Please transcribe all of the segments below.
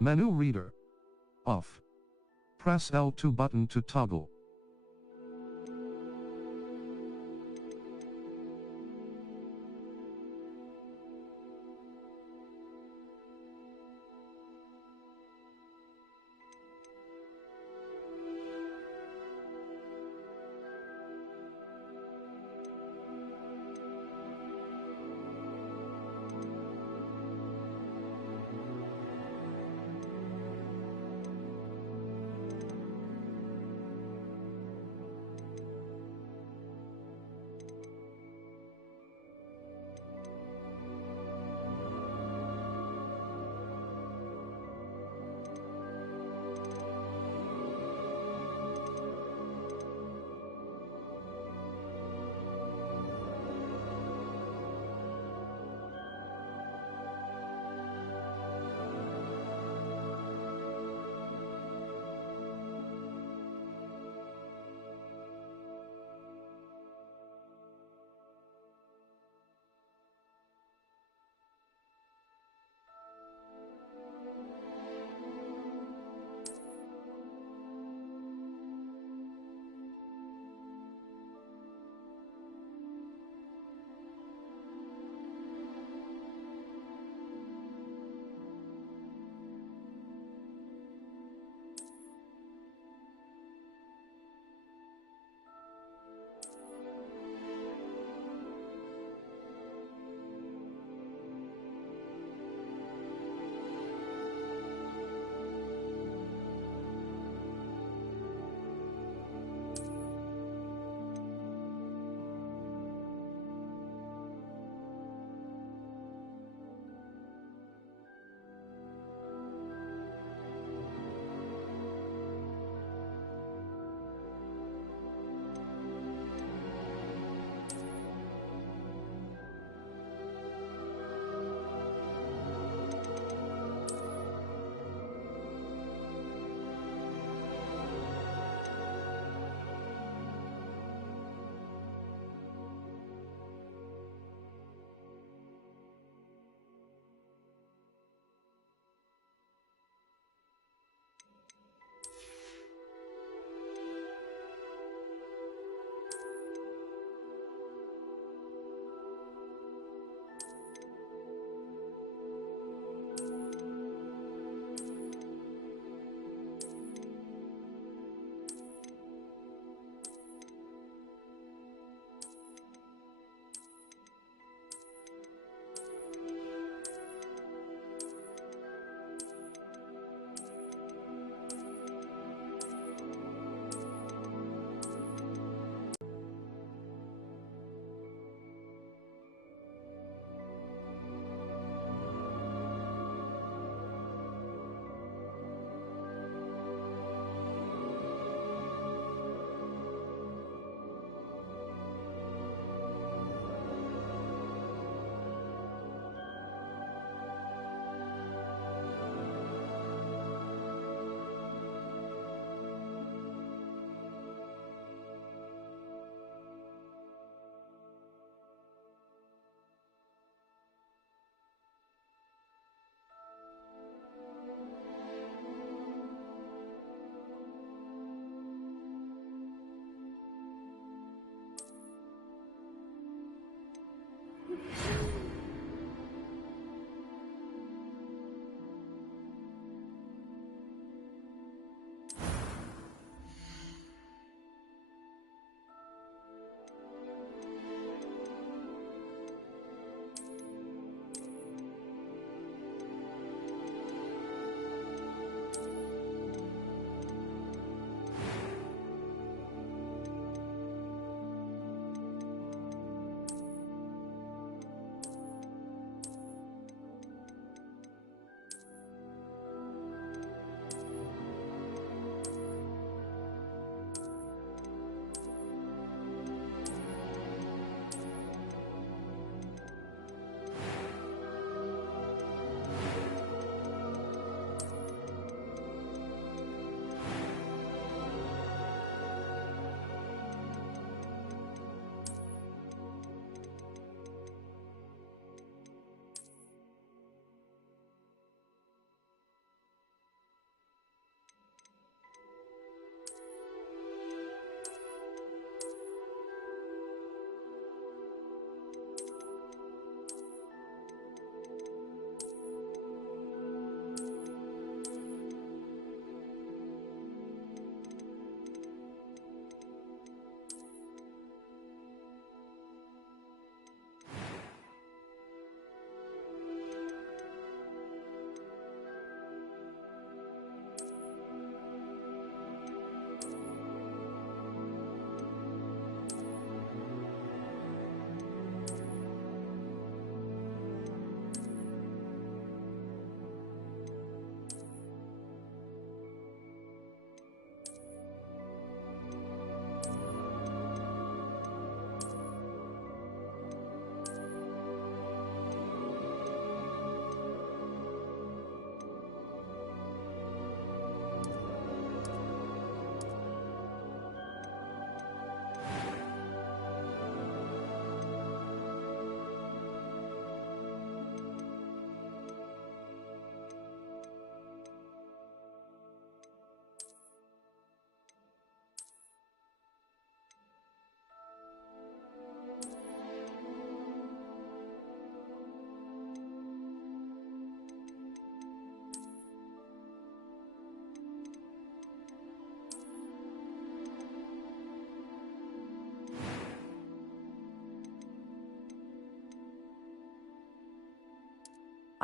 Menu reader. Off. Press L2 button to toggle.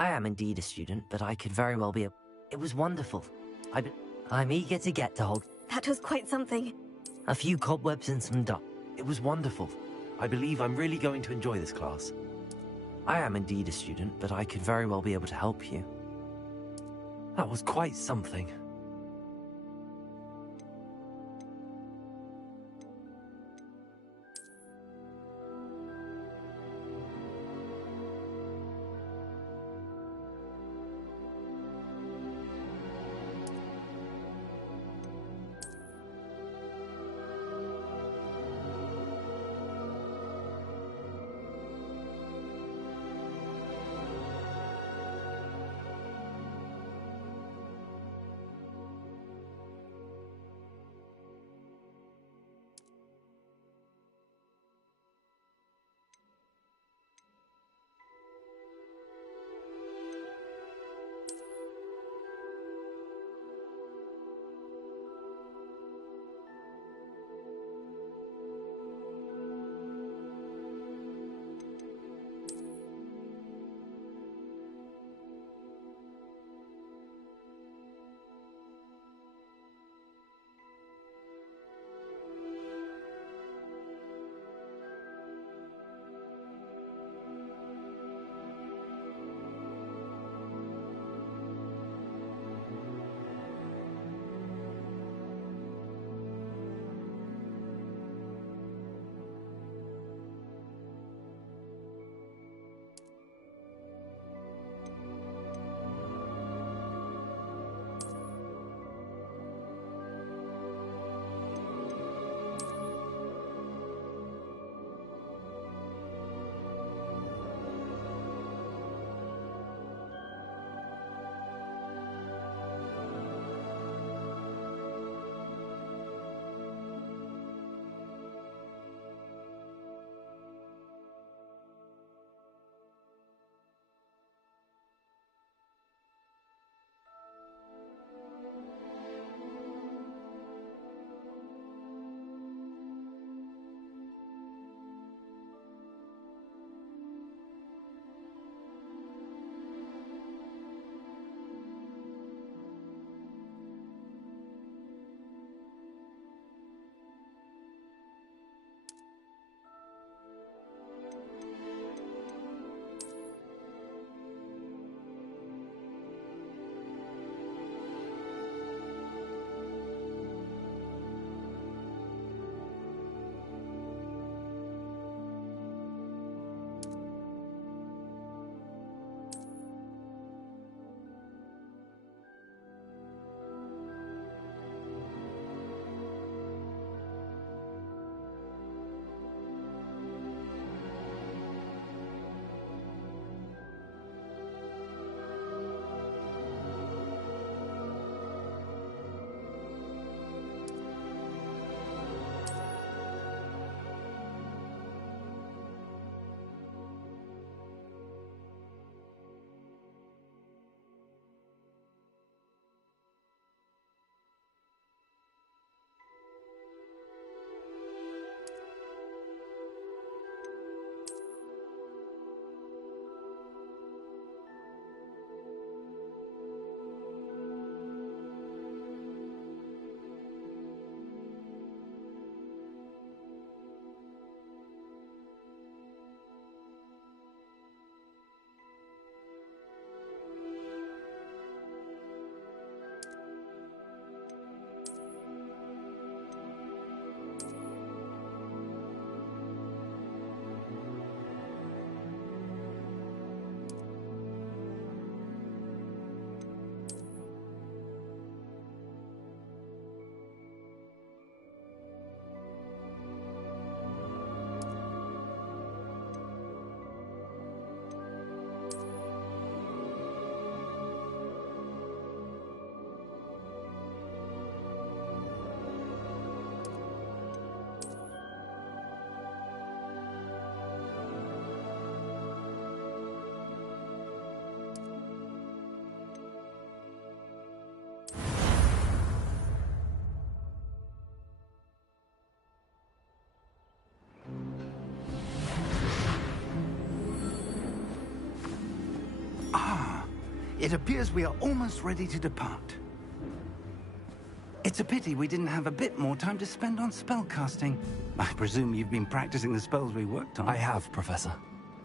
I am indeed a student, but I could very well be a... It was wonderful. I'm eager to get to hold... That was quite something. A few cobwebs and some dust. It was wonderful. I believe I'm really going to enjoy this class. I am indeed a student, but I could very well be able to help you. That was quite something. Ah! It appears we are almost ready to depart. It's a pity we didn't have a bit more time to spend on spellcasting. I presume you've been practicing the spells we worked on. I have, Professor.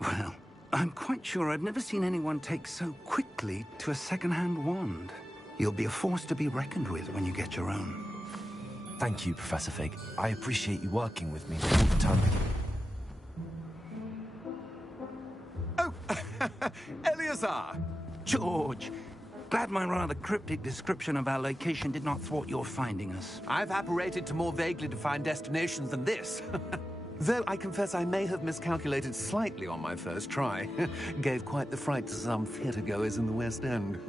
Well, I'm quite sure I've never seen anyone take so quickly to a second-hand wand. You'll be a force to be reckoned with when you get your own. Thank you, Professor Fig. I appreciate you working with me all the time. Oh, Eleazar! George, glad my rather cryptic description of our location did not thwart your finding us. I've apparated to more vaguely defined destinations than this. Though I confess I may have miscalculated slightly on my first try. Gave quite the fright to some theatre-goers in the West End.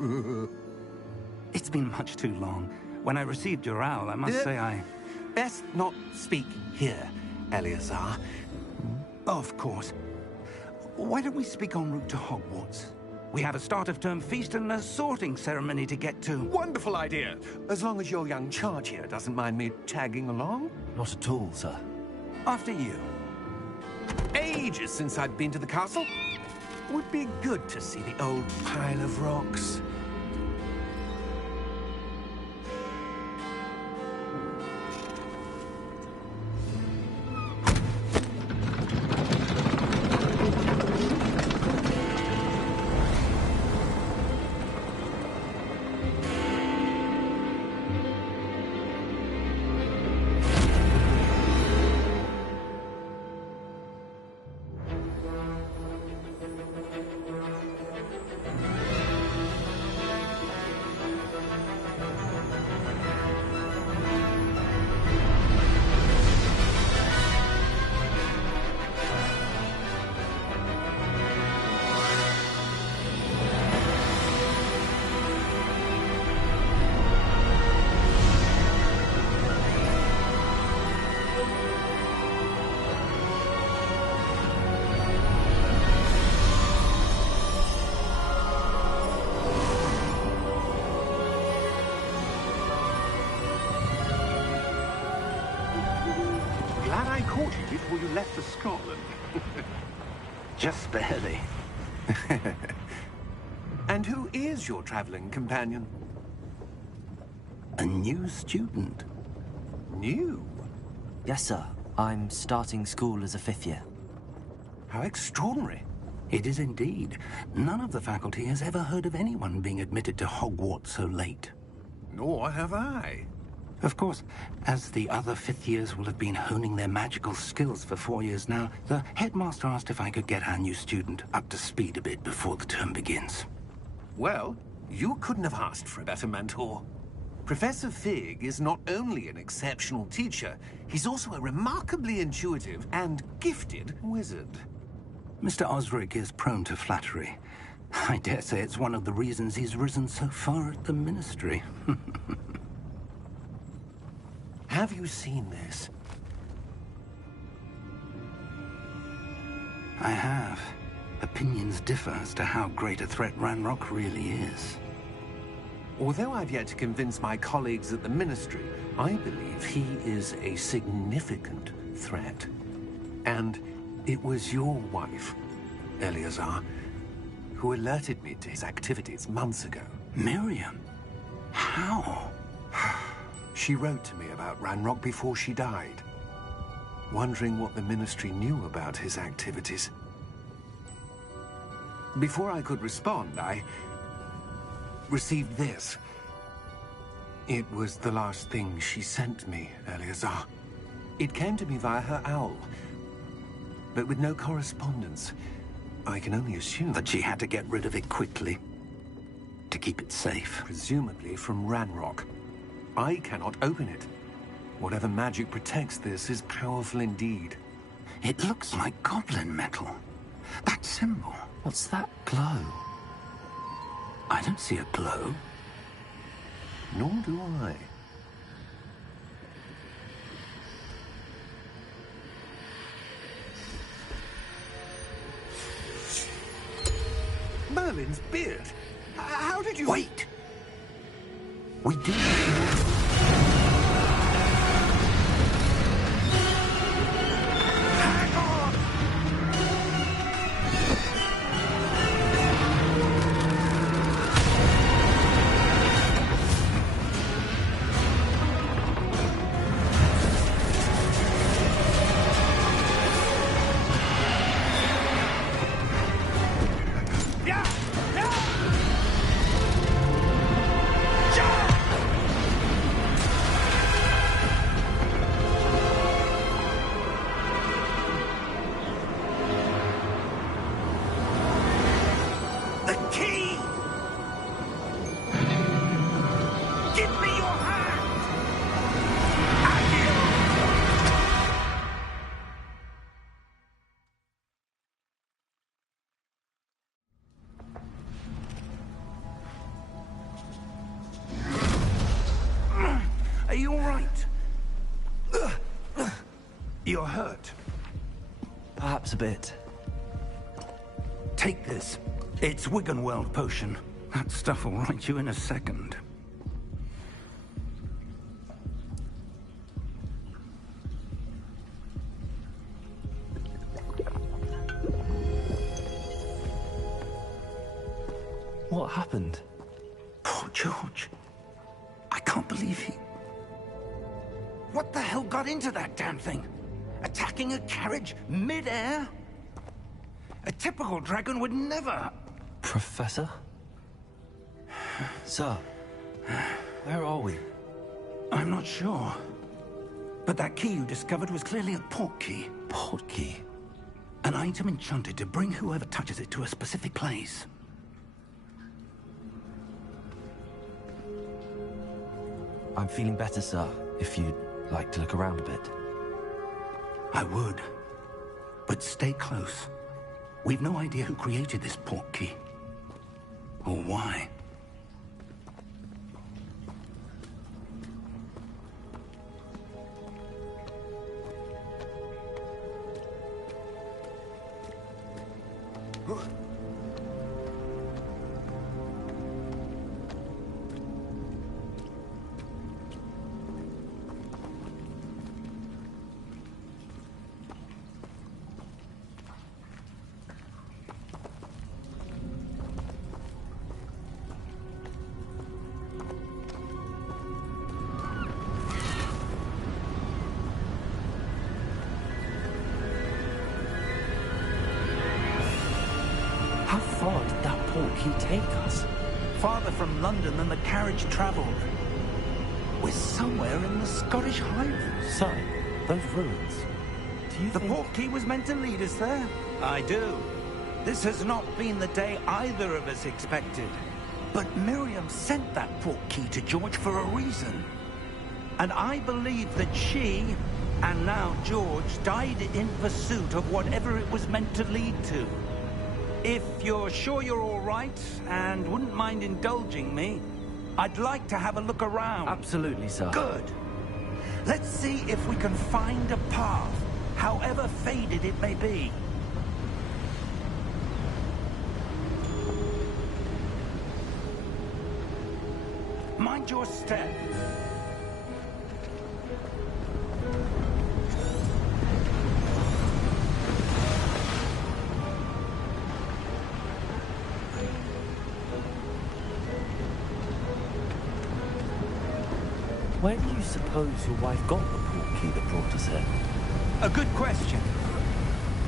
It's been much too long. When I received your owl, I must say I... Best not speak here, Eleazar. Of course. Why don't we speak en route to Hogwarts? We have a start-of-term feast and a sorting ceremony to get to. Wonderful idea! As long as your young charge here doesn't mind me tagging along. Not at all, sir. After you. Ages since I've been to the castle. Would be good to see the old pile of rocks. Glad I caught you before you left for Scotland. Just barely. And who is your traveling companion? A new student. New? Yes, sir. I'm starting school as a 5th year. How extraordinary. It is indeed. None of the faculty has ever heard of anyone being admitted to Hogwarts so late. Nor have I. Of course, as the other 5th years will have been honing their magical skills for 4 years now, the headmaster asked if I could get our new student up to speed a bit before the term begins. Well, you couldn't have asked for a better mentor. Professor Fig is not only an exceptional teacher, he's also a remarkably intuitive and gifted wizard. Mr. Osric is prone to flattery. I dare say it's one of the reasons he's risen so far at the Ministry. Have you seen this? I have. Opinions differ as to how great a threat Ranrock really is. Although I've yet to convince my colleagues at the Ministry, I believe he is a significant threat. And it was your wife, Eleazar, who alerted me to his activities months ago. Miriam? How? She wrote to me about Ranrock before she died, wondering what the Ministry knew about his activities. Before I could respond, I received this. It was the last thing she sent me, Eleazar. It came to me via her owl, but with no correspondence. I can only assume That she had to get rid of it quickly, to keep it safe. presumably from Ranrock. I cannot open it. Whatever magic protects this is powerful indeed. It looks like goblin metal. That symbol. What's that glow? I don't see a glow. Nor do I. Merlin's beard. How did you... Wait! We do... you all right? You're hurt. Perhaps a bit. Take this. It's Wiggenweld potion. That stuff will right you in a second. What happened? Poor George. I can't believe he... What the hell got into that damn thing? Attacking a carriage mid-air? A typical dragon would never... Professor? Sir, where are we? I'm not sure. But that key you discovered was clearly a port key. Port key? An item enchanted to bring whoever touches it to a specific place. I'm feeling better, sir, if you'd like to look around a bit. I would. But stay close. We've no idea who created this port key. Or why. How far did that port key take us? Farther from London than the carriage travelled. We're somewhere in the Scottish Highlands. Sir, those ruins. Do you The think... port key was meant to lead us there? I do. This has not been the day either of us expected. But Miriam sent that port key to George for a reason. And I believe that she, and now George, died in pursuit of whatever it was meant to lead to. If you're sure you're all right, and wouldn't mind indulging me, I'd like to have a look around. Absolutely, sir. Good. Let's see if we can find a path, however faded it may be. Mind your step. Where do you suppose your wife got the port key that brought us here? A good question.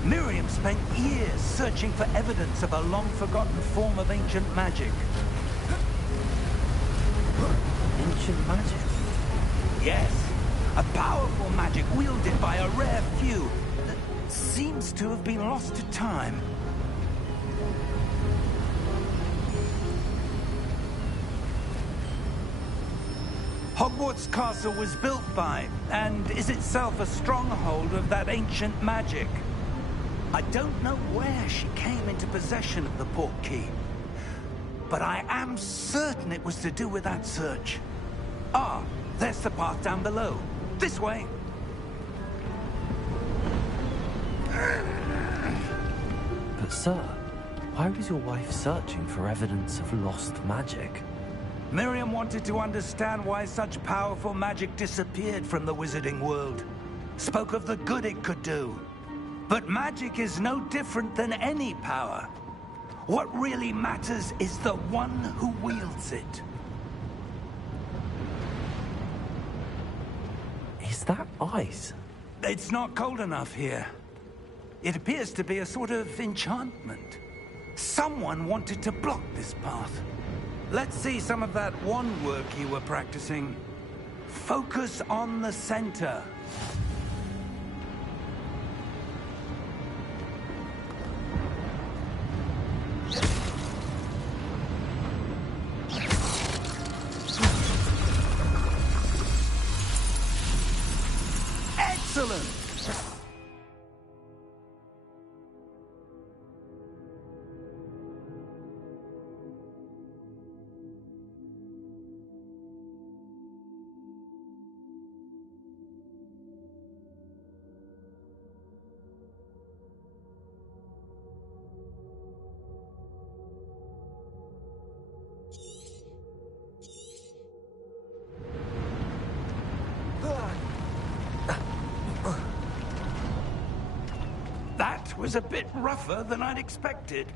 Miriam spent years searching for evidence of a long-forgotten form of ancient magic. Ancient magic? Yes, a powerful magic wielded by a rare few that seems to have been lost to time. Hogwarts Castle was built by, and is itself a stronghold of that ancient magic. I don't know where she came into possession of the port key, but I am certain it was to do with that search. Ah, there's the path down below. This way. But sir, why was your wife searching for evidence of lost magic? Miriam wanted to understand why such powerful magic disappeared from the wizarding world. Spoke of the good it could do. But magic is no different than any power. What really matters is the one who wields it. Is that ice? It's not cold enough here. It appears to be a sort of enchantment. Someone wanted to block this path. Let's see some of that wand work you were practicing. Focus on the center. Excellent! was a bit rougher than I'd expected.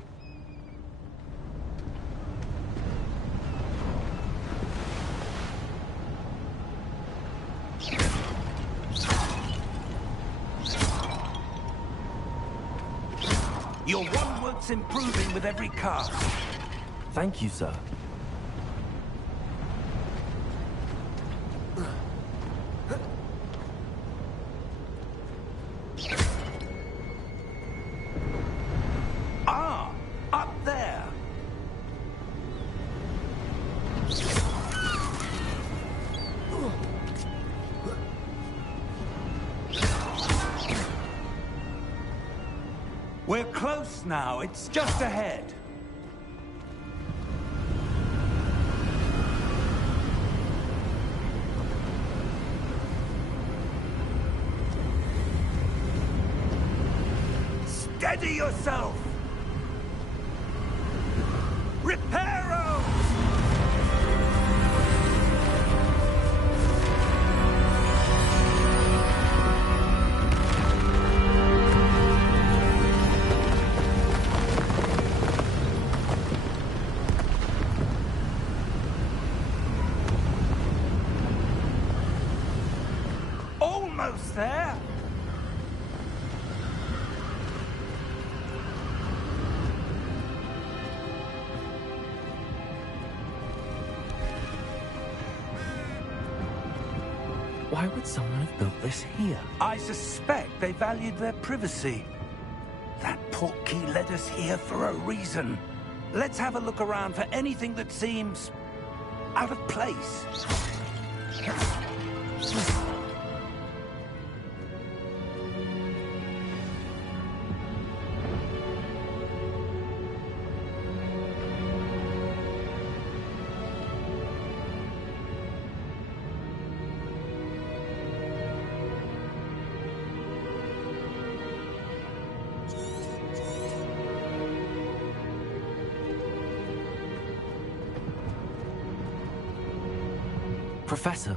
Your one-work's improving with every cast. Thank you, sir. Ah, up there. We're close now. It's just ahead. Steady yourself! Reparo! Almost there! Why would someone have built this here? I suspect they valued their privacy. That portkey led us here for a reason. Let's have a look around for anything that seems out of place. Professor,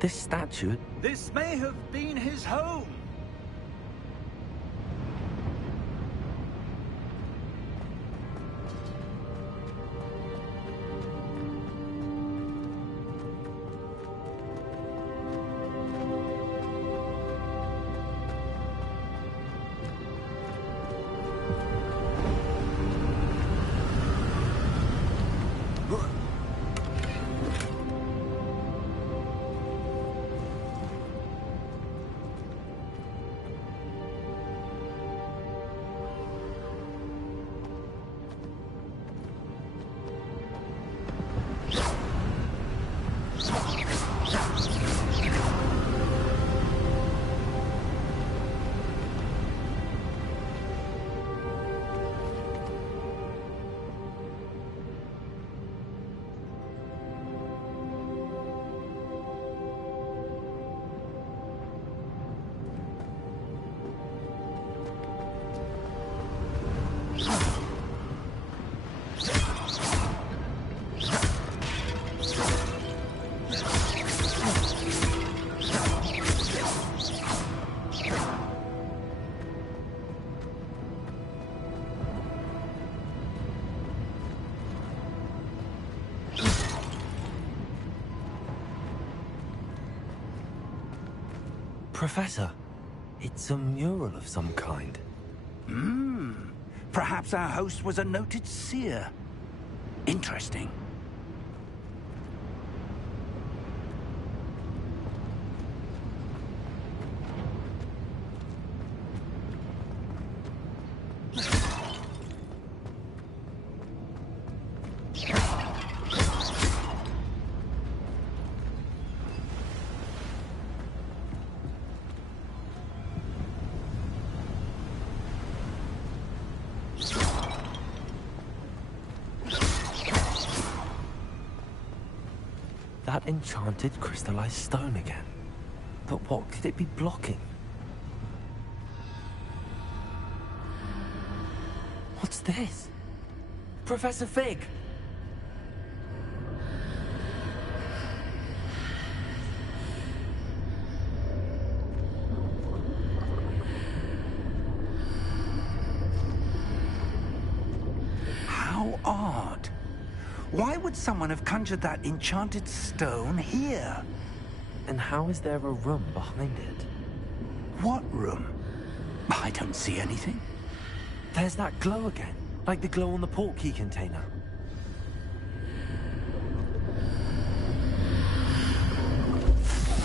this statue... This may have been his home. Professor, it's a mural of some kind. Perhaps our host was a noted seer. Interesting. That enchanted crystallized stone again. But what could it be blocking? What's this? Professor Fig! Why would someone have conjured that enchanted stone here? And how is there a room behind it? What room? I don't see anything. There's that glow again, like the glow on the portkey container.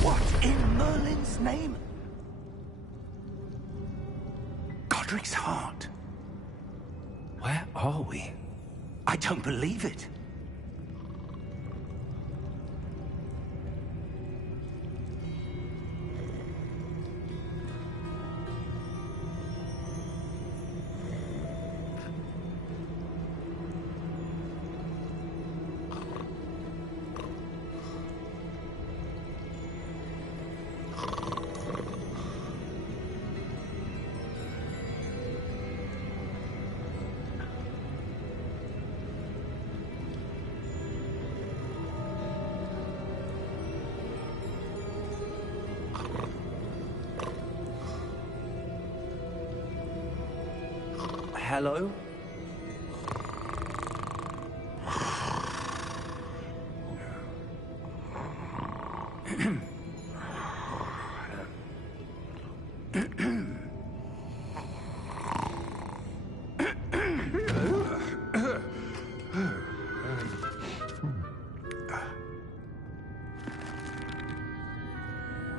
What in Merlin's name? Godric's heart. Where are we? I don't believe it. Hello?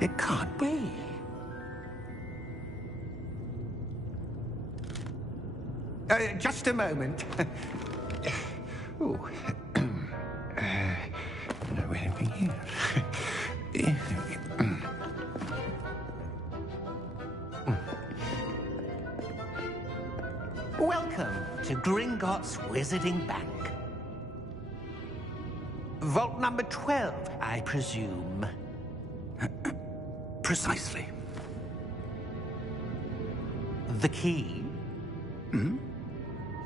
It can't be. Just a moment. Oh. No, anything here. Welcome to Gringotts Wizarding Bank. Vault number 12, I presume. Precisely. The key? Hmm?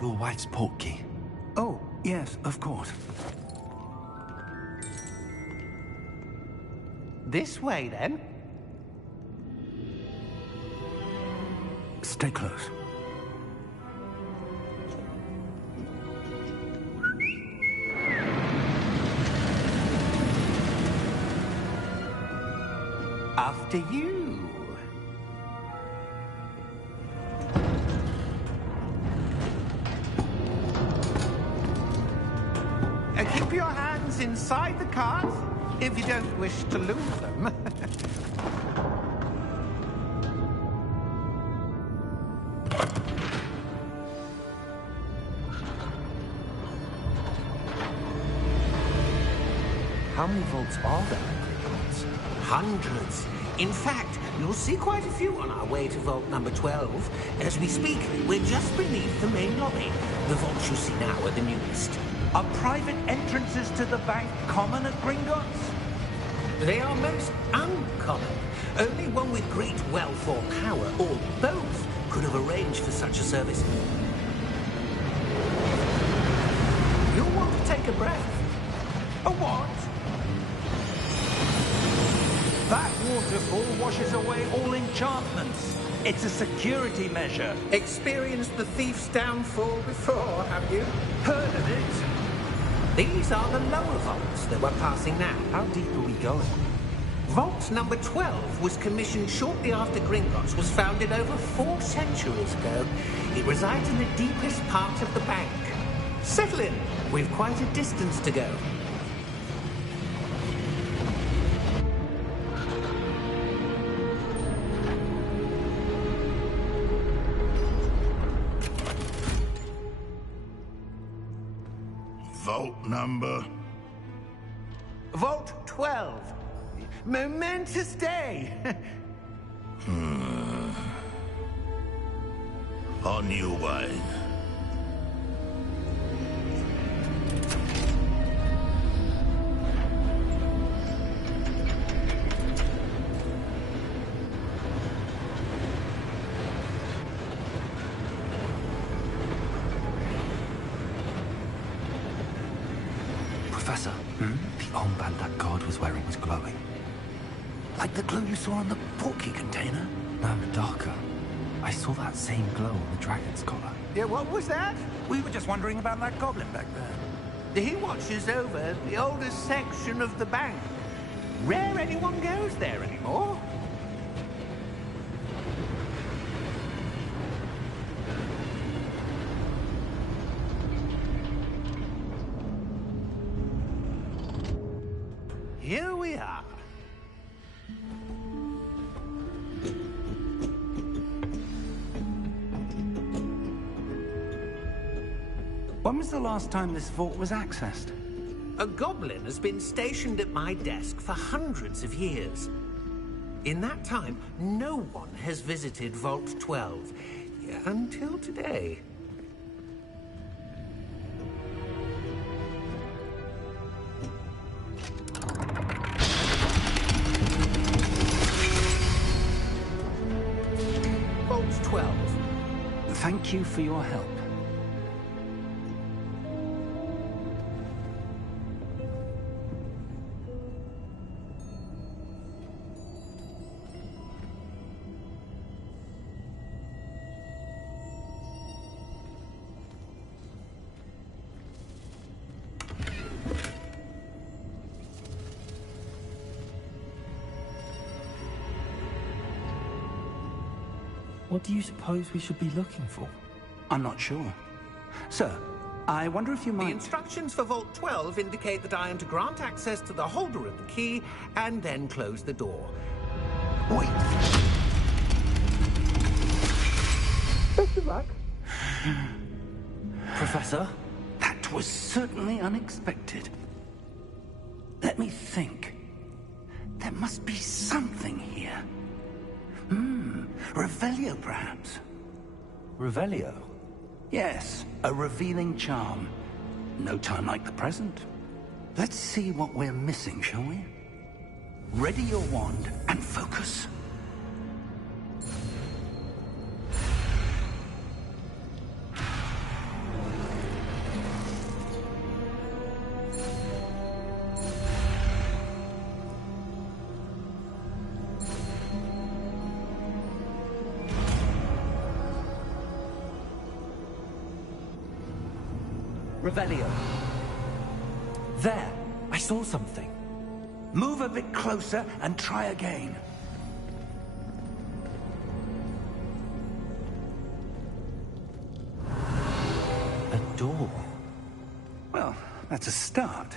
Your wife's portkey. Oh, yes, of course. This way, then. Stay close. After you. Keep your hands inside the cart if you don't wish to lose them. How many vaults are there in Gringotts? Hundreds. In fact, you'll see quite a few on our way to vault number 12. As we speak, we're just beneath the main lobby. The vaults you see now are the newest. Are private entrances to the bank common at Gringotts? They are most uncommon. Only one with great wealth or power, or both, could have arranged for such a service. You'll want to take a breath. A what? That waterfall washes away all enchantments. It's a security measure. Experienced the thief's downfall before, have you? Heard of it? These are the lower vaults that we're passing now. How deep are we going? Vault number 12 was commissioned shortly after Gringotts was founded over 4 centuries ago. It resides in the deepest part of the bank. Settle in. We've quite a distance to go. Vault number? Vault 12. Momentous day. On your way. Professor, the armband that guard was wearing was glowing. Like the glow you saw on the portkey container? No, darker. I saw that same glow on the dragon's collar. Yeah, what was that? We were just wondering about that goblin back there. He watches over the oldest section of the bank. Rare anyone goes there anymore. Here we are. When was the last time this vault was accessed? A goblin has been stationed at my desk for hundreds of years. In that time, no one has visited Vault 12. Until today. Vault 12. Thank you for your help. What do you suppose we should be looking for? I'm not sure. Sir, I wonder if you The might... instructions for Vault 12 indicate that I am to grant access to the holder of the key and then close the door. Wait. Best of luck. Professor? That was certainly unexpected. Let me think. There must be something here. Revelio, perhaps? Revelio? Yes, a revealing charm. No time like the present. Let's see what we're missing, shall we? Ready your wand and focus. Revelio. There! I saw something. Move a bit closer and try again. A door. Well, that's a start.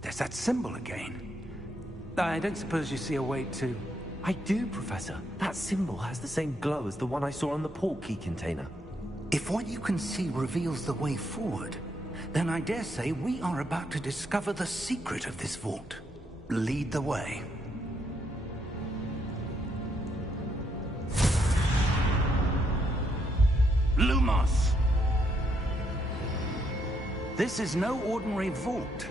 There's that symbol again. I don't suppose you see a way to... I do, Professor. That symbol has the same glow as the one I saw on the portkey container. If what you can see reveals the way forward, then I dare say we are about to discover the secret of this vault. Lead the way. Lumos! This is no ordinary vault.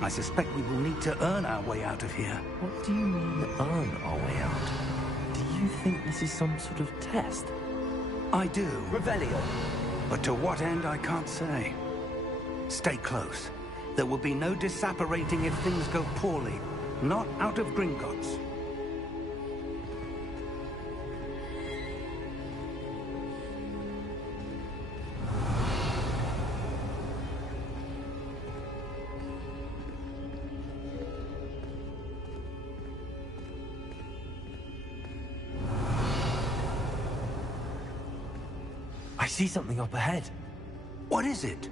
I suspect we will need to earn our way out of here. What do you mean, earn our way out? Do you think this is some sort of test? I do. Revelio. But to what end, I can't say. Stay close. There will be no disapparating if things go poorly. Not out of Gringotts. I see something up ahead. What is it?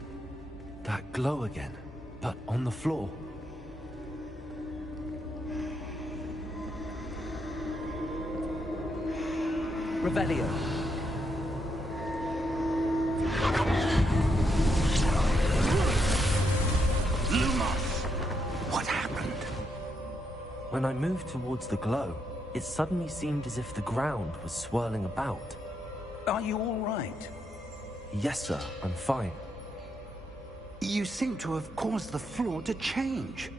That glow again, but on the floor. Revelio. Lumos! What happened? When I moved towards the glow, it suddenly seemed as if the ground was swirling about. Are you all right? Yes, sir, I'm fine. You seem to have caused the floor to change.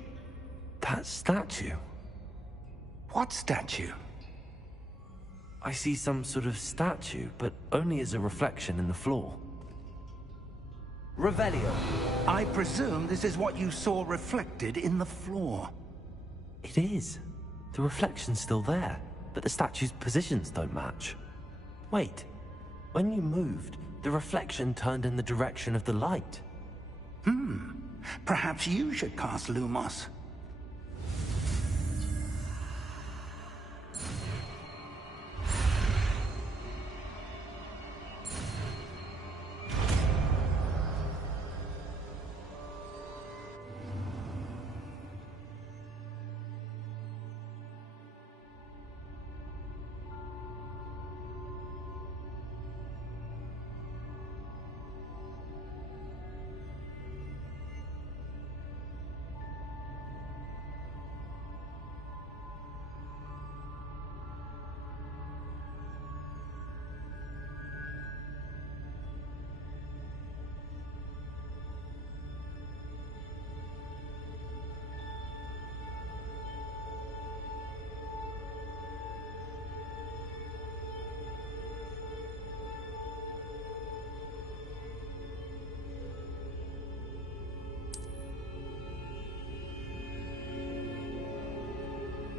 That statue. What statue? I see some sort of statue, but only as a reflection in the floor. Revelio. I presume this is what you saw reflected in the floor. It is. The reflection's still there, but the statue's positions don't match. Wait. When you moved, the reflection turned in the direction of the light. Perhaps you should cast Lumos.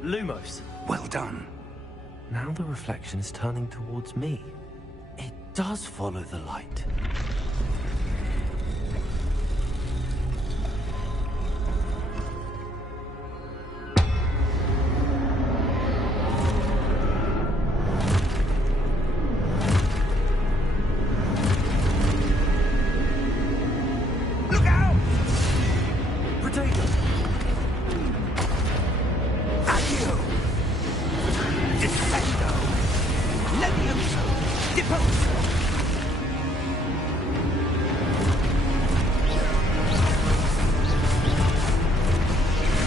Lumos. Well done. Now the reflection is turning towards me. It does follow the light. Look out! Potato! Accio! Defendo! Levioso! Deposo!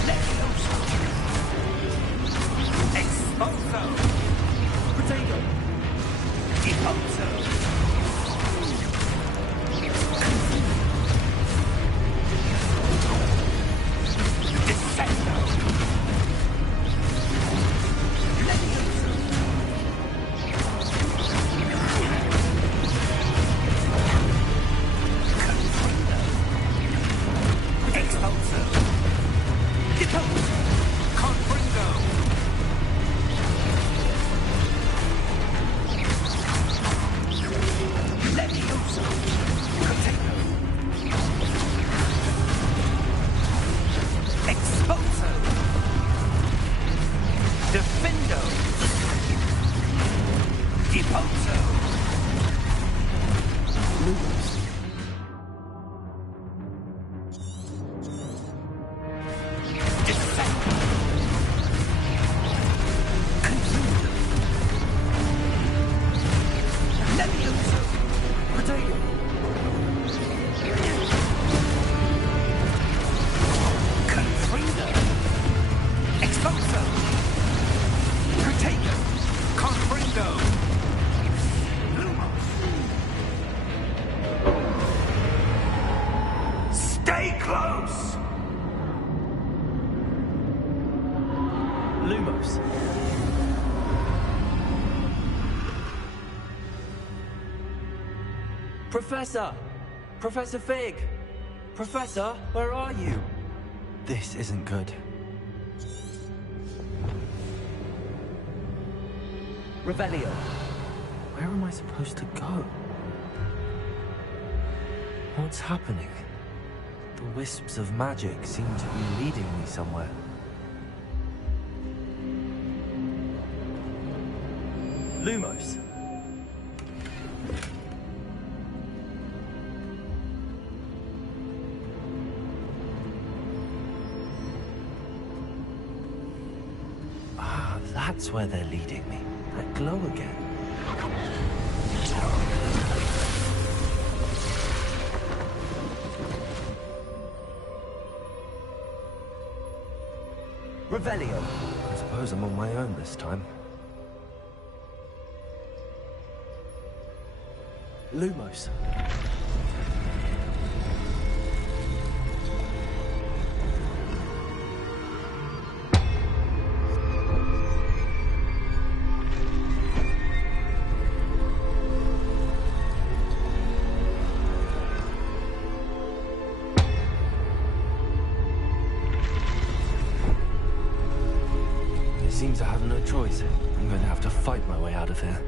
Levioso! Exposo! Potato! Deposo! Descendo! Levioso! Expulso! Deposo! Confringo! Levioso! Potato! Expulso! Defendo! Deposo! Lumos! Descendo! Confundo! Levioso! Potato! Confringo! Expulso! Potato! Confringo! Lumos! Stay close! Lumos. Professor! Professor Fig! Professor, where are you? This isn't good. Revelio. Where am I supposed to go? What's happening? The wisps of magic seem to be leading me somewhere. Lumos. Ah, that's where they're leading me. That glow again. Revelio. I suppose I'm on my own this time. Lumos. It seems I have no choice. I'm going to have to fight my way out of here.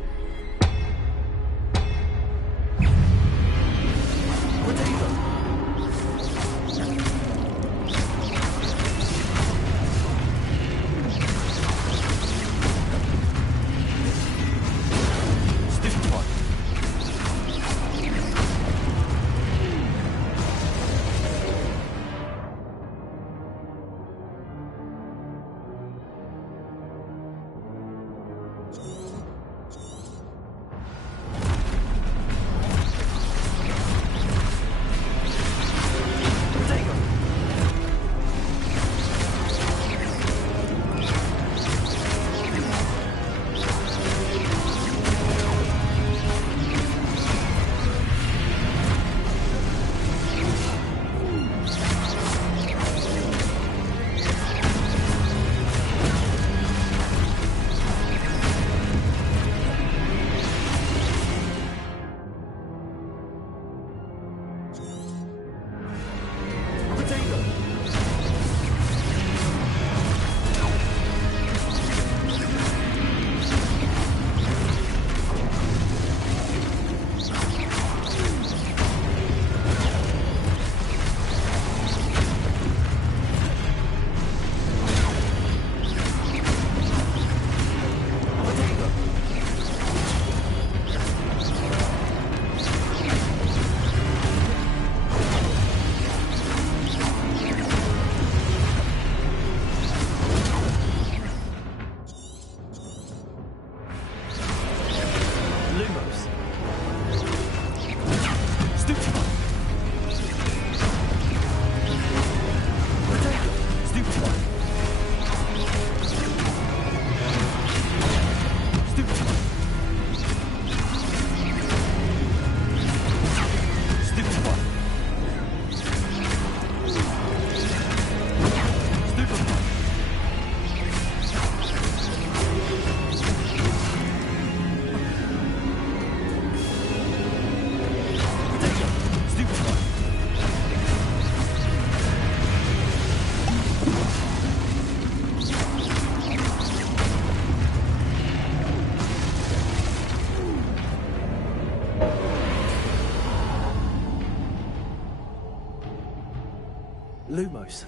Lumos.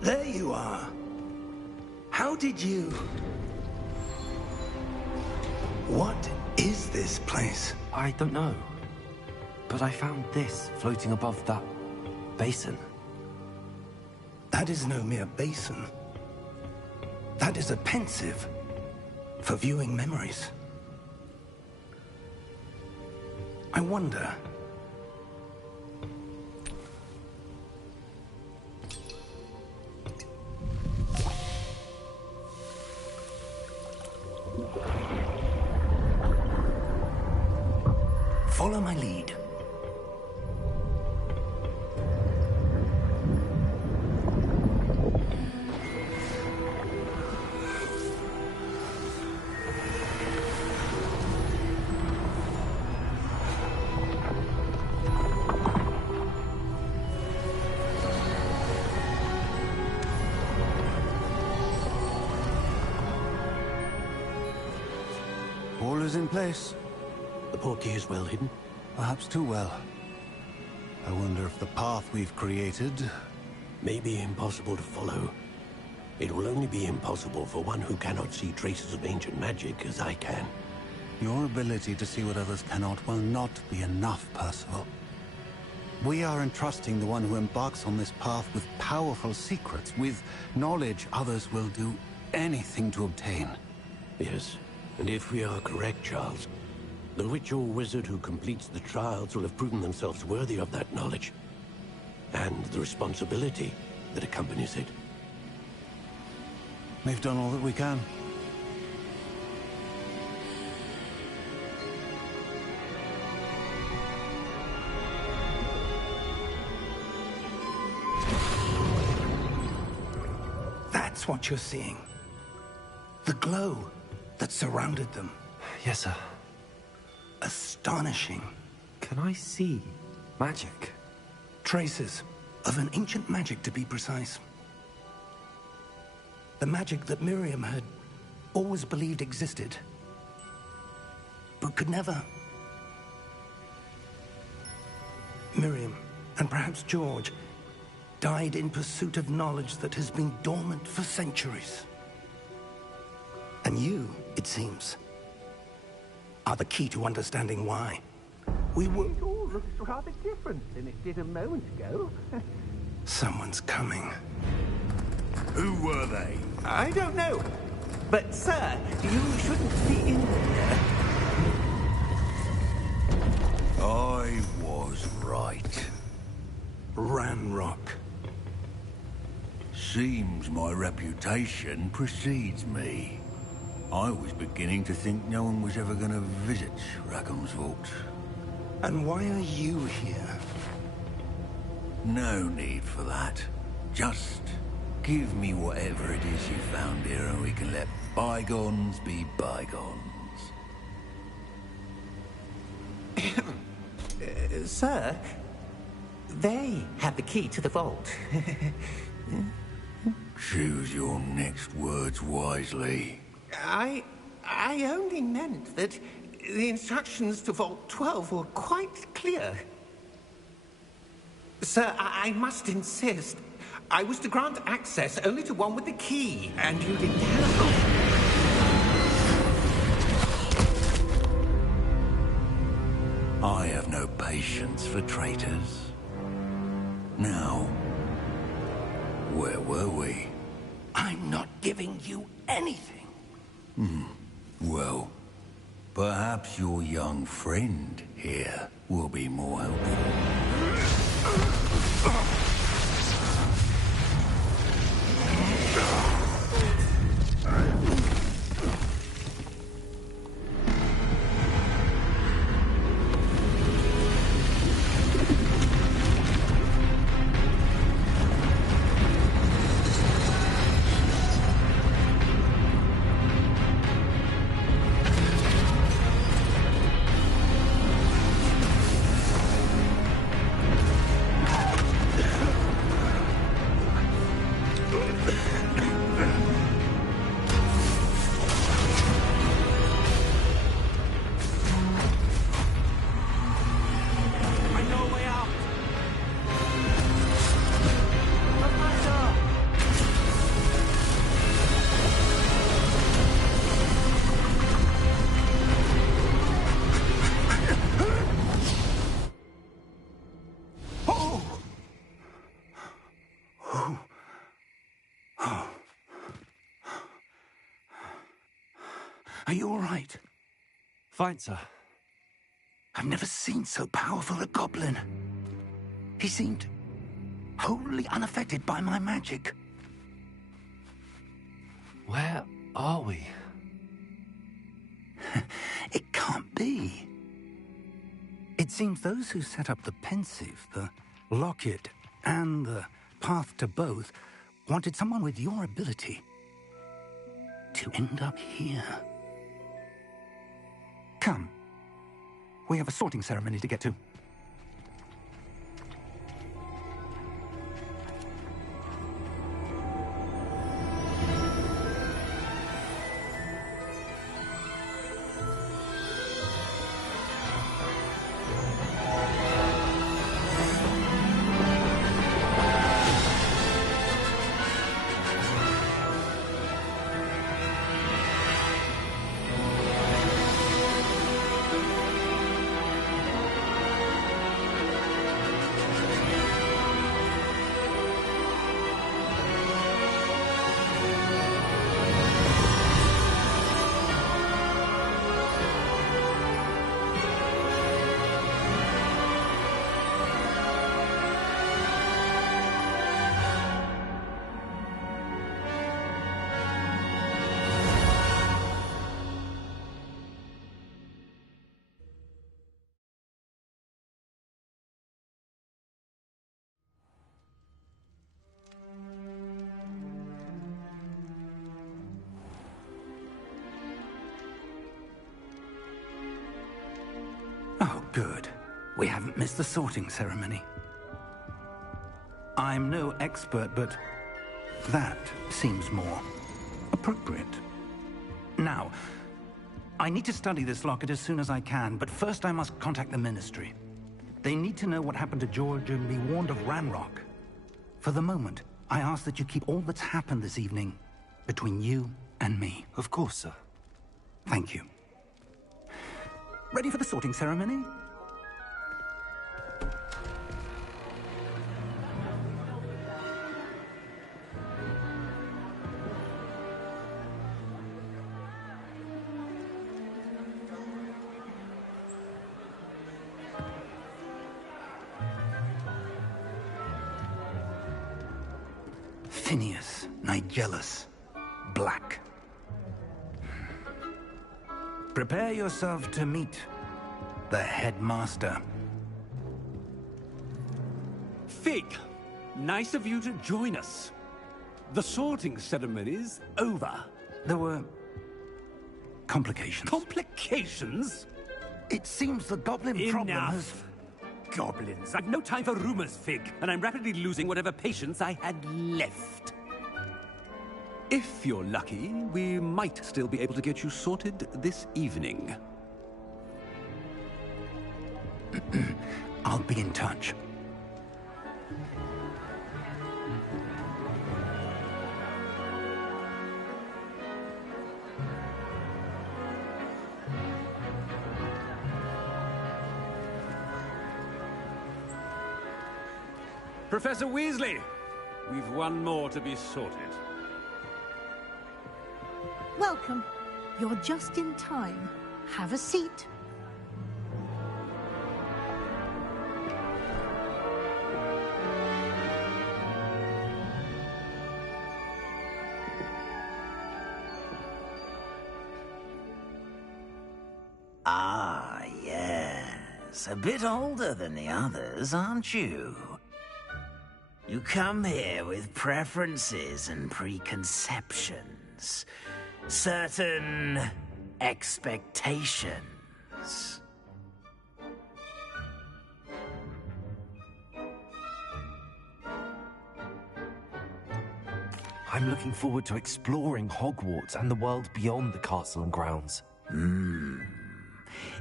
There you are. How did you... What is this place? I don't know. But I found this floating above that basin. That is no mere basin. That is a pensive for viewing memories. I wonder... Follow my lead. All is in place. The portkey is well hidden. Perhaps too well. I wonder if the path we've created... May be impossible to follow. It will only be impossible for one who cannot see traces of ancient magic as I can. Your ability to see what others cannot will not be enough, Percival. We are entrusting the one who embarks on this path with powerful secrets, with knowledge others will do anything to obtain. Yes, and if we are correct, Charles, the witch or wizard who completes the trials will have proven themselves worthy of that knowledge, and the responsibility that accompanies it. We've done all that we can. That's what you're seeing. The glow that surrounded them. Yes, sir. Astonishing. Can I see magic? Traces of an ancient magic, to be precise. The magic that Miriam had always believed existed, but could never. Miriam, and perhaps George, died in pursuit of knowledge that has been dormant for centuries. And you, it seems, are the key to understanding why. We were... It all looks rather different than it did a moment ago. Someone's coming. Who were they? I don't know. But, sir, you shouldn't be in there. I was right. Ranrock. Seems my reputation precedes me. I was beginning to think no one was ever going to visit Rackham's vault. And why are you here? No need for that. Just give me whatever it is you found here and we can let bygones be bygones. Sir, they have the key to the vault. Choose your next words wisely. I only meant that the instructions to Vault 12 were quite clear. Sir, I must insist. I was to grant access only to one with the key, and you didn't have. I have no patience for traitors. Now, where were we? I'm not giving you anything. Well, perhaps your young friend here will be more helpful. Are you all right? Fine, sir. I've never seen so powerful a goblin. He seemed wholly unaffected by my magic. Where are we? It can't be. It seems those who set up the pensive, the locket, and the path to both wanted someone with your ability to end up here. Come. We have a sorting ceremony to get to. Oh, good. We haven't missed the sorting ceremony. I'm no expert, but that seems more appropriate. Now, I need to study this locket as soon as I can, but first I must contact the Ministry. They need to know what happened to George and be warned of Ranrock. For the moment, I ask that you keep all that's happened this evening between you and me. Of course, sir. Thank you. Ready for the sorting ceremony? Phineas, Nigellus, Black. Prepare yourself to meet the headmaster. Fig, nice of you to join us. The sorting ceremony's over. There were complications. Complications? It seems the goblin problem has... Enough. Goblins. I've no time for rumors, Fig, and I'm rapidly losing whatever patience I had left. If you're lucky, we might still be able to get you sorted this evening. I'll be in touch. Professor Weasley, we've one more to be sorted. Welcome. You're just in time. Have a seat. Ah, yes. A bit older than the others, aren't you? You come here with preferences and preconceptions. Certain expectations. I'm looking forward to exploring Hogwarts and the world beyond the castle and grounds.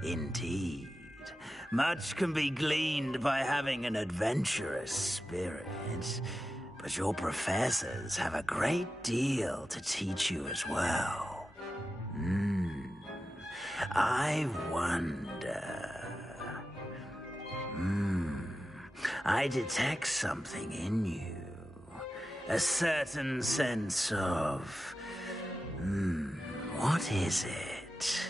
Indeed. Much can be gleaned by having an adventurous spirit. But your professors have a great deal to teach you as well. I wonder... I detect something in you. A certain sense of... what is it?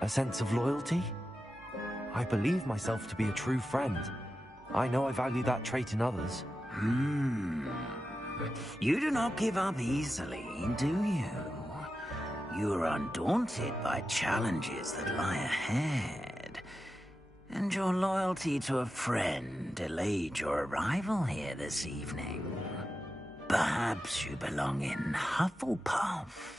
A sense of loyalty? I believe myself to be a true friend. I know I value that trait in others. You do not give up easily, do you? You are undaunted by challenges that lie ahead. And your loyalty to a friend delayed your arrival here this evening. Perhaps you belong in Hufflepuff.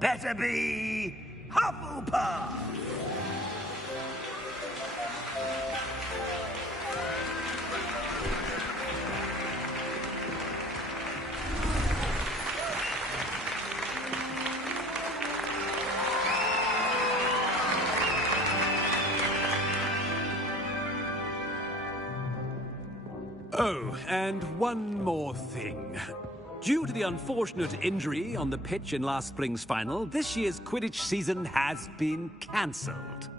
Better be Hufflepuff! Oh, and one more thing. Due to the unfortunate injury on the pitch in last spring's final, this year's Quidditch season has been cancelled.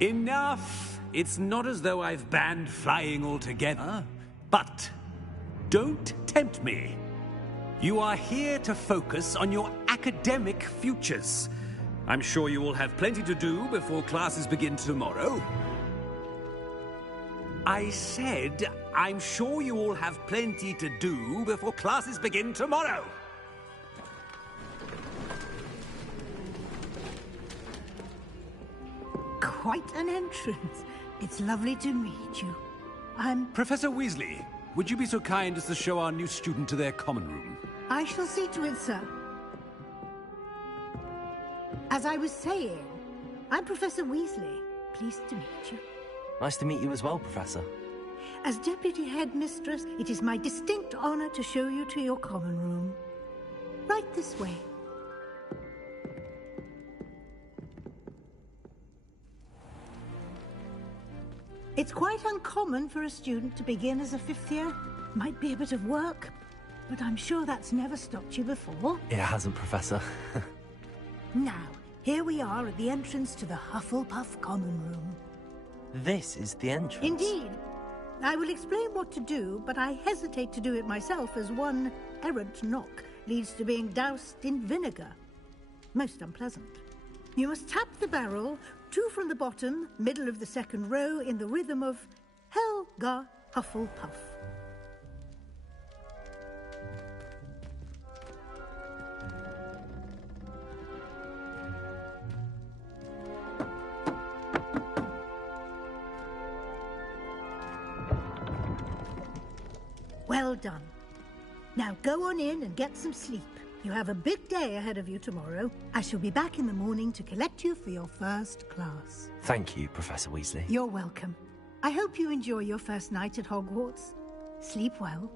Enough! It's not as though I've banned flying altogether, but don't tempt me. You are here to focus on your academic futures. I'm sure you will have plenty to do before classes begin tomorrow. I said, I'm sure you all have plenty to do before classes begin tomorrow. Quite an entrance. It's lovely to meet you. I'm... Professor Weasley, would you be so kind as to show our new student to their common room? I shall see to it, sir. As I was saying, I'm Professor Weasley. Pleased to meet you. Nice to meet you as well, Professor. As Deputy Headmistress, it is my distinct honor to show you to your common room. Right this way. It's quite uncommon for a student to begin as a fifth year. Might be a bit of work, but I'm sure that's never stopped you before. It hasn't, Professor. Now, here we are at the entrance to the Hufflepuff common room. This is the entrance? Indeed. I will explain what to do, but I hesitate to do it myself as one errant knock leads to being doused in vinegar. Most unpleasant. You must tap the barrel, 2 from the bottom, middle of the second row, in the rhythm of Helga Hufflepuff. Well done. Now go on in and get some sleep. You have a big day ahead of you tomorrow. I shall be back in the morning to collect you for your first class. Thank you, Professor Weasley. You're welcome. I hope you enjoy your first night at Hogwarts. Sleep well.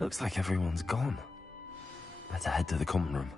Looks like everyone's gone. Better head to the common room.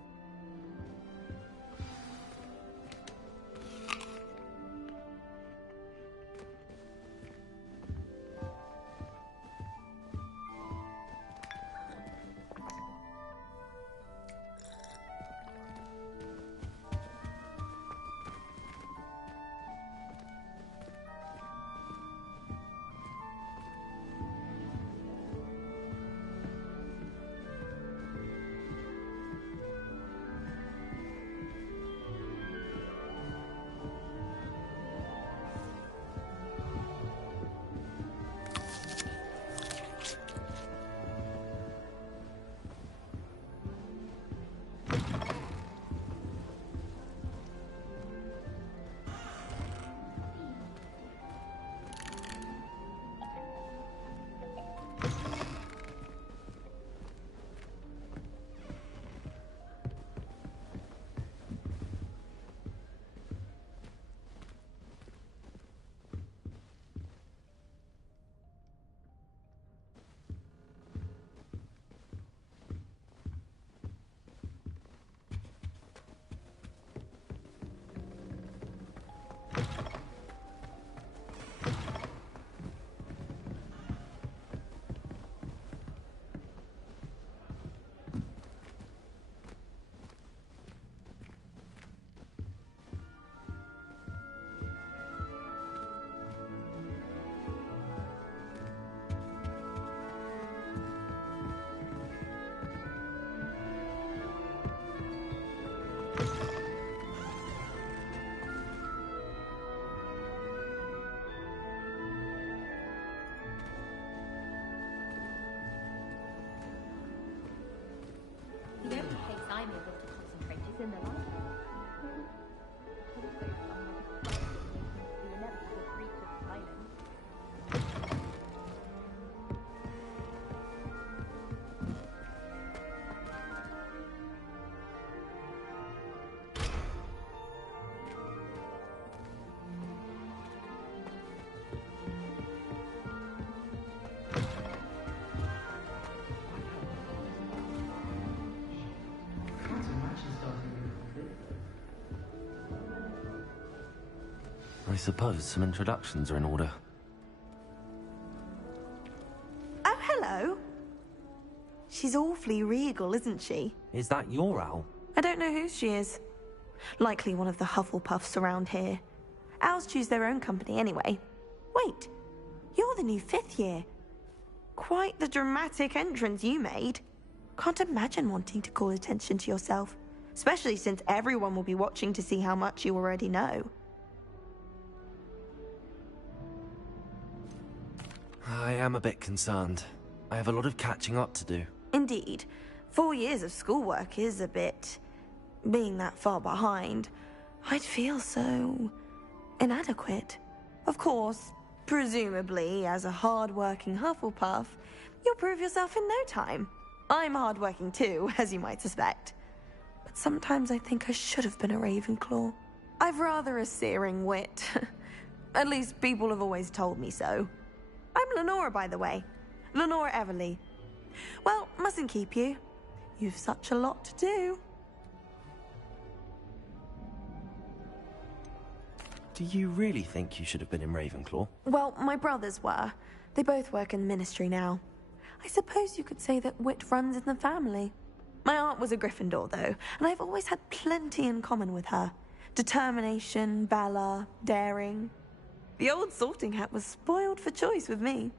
The only place I'm able to concentrate is in the library. The inevitable breach of silence. I suppose some introductions are in order. Oh, hello. She's awfully regal, isn't she? Is that your owl? I don't know who she is. Likely one of the Hufflepuffs around here. Owls choose their own company anyway. Wait, you're the new 5th year. Quite the dramatic entrance you made. Can't imagine wanting to call attention to yourself, especially since everyone will be watching to see how much you already know. I am a bit concerned. I have a lot of catching up to do. Indeed. 4 years of schoolwork is a bit... being that far behind, I'd feel so... inadequate. Of course, presumably, as a hard-working Hufflepuff, you'll prove yourself in no time. I'm hard-working too, as you might suspect. But sometimes I think I should have been a Ravenclaw. I've rather a searing wit. At least people have always told me so. I'm Lenora, by the way. Lenora Everly. Well, mustn't keep you. You've such a lot to do. Do you really think you should have been in Ravenclaw? Well, my brothers were. They both work in the ministry now. I suppose you could say that wit runs in the family. My aunt was a Gryffindor, though, and I've always had plenty in common with her. Determination, valor, daring. The old sorting hat was spoiled for choice with me.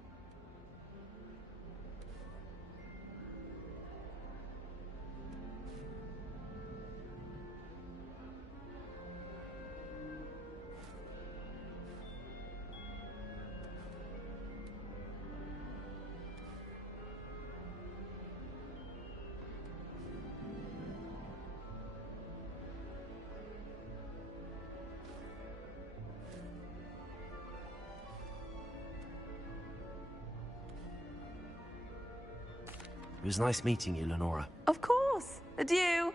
It was nice meeting you, Lenora. Of course. Adieu.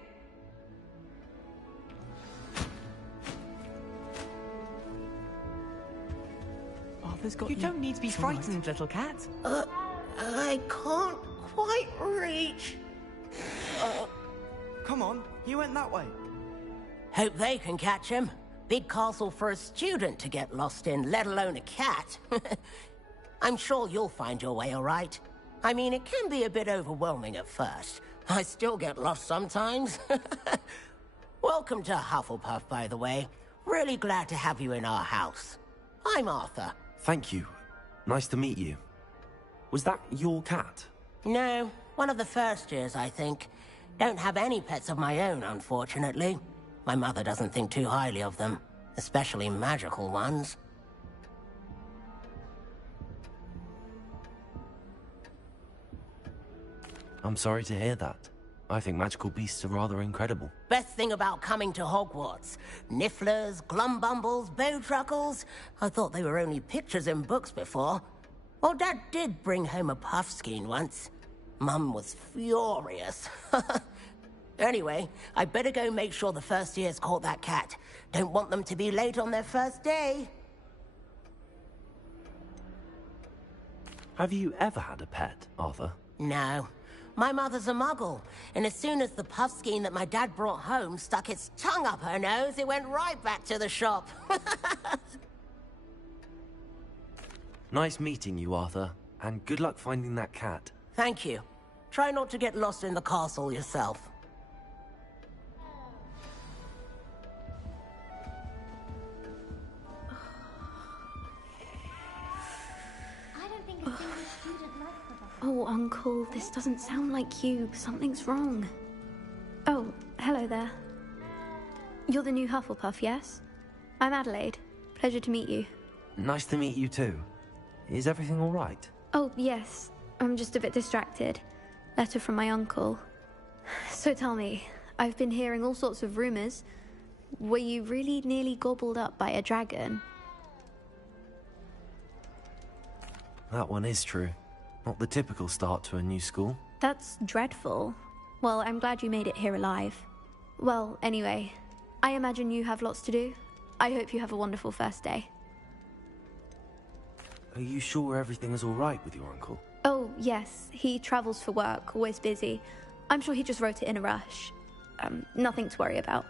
Arthur's got You don't need to be frightened, little cat. I can't quite reach. Come on, he went that way. Hope they can catch him. Big castle for a student to get lost in, let alone a cat. I'm sure you'll find your way all right. I mean, it can be a bit overwhelming at first. I still get lost sometimes. Welcome to Hufflepuff, by the way. Really glad to have you in our house. I'm Arthur. Thank you. Nice to meet you. Was that your cat? No, one of the first years, I think. Don't have any pets of my own, unfortunately. My mother doesn't think too highly of them, especially magical ones. I'm sorry to hear that. I think magical beasts are rather incredible. Best thing about coming to Hogwarts. Nifflers, Glumbumbles, Bowtruckles. I thought they were only pictures in books before. Well, Dad did bring home a Puffskein once. Mum was furious. Anyway, I better go make sure the first years caught that cat. Don't want them to be late on their first day. Have you ever had a pet, Arthur? No. My mother's a muggle, and as soon as the Puffskein that my dad brought home stuck its tongue up her nose, it went right back to the shop. Nice meeting you, Arthur, and good luck finding that cat. Thank you. Try not to get lost in the castle yourself. Oh, Uncle, this doesn't sound like you. Something's wrong. Oh, hello there. You're the new Hufflepuff, yes? I'm Adelaide. Pleasure to meet you. Nice to meet you too. Is everything all right? Oh, yes. I'm just a bit distracted. Letter from my uncle. So tell me, I've been hearing all sorts of rumors. Were you really nearly gobbled up by a dragon? That one is true. Not the typical start to a new school. That's dreadful. Well, I'm glad you made it here alive. Well, anyway, I imagine you have lots to do. I hope you have a wonderful first day. Are you sure everything is all right with your uncle? Oh, yes. He travels for work, always busy. I'm sure he just wrote it in a rush. Nothing to worry about.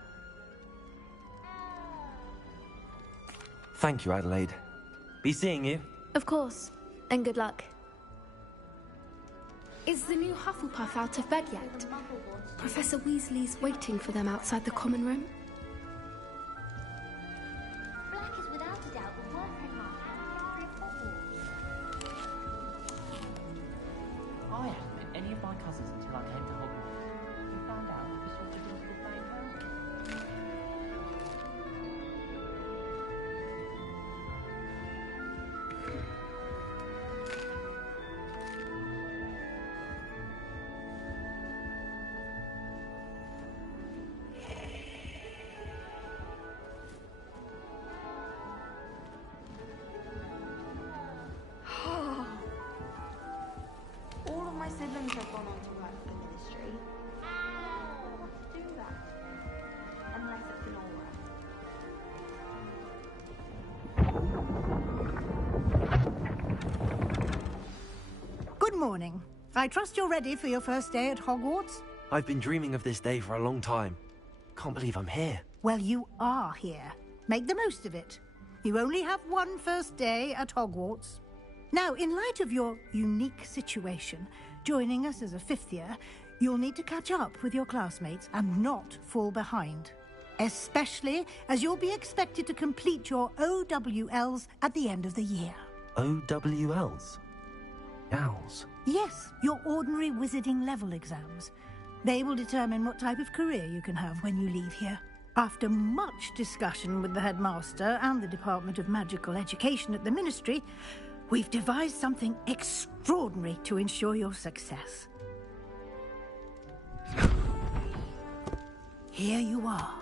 Thank you, Adelaide. Be seeing you. Of course. And good luck. Is the new Hufflepuff out of bed yet? Professor Weasley's waiting for them outside the common room. Black is without a doubt the worst headmaster in the history of Hogwarts. I hadn't met any of my cousins until I came to Hogwarts. You found out that the sorcerer was the same house. All of my siblings have gone on to work for the ministry. I don't want to do that. Unless it's an Good morning. I trust you're ready for your first day at Hogwarts? I've been dreaming of this day for a long time. Can't believe I'm here. Well, you are here. Make the most of it. You only have one first day at Hogwarts. Now, in light of your unique situation, joining us as a fifth year, you'll need to catch up with your classmates and not fall behind. Especially as you'll be expected to complete your OWLs at the end of the year. OWLs? Owls? Yes, your ordinary wizarding level exams. They will determine what type of career you can have when you leave here. After much discussion with the headmaster and the Department of Magical Education at the Ministry, we've devised something extraordinary to ensure your success. Here you are.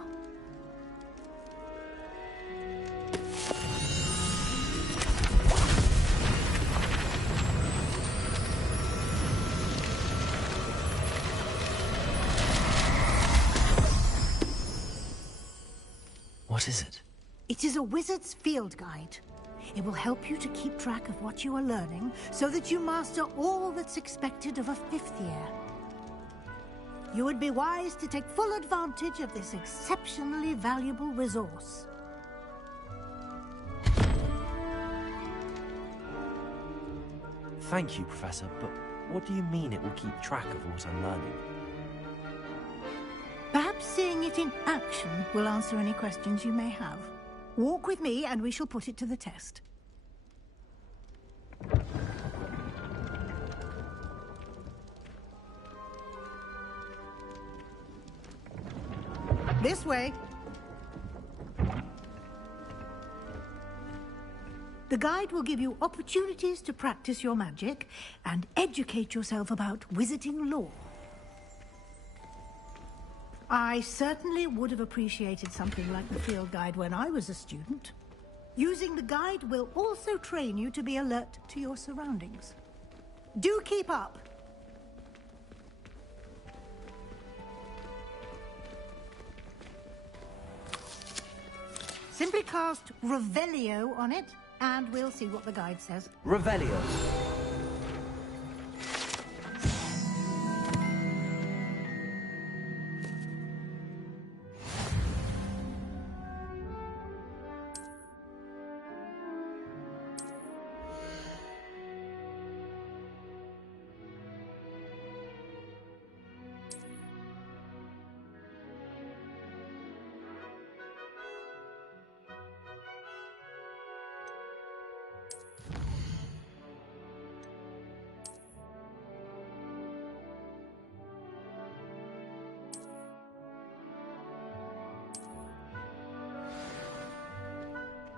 What is it? It is a wizard's field guide. It will help you to keep track of what you are learning so that you master all that's expected of a 5th year. You would be wise to take full advantage of this exceptionally valuable resource. Thank you, Professor, but what do you mean it will keep track of what I'm learning? Perhaps seeing it in action will answer any questions you may have. Walk with me and we shall put it to the test. This way. The guide will give you opportunities to practice your magic and educate yourself about wizarding lore. I certainly would have appreciated something like the field guide when I was a student. Using the guide will also train you to be alert to your surroundings. Do keep up! Simply cast Revelio on it, and we'll see what the guide says. Revelio.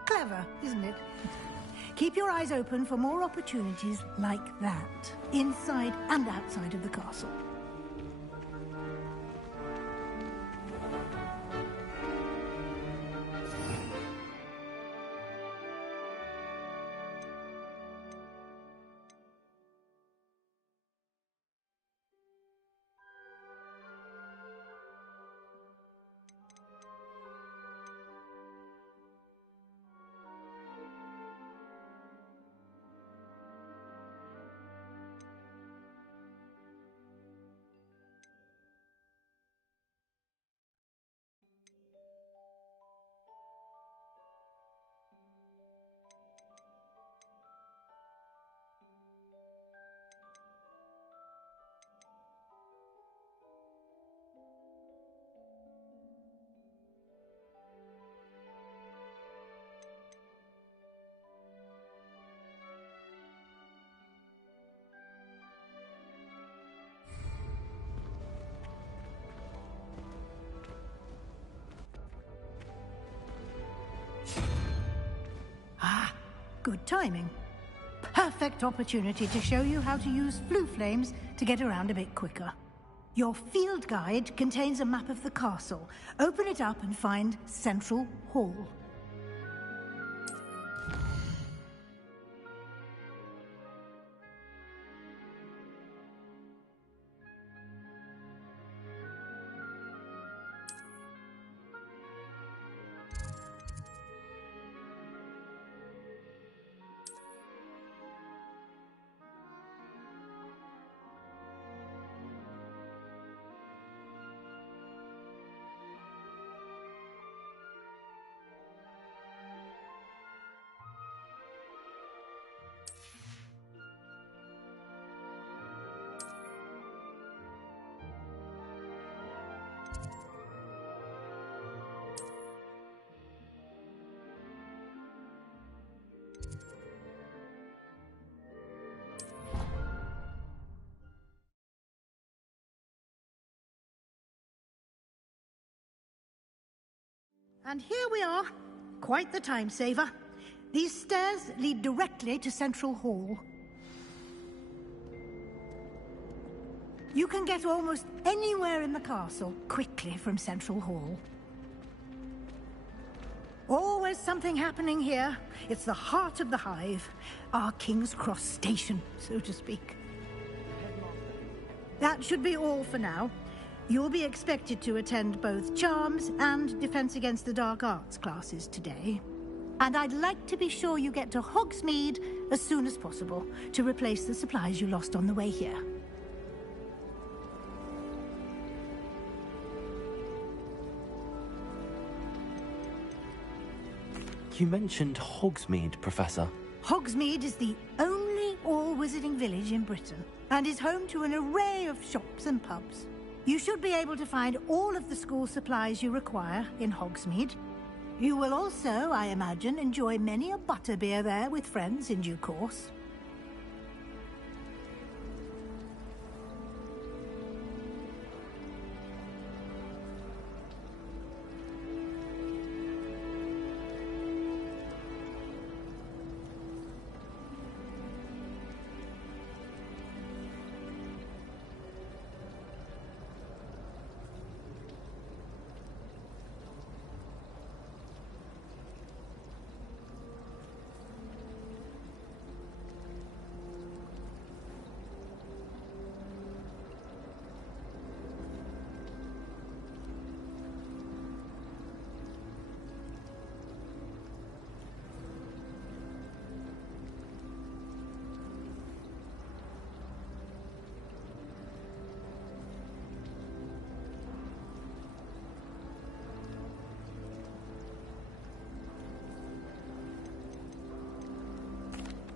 Clever, isn't it? Keep your eyes open for more opportunities like that, inside and outside of the castle. Good timing. Perfect opportunity to show you how to use flue flames to get around a bit quicker. Your field guide contains a map of the castle. Open it up and find Central Hall. And here we are. Quite the time saver. These stairs lead directly to Central Hall. You can get almost anywhere in the castle quickly from Central Hall. Always something happening here. It's the heart of the hive. Our King's Cross station, so to speak. That should be all for now. You'll be expected to attend both Charms and Defense Against the Dark Arts classes today. And I'd like to be sure you get to Hogsmeade as soon as possible to replace the supplies you lost on the way here. You mentioned Hogsmeade, Professor. Hogsmeade is the only all-wizarding village in Britain and is home to an array of shops and pubs. You should be able to find all of the school supplies you require in Hogsmeade. You will also, I imagine, enjoy many a butterbeer there with friends in due course.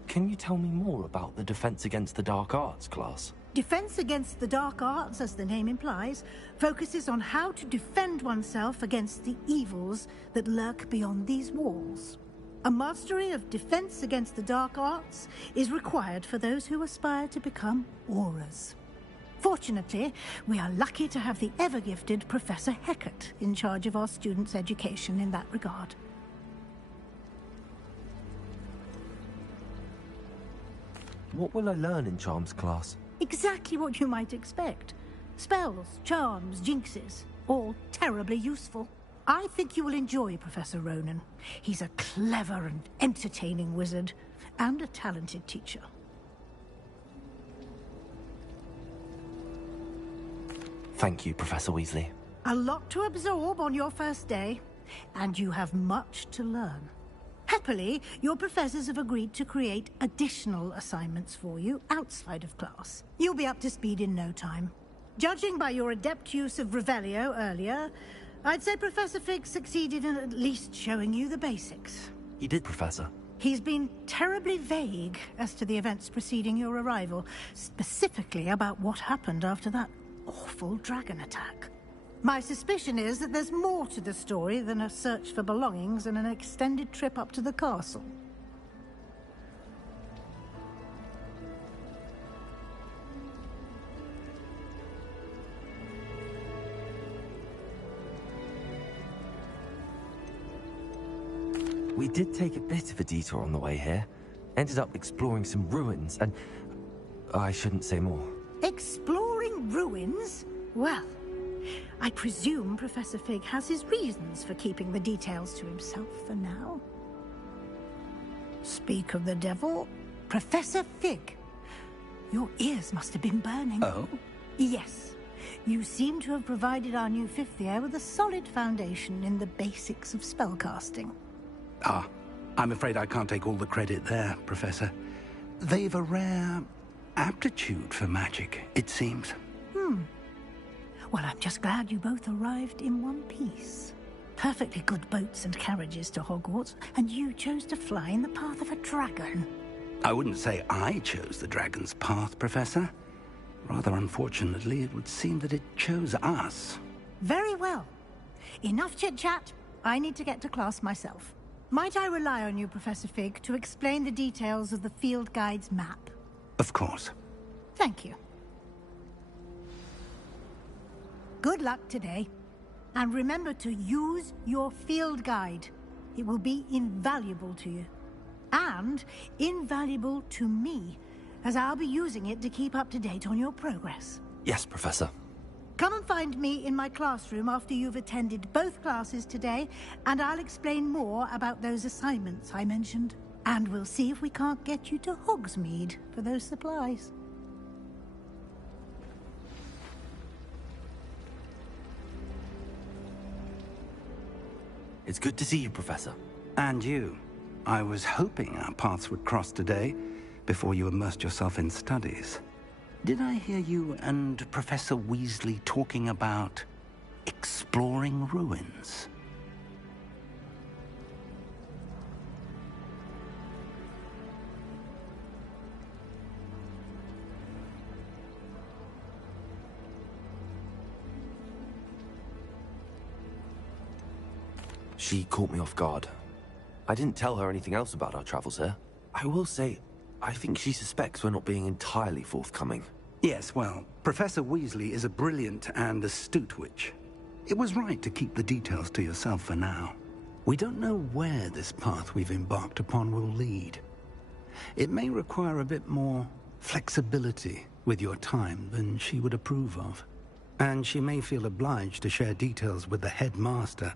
Can you tell me more about the Defense Against the Dark Arts class? Defense Against the Dark Arts, as the name implies, focuses on how to defend oneself against the evils that lurk beyond these walls. A mastery of Defense Against the Dark Arts is required for those who aspire to become Aurors. Fortunately, we are lucky to have the ever-gifted Professor Hecat in charge of our students' education in that regard. What will I learn in Charms class? Exactly what you might expect. Spells, charms, jinxes, all terribly useful. I think you will enjoy Professor Ronan. He's a clever and entertaining wizard, and a talented teacher. Thank you, Professor Weasley. A lot to absorb on your first day, and you have much to learn. Happily, your professors have agreed to create additional assignments for you outside of class. You'll be up to speed in no time. Judging by your adept use of Revelio earlier, I'd say Professor Fig succeeded in at least showing you the basics. He did, Professor. He's been terribly vague as to the events preceding your arrival, specifically about what happened after that awful dragon attack. My suspicion is that there's more to the story than a search for belongings and an extended trip up to the castle. We did take a bit of a detour on the way here. Ended up exploring some ruins and... I shouldn't say more. Exploring ruins? Well, I presume Professor Fig has his reasons for keeping the details to himself for now. Speak of the devil, Professor Fig. Your ears must have been burning. Oh? Yes. You seem to have provided our new fifth year with a solid foundation in the basics of spellcasting. Ah, I'm afraid I can't take all the credit there, Professor. They've a rare aptitude for magic, it seems. Well, I'm just glad you both arrived in one piece. Perfectly good boats and carriages to Hogwarts, and you chose to fly in the path of a dragon. I wouldn't say I chose the dragon's path, Professor. Rather unfortunately, it would seem that it chose us. Very well. Enough chit-chat. I need to get to class myself. Might I rely on you, Professor Fig, to explain the details of the field guide's map? Of course. Thank you. Good luck today. And remember to use your field guide. It will be invaluable to you. And invaluable to me, as I'll be using it to keep up to date on your progress. Yes, Professor. Come and find me in my classroom after you've attended both classes today, and I'll explain more about those assignments I mentioned. And we'll see if we can't get you to Hogsmeade for those supplies. It's good to see you, Professor. And you. I was hoping our paths would cross today, before you immersed yourself in studies. Did I hear you and Professor Weasley talking about exploring ruins? She caught me off guard. I didn't tell her anything else about our travels here. I will say, I think she suspects we're not being entirely forthcoming. Yes, well, Professor Weasley is a brilliant and astute witch. It was right to keep the details to yourself for now. We don't know where this path we've embarked upon will lead. It may require a bit more flexibility with your time than she would approve of. And she may feel obliged to share details with the headmaster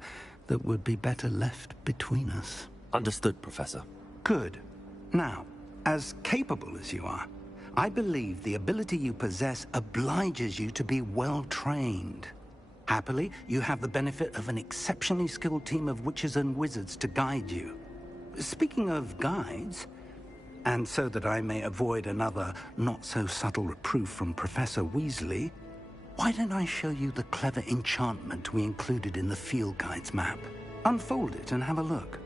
that would be better left between us. Understood, Professor. Good. Now, as capable as you are, I believe the ability you possess obliges you to be well-trained. Happily, you have the benefit of an exceptionally skilled team of witches and wizards to guide you. Speaking of guides, and so that I may avoid another not-so-subtle reproof from Professor Weasley, why don't I show you the clever enchantment we included in the field guide's map? Unfold it and have a look.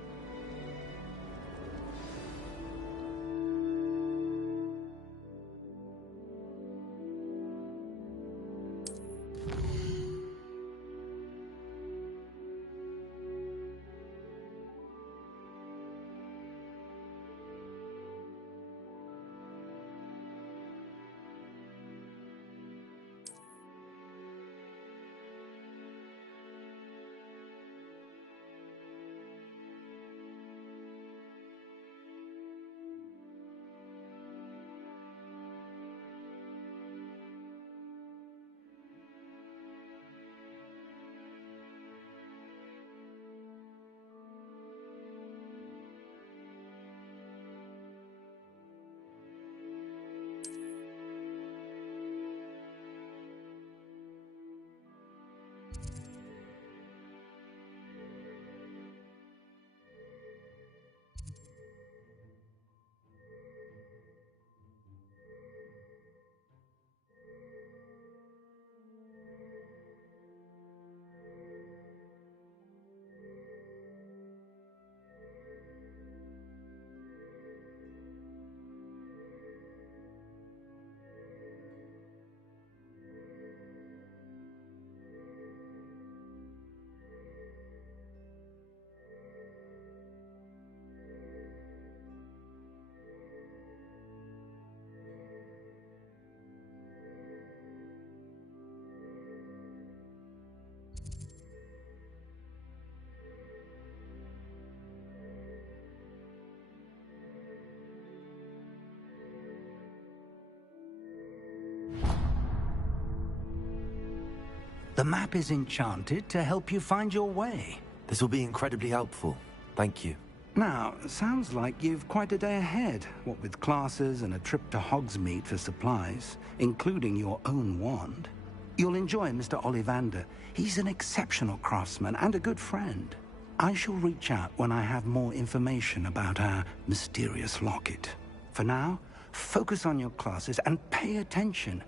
The map is enchanted to help you find your way. This will be incredibly helpful. Thank you. Now, sounds like you've quite a day ahead, what with classes and a trip to Hogsmeade for supplies, including your own wand. You'll enjoy Mr. Ollivander. He's an exceptional craftsman and a good friend. I shall reach out when I have more information about our mysterious locket. For now, focus on your classes and pay attention.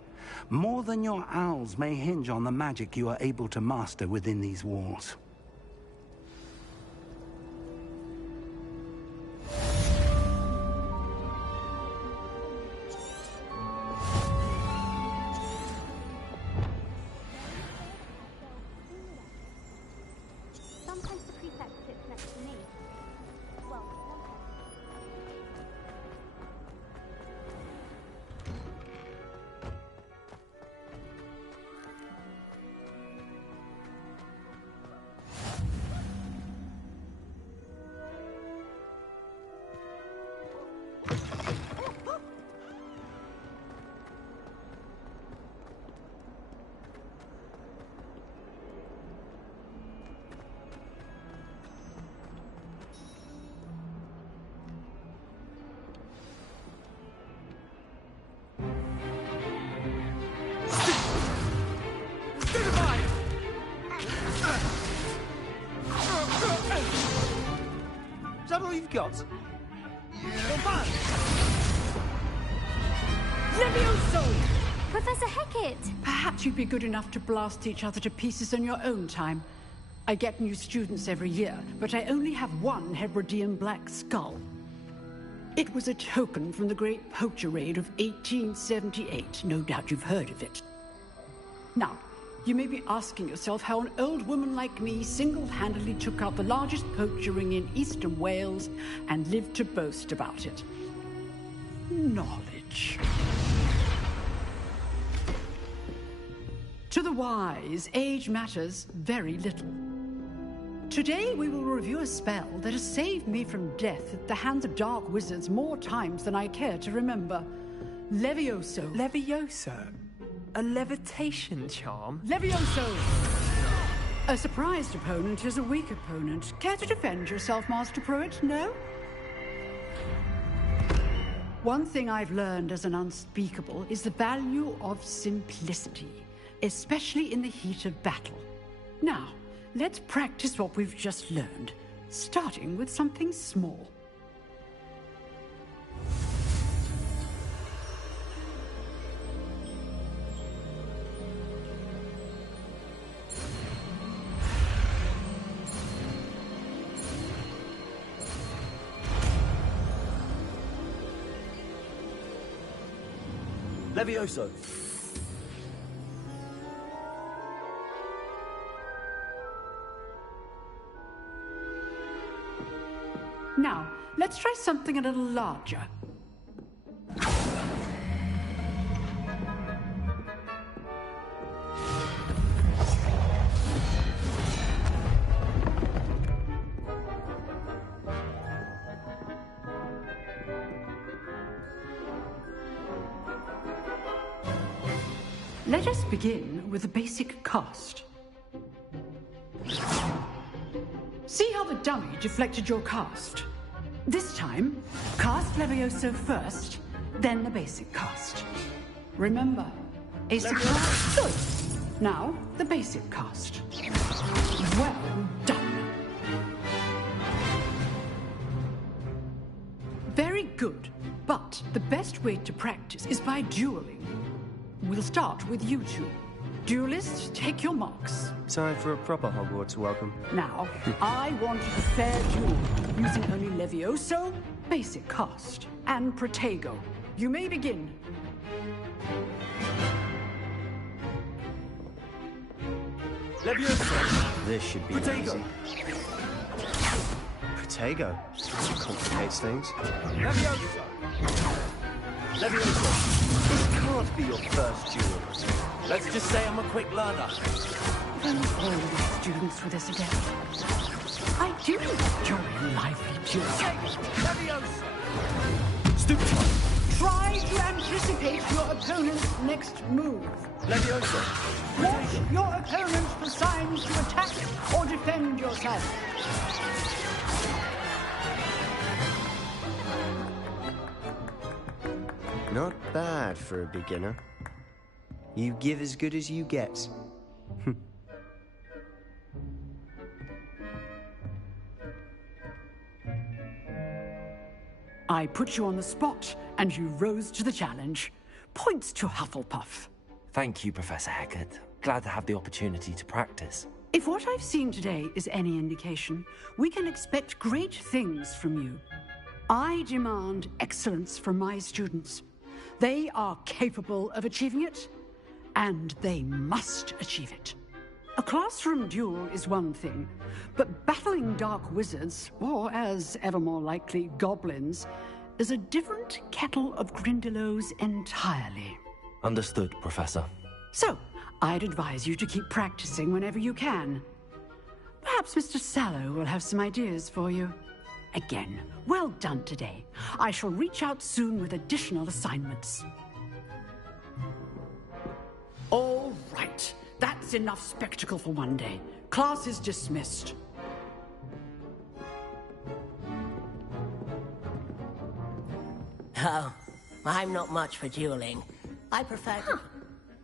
More than your owls may hinge on the magic you are able to master within these walls. Sometimes the prefect sits next to me. Well, sometimes. all you've got? Levioso! Professor Hecat! Perhaps you'd be good enough to blast each other to pieces in your own time. I get new students every year, but I only have one Hebridean black skull. It was a token from the Great Poacher Raid of 1878. No doubt you've heard of it. Now, you may be asking yourself how an old woman like me single-handedly took out the largest poacher ring in eastern Wales and lived to boast about it. Knowledge. To the wise, age matters very little. Today we will review a spell that has saved me from death at the hands of dark wizards more times than I care to remember. Levioso. Levioso? A levitation charm? Levioso! A surprised opponent is a weak opponent. Care to defend yourself, Master Pruitt? No? One thing I've learned as an unspeakable is the value of simplicity, especially in the heat of battle. Now, let's practice what we've just learned, starting with something small. Levioso. Now, let's try something a little larger. Let us begin with the basic cast. See how the dummy deflected your cast? This time, cast Levioso first, then the basic cast. Remember, a surprise. Good. Now, the basic cast. Well done. Very good, but the best way to practice is by dueling. We'll start with you two. Duelists, take your marks. Time for a proper Hogwarts welcome. Now, I want a fair duel, using only Levioso, basic cast, and Protego. You may begin. Levioso! This should be Protego! easy. Protego? Complicates things. Levioso! Levioso! This can't be your first duel. Let's just say I'm a quick learner. Don't all the students with us again. I do enjoy lively duels. Levioso! Stupid! Try to anticipate your opponent's next move. Levioso! Watch your opponent for signs to attack or defend yourself. Not bad for a beginner. You give as good as you get. I put you on the spot, and you rose to the challenge. Points to Hufflepuff. Thank you, Professor Hecat. Glad to have the opportunity to practice. If what I've seen today is any indication, we can expect great things from you. I demand excellence from my students. They are capable of achieving it, and they must achieve it. A classroom duel is one thing, but battling dark wizards, or as ever more likely, goblins, is a different kettle of Grindylows entirely. Understood, Professor. So, I'd advise you to keep practicing whenever you can. Perhaps Mr. Sallow will have some ideas for you. Again, well done today. I shall reach out soon with additional assignments. All right. That's enough spectacle for one day. Class is dismissed. Oh, I'm not much for dueling. I prefer to...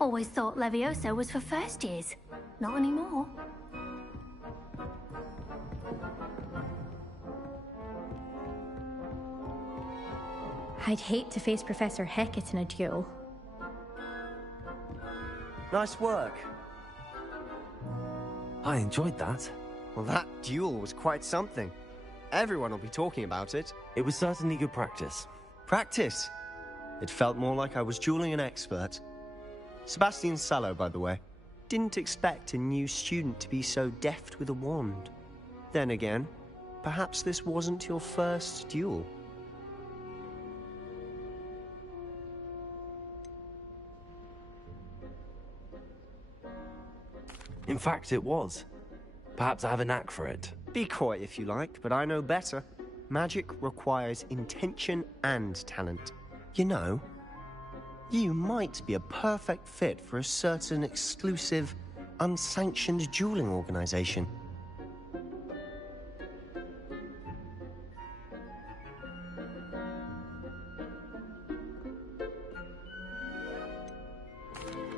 Always thought Levioso was for first years. Not anymore. I'd hate to face Professor Hecat in a duel. Nice work. I enjoyed that. Well, that duel was quite something. Everyone will be talking about it. It was certainly good practice. Practice? It felt more like I was dueling an expert. Sebastian Sallow, by the way. Didn't expect a new student to be so deft with a wand. Then again, perhaps this wasn't your first duel. In fact, it was. Perhaps I have a knack for it. Be coy if you like, but I know better. Magic requires intention and talent. You know, you might be a perfect fit for a certain exclusive, unsanctioned dueling organization.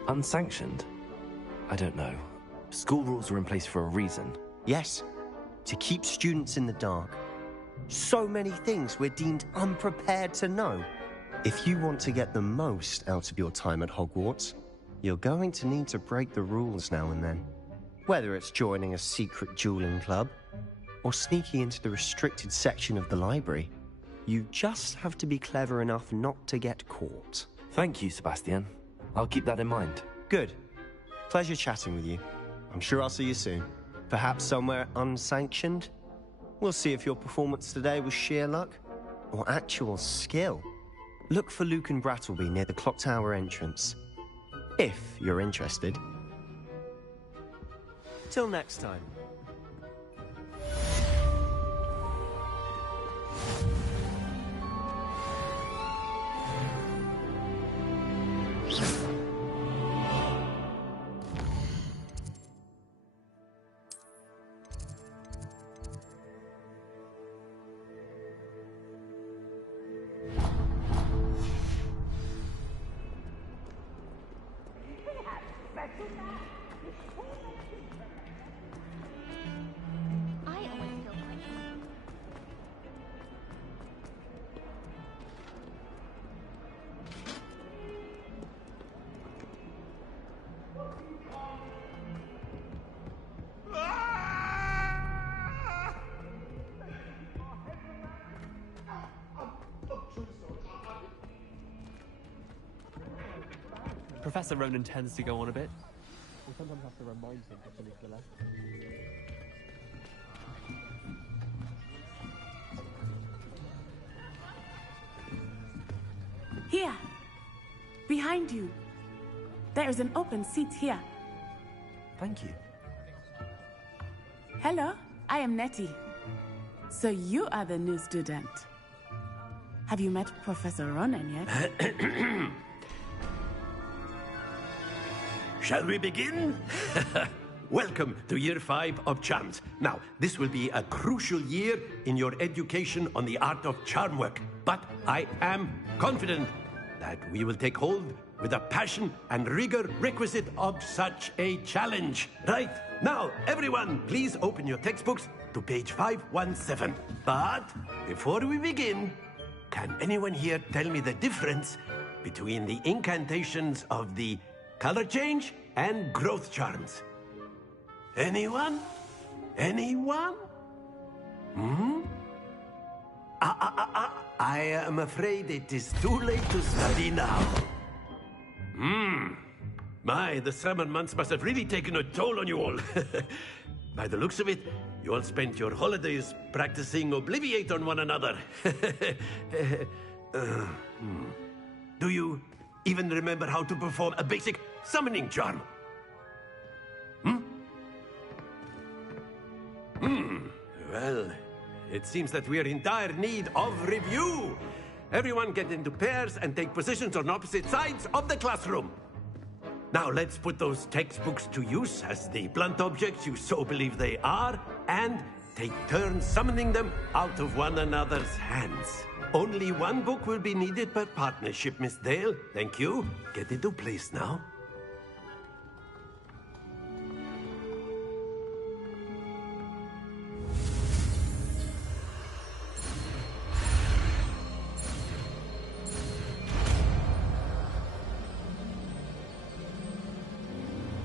Unsanctioned? I don't know. School rules are in place for a reason. Yes, to keep students in the dark. So many things we're deemed unprepared to know. If you want to get the most out of your time at Hogwarts, you're going to need to break the rules now and then. Whether it's joining a secret dueling club, or sneaking into the restricted section of the library, you just have to be clever enough not to get caught. Thank you, Sebastian. I'll keep that in mind. Good. Pleasure chatting with you. I'm sure I'll see you soon. Perhaps somewhere unsanctioned? We'll see if your performance today was sheer luck or actual skill. Look for Luke and Brattleby near the clock tower entrance, if you're interested. Till next time. Professor Ronan tends to go on a bit. We sometimes have to remind him to leave the left. Here! Behind you! There is an open seat here. Thank you. Hello, I am Nettie. So you are the new student. Have you met Professor Ronan yet? Shall we begin? Welcome to Year 5 of Charms. Now, this will be a crucial year in your education on the art of charm work. But I am confident that we will take hold with the passion and rigor requisite of such a challenge. Right, now, everyone, please open your textbooks to page 517. But before we begin, can anyone here tell me the difference between the incantations of the color change and growth charms? Anyone? Anyone? I am afraid it is too late to study now. My, the summer months must have really taken a toll on you all. By the looks of it, you all spent your holidays practicing Obliviate on one another. Do you even remember how to perform a basic summoning charm? Well, it seems that we are in dire need of review. Everyone get into pairs and take positions on opposite sides of the classroom. Now let's put those textbooks to use as the blunt objects you so believe they are, and take turns summoning them out of one another's hands. Only one book will be needed per partnership, Miss Dale. Thank you. Get into place now.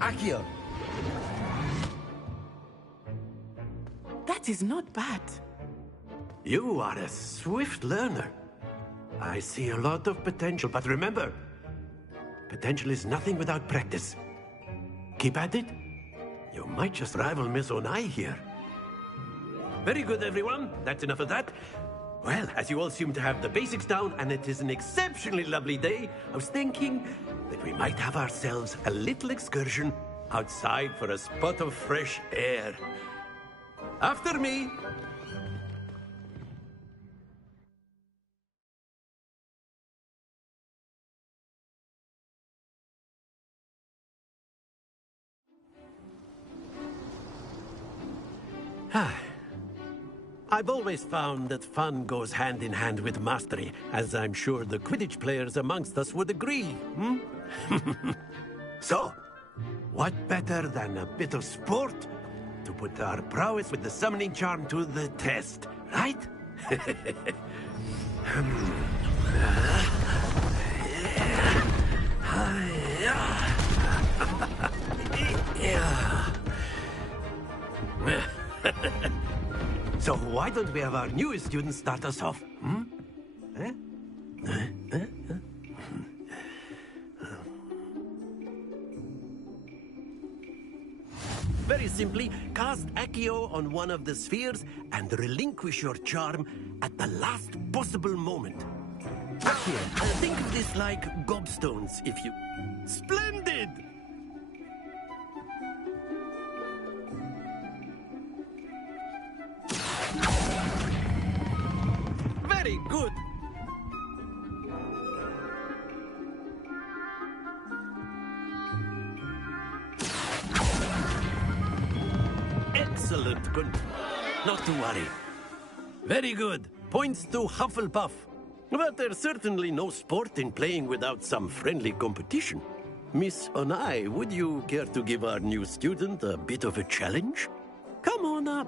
Accio. That is not bad. You are a swift learner. I see a lot of potential, but remember, potential is nothing without practice. Keep at it. You might just rival Miss Onai here. Very good, everyone. That's enough of that. Well, as you all seem to have the basics down, and it is an exceptionally lovely day, I was thinking that we might have ourselves a little excursion outside for a spot of fresh air. After me. I've always found that fun goes hand in hand with mastery, as I'm sure the Quidditch players amongst us would agree, So, what better than a bit of sport to put our prowess with the summoning charm to the test, right? So why don't we have our newest student start us off? Very simply, cast Accio on one of the spheres and relinquish your charm at the last possible moment. Accio, think of this like gobstones, if you... Splendid! Very good! Excellent, good. Not to worry. Very good. Points to Hufflepuff. But there's certainly no sport in playing without some friendly competition. Miss Onai, would you care to give our new student a bit of a challenge? Come on up.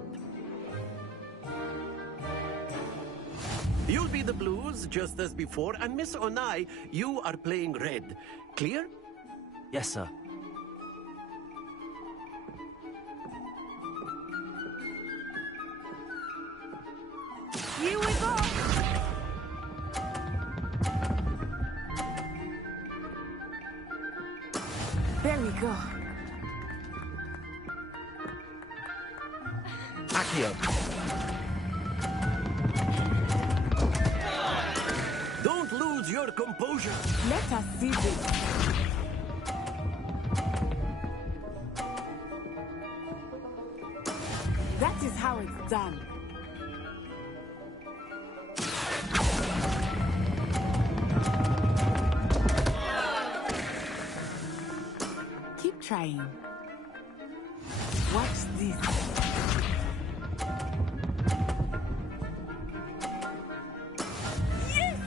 You'll be the blues, just as before, and Miss Onai, you are playing red. Clear? Yes, sir. Here we go! There we go. Accio. Don't lose your composure. Let us see this. That is how it's done. Keep trying. Watch this. Yes!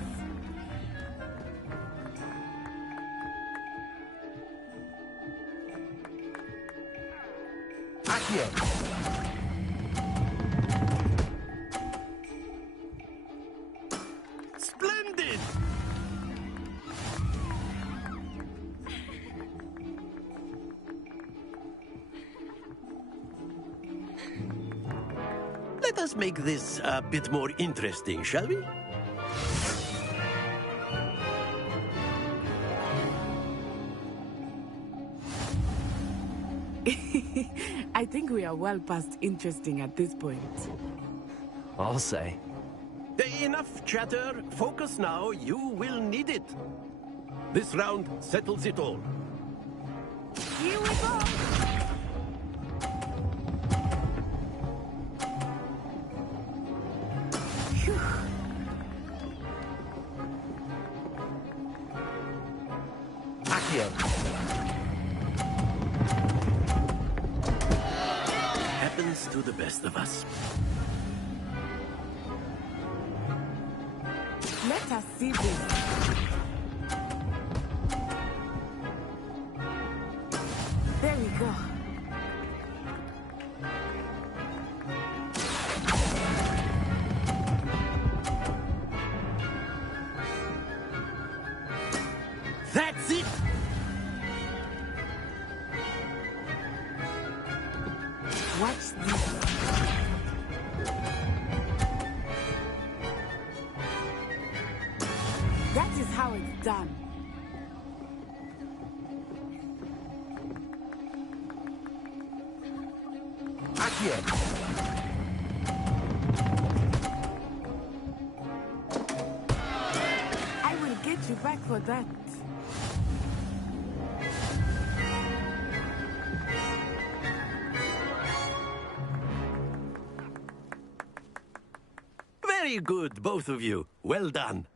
Accio. Splendid! Let us make this a bit more interesting, shall we? I think we are well past interesting at this point. I'll say. Enough chatter. Focus now. You will need it. This round settles it all. Here we go! Phew. Accio. Happens to the best of us. Let us see this. There we go. That's it! Watch this. That is how it's done. I will get you back for that. Very good, both of you. Well done.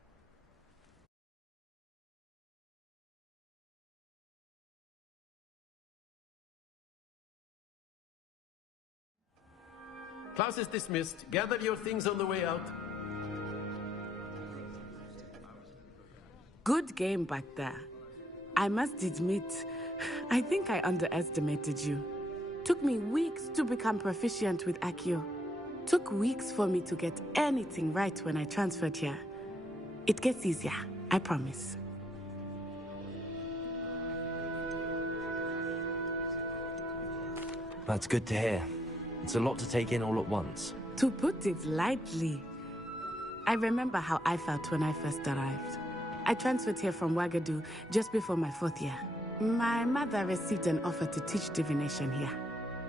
Class is dismissed. Gather your things on the way out. Good game back there. I must admit, I think I underestimated you. Took me weeks to become proficient with Accio. Took weeks for me to get anything right when I transferred here. It gets easier, I promise. That's good to hear. It's a lot to take in all at once. To put it lightly, I remember how I felt when I first arrived. I transferred here from Ouagadougou just before my 4th year. My mother received an offer to teach divination here.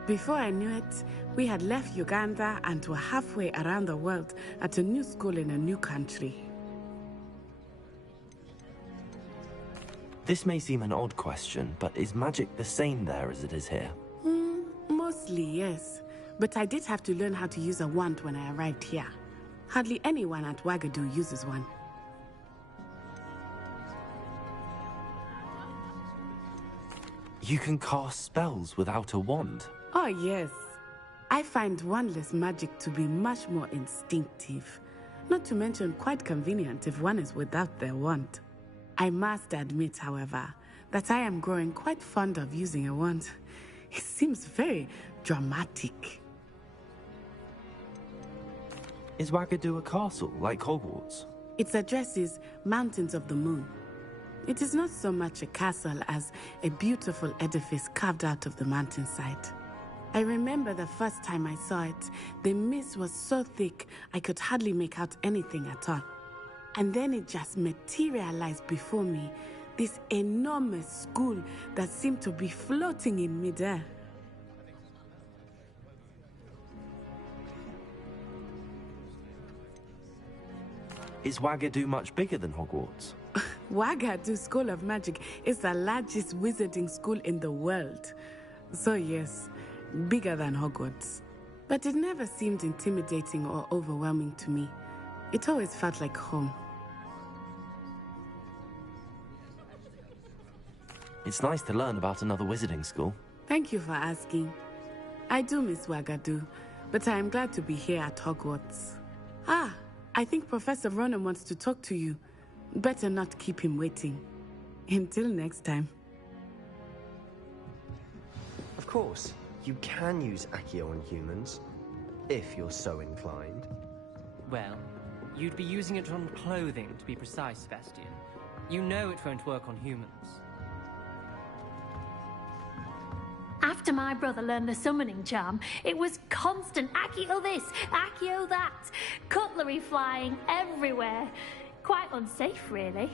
Before I knew it, we had left Uganda and were halfway around the world at a new school in a new country. This may seem an odd question, but is magic the same there as it is here? Mostly, yes. But I did have to learn how to use a wand when I arrived here. Hardly anyone at Ouagadougou uses one. You can cast spells without a wand? Oh, yes. I find wandless magic to be much more instinctive. Not to mention quite convenient if one is without their wand. I must admit, however, that I am growing quite fond of using a wand. It seems very dramatic. Is Ouagadougou a castle, like Hogwarts? Its address is Mountains of the Moon. It is not so much a castle as a beautiful edifice carved out of the mountainside. I remember the first time I saw it, the mist was so thick I could hardly make out anything at all. And then it just materialized before me, this enormous school that seemed to be floating in midair. Is Ouagadougou much bigger than Hogwarts? Ouagadougou School of Magic is the largest wizarding school in the world. So yes, bigger than Hogwarts. But it never seemed intimidating or overwhelming to me. It always felt like home. It's nice to learn about another wizarding school. Thank you for asking. I do miss Ouagadougou, but I am glad to be here at Hogwarts. Ah, I think Professor Ronan wants to talk to you. Better not keep him waiting. Until next time. Of course, you can use Accio on humans, if you're so inclined. Well, you'd be using it on clothing, to be precise, Sebastian. You know it won't work on humans. After my brother learned the summoning charm, it was constant Accio this, Accio that, cutlery flying everywhere. Quite unsafe, really.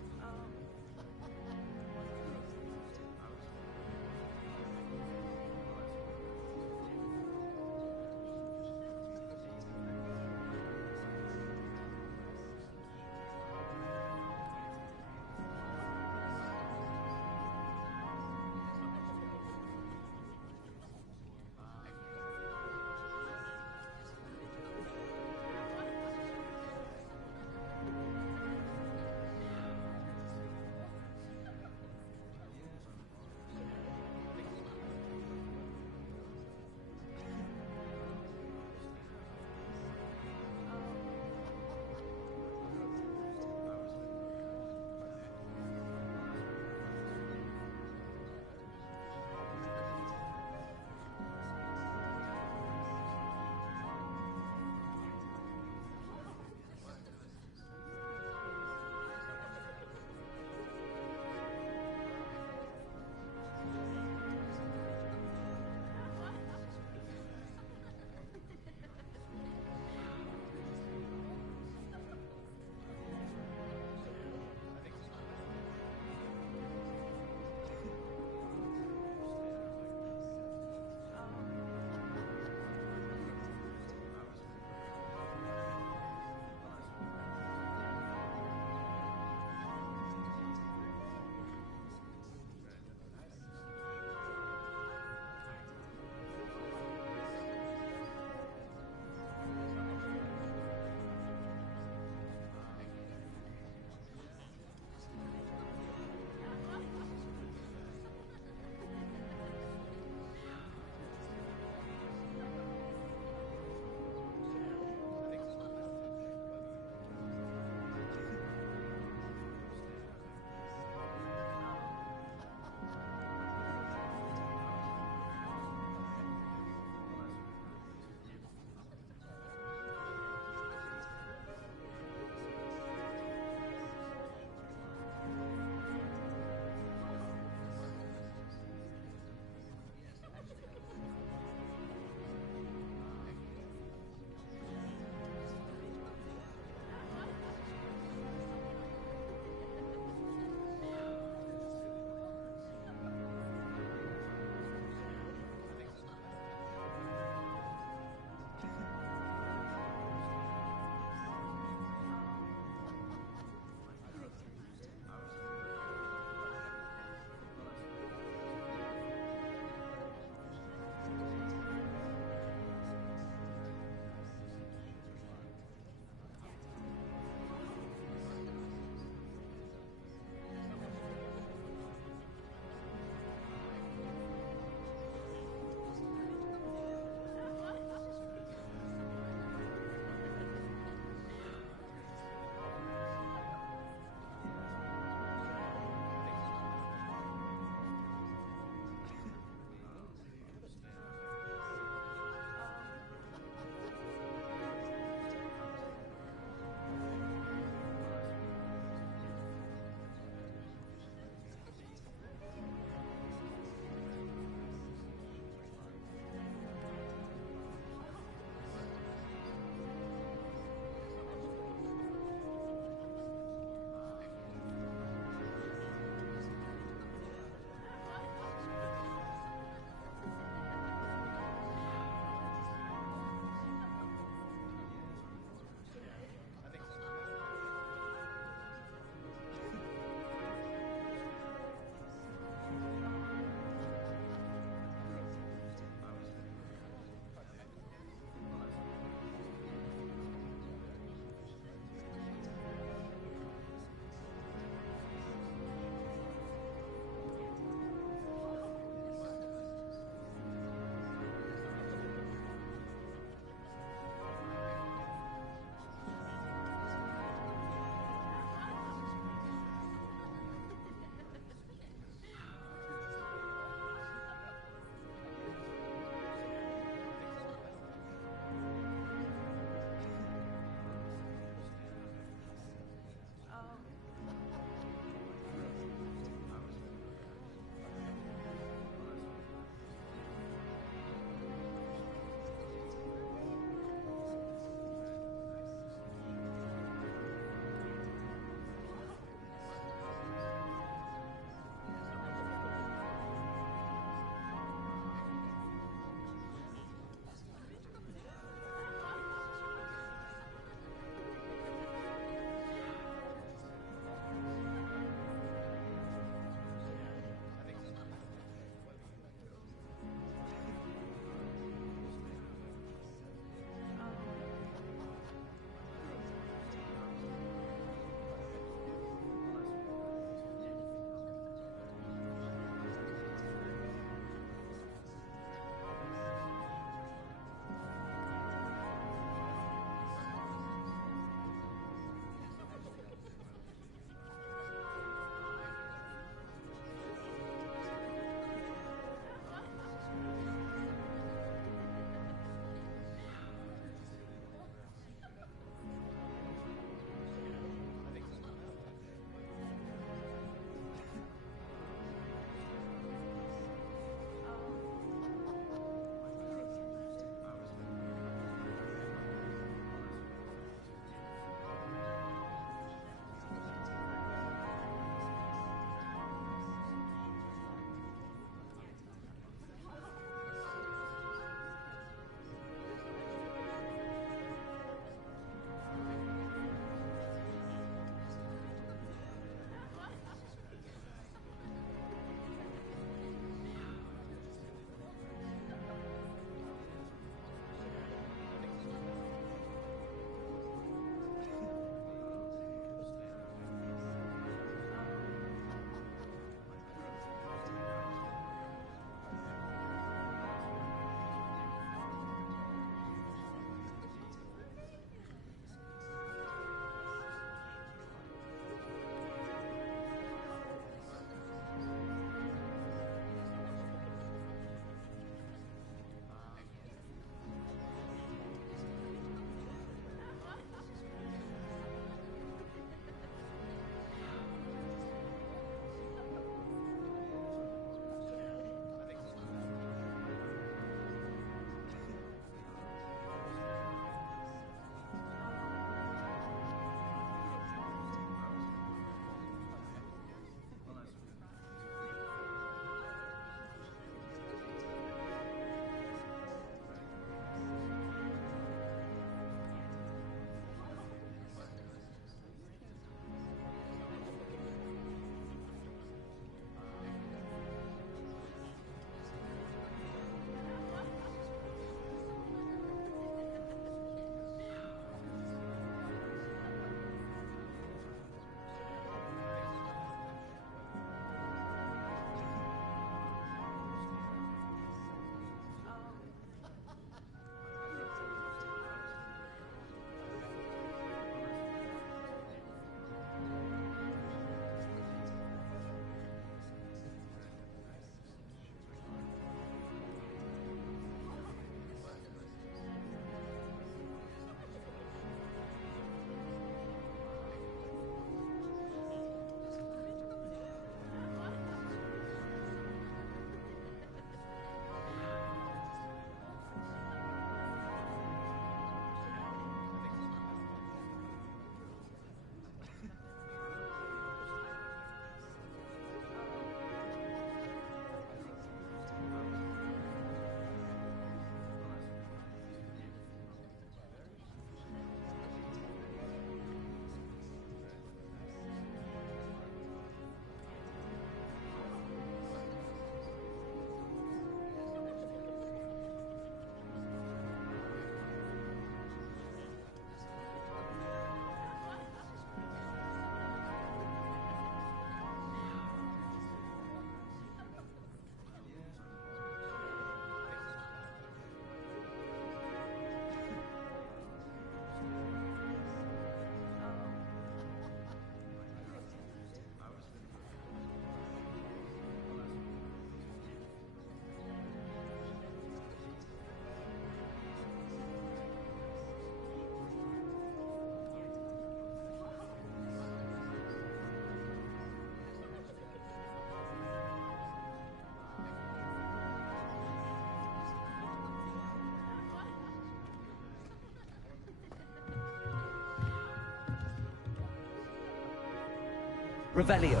Revelio.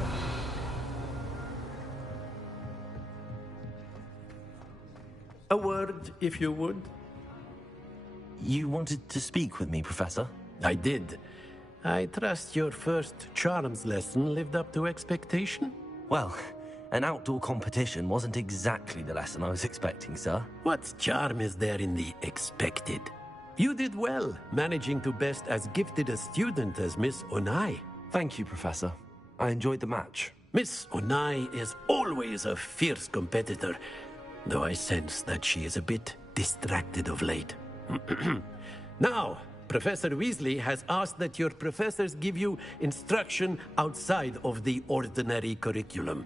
A word, if you would. You wanted to speak with me, Professor? I did. I trust your first charms lesson lived up to expectation? Well, an outdoor competition wasn't exactly the lesson I was expecting, sir. What charm is there in the expected? You did well, managing to best as gifted a student as Miss Onai. Thank you, Professor. I enjoyed the match. Miss Onai is always a fierce competitor, though I sense that she is a bit distracted of late. Now, Professor Weasley has asked that your professors give you instruction outside of the ordinary curriculum.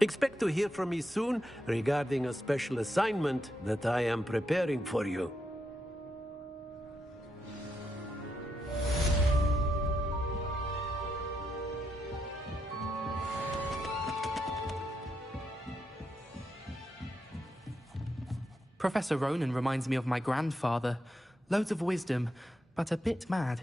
Expect to hear from me soon regarding a special assignment that I am preparing for you. Professor Ronan reminds me of my grandfather. Loads of wisdom, but a bit mad.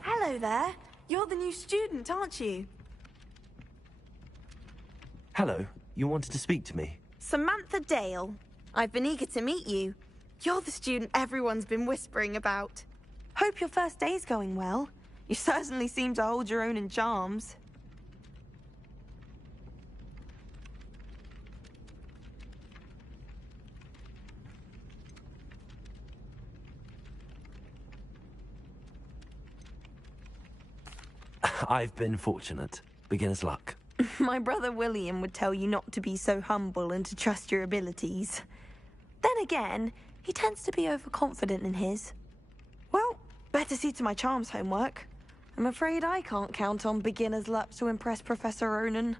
Hello there. You're the new student, aren't you? Hello. You wanted to speak to me? Samantha Dale. I've been eager to meet you. You're the student everyone's been whispering about. Hope your first day's going well. You certainly seem to hold your own in charms. I've been fortunate. Beginner's luck. My brother William would tell you not to be so humble and to trust your abilities. Then again, he tends to be overconfident in his. Well, better see to my charms homework. I'm afraid I can't count on beginner's luck to impress Professor Ronan.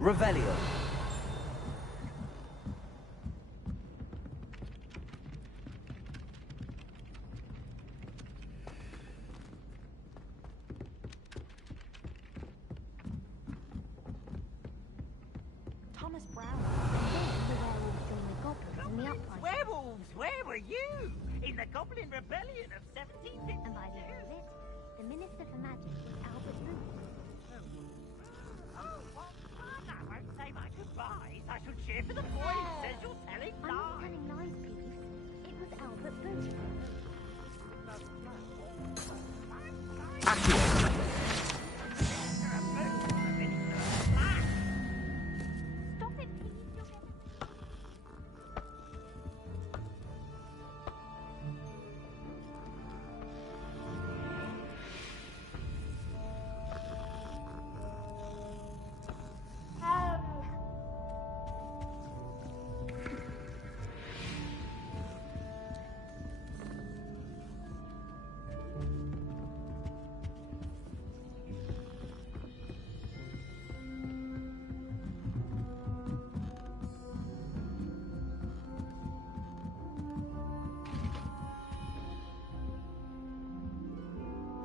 Revelio. Thomas Brown. The werewolves joined the goblins in the uprising. Werewolves, where were you? In the Goblin Rebellion of 1752. And by the end of it, the Minister for Magic was Albert Booth. Oh, what fun! I won't say my goodbyes. I shall cheer for the boy who says you're telling I'm not telling lies, Peeves. It was Albert Booth. Stop it, Peeves. You're getting...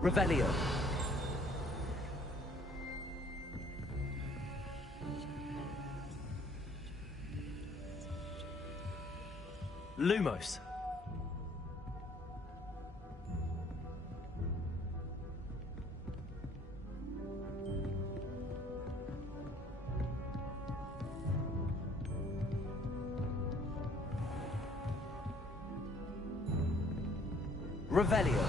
Revelio. Lumos. Revelio.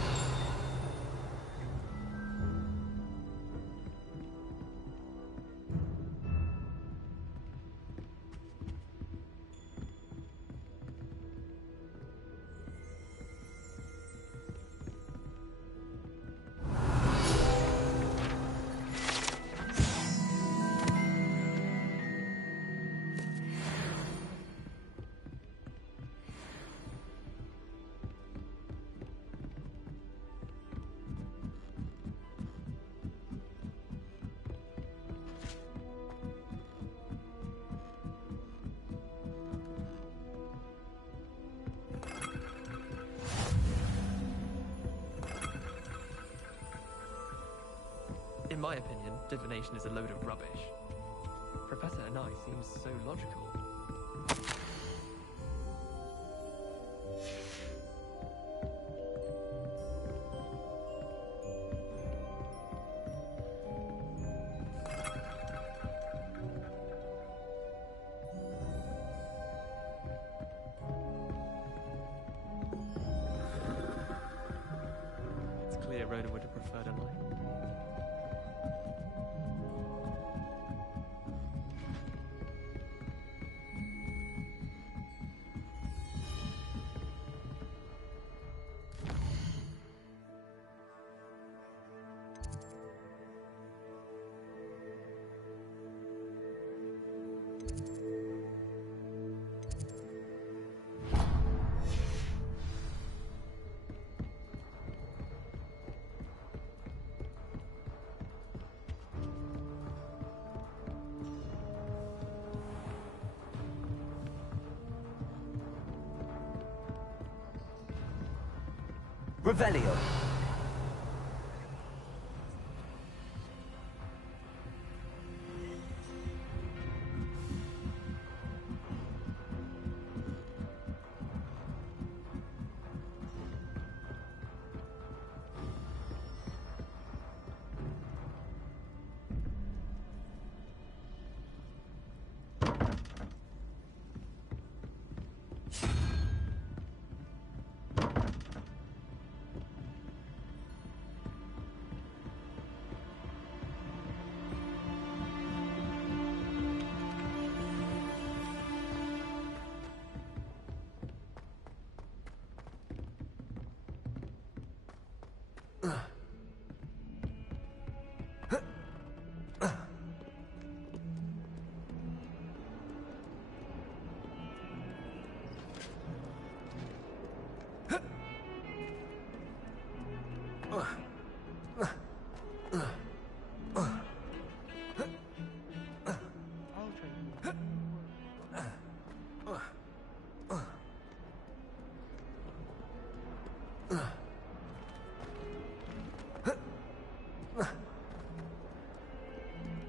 In my opinion, divination is a load of rubbish. Professor Anai seems so logical. It's clear Rhoda would have preferred Anai. Revelio.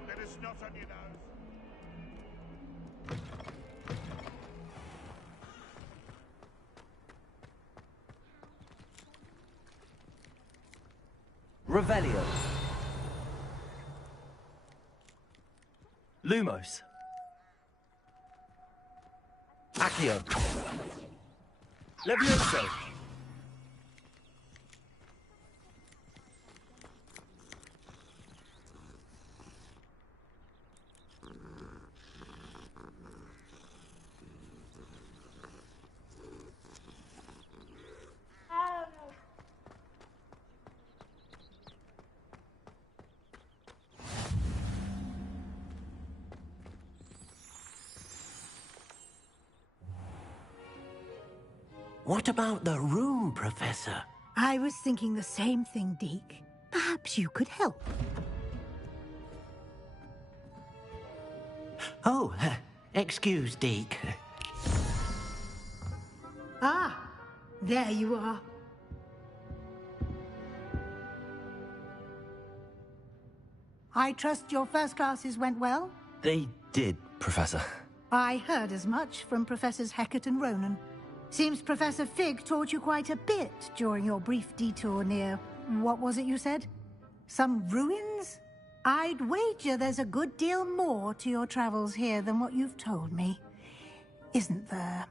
There is snot on your nose. Revelio. Lumos. Accio. Levioso. What about the room, Professor? I was thinking the same thing, Deke. Perhaps you could help. Oh, excuse, Deke. Ah, there you are. I trust your first classes went well? They did, Professor. I heard as much from Professors Hecat and Ronan. Seems Professor Fig taught you quite a bit during your brief detour near... what was it you said? Some ruins? I'd wager there's a good deal more to your travels here than what you've told me. Isn't there?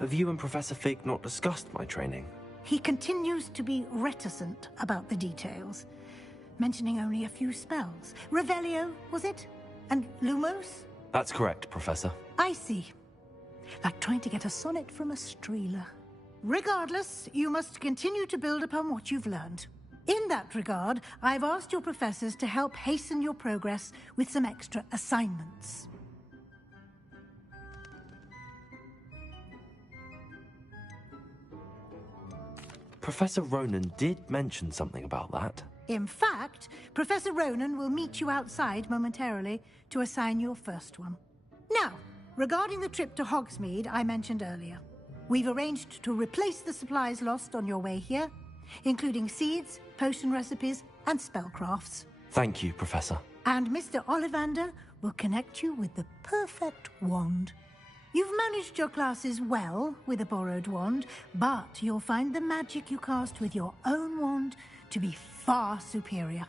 Have you and Professor Fig not discussed my training? He continues to be reticent about the details, mentioning only a few spells. Revelio, was it? And Lumos? That's correct, Professor. I see. Like trying to get a sonnet from a streeler. Regardless, you must continue to build upon what you've learned. In that regard, I've asked your professors to help hasten your progress with some extra assignments. Professor Ronan did mention something about that. In fact, Professor Ronan will meet you outside momentarily to assign your first one. Now, regarding the trip to Hogsmeade I mentioned earlier, we've arranged to replace the supplies lost on your way here, including seeds, potion recipes, and spellcrafts. Thank you, Professor. And Mr. Ollivander will connect you with the perfect wand. You've managed your classes well with a borrowed wand, but you'll find the magic you cast with your own wand to be far superior.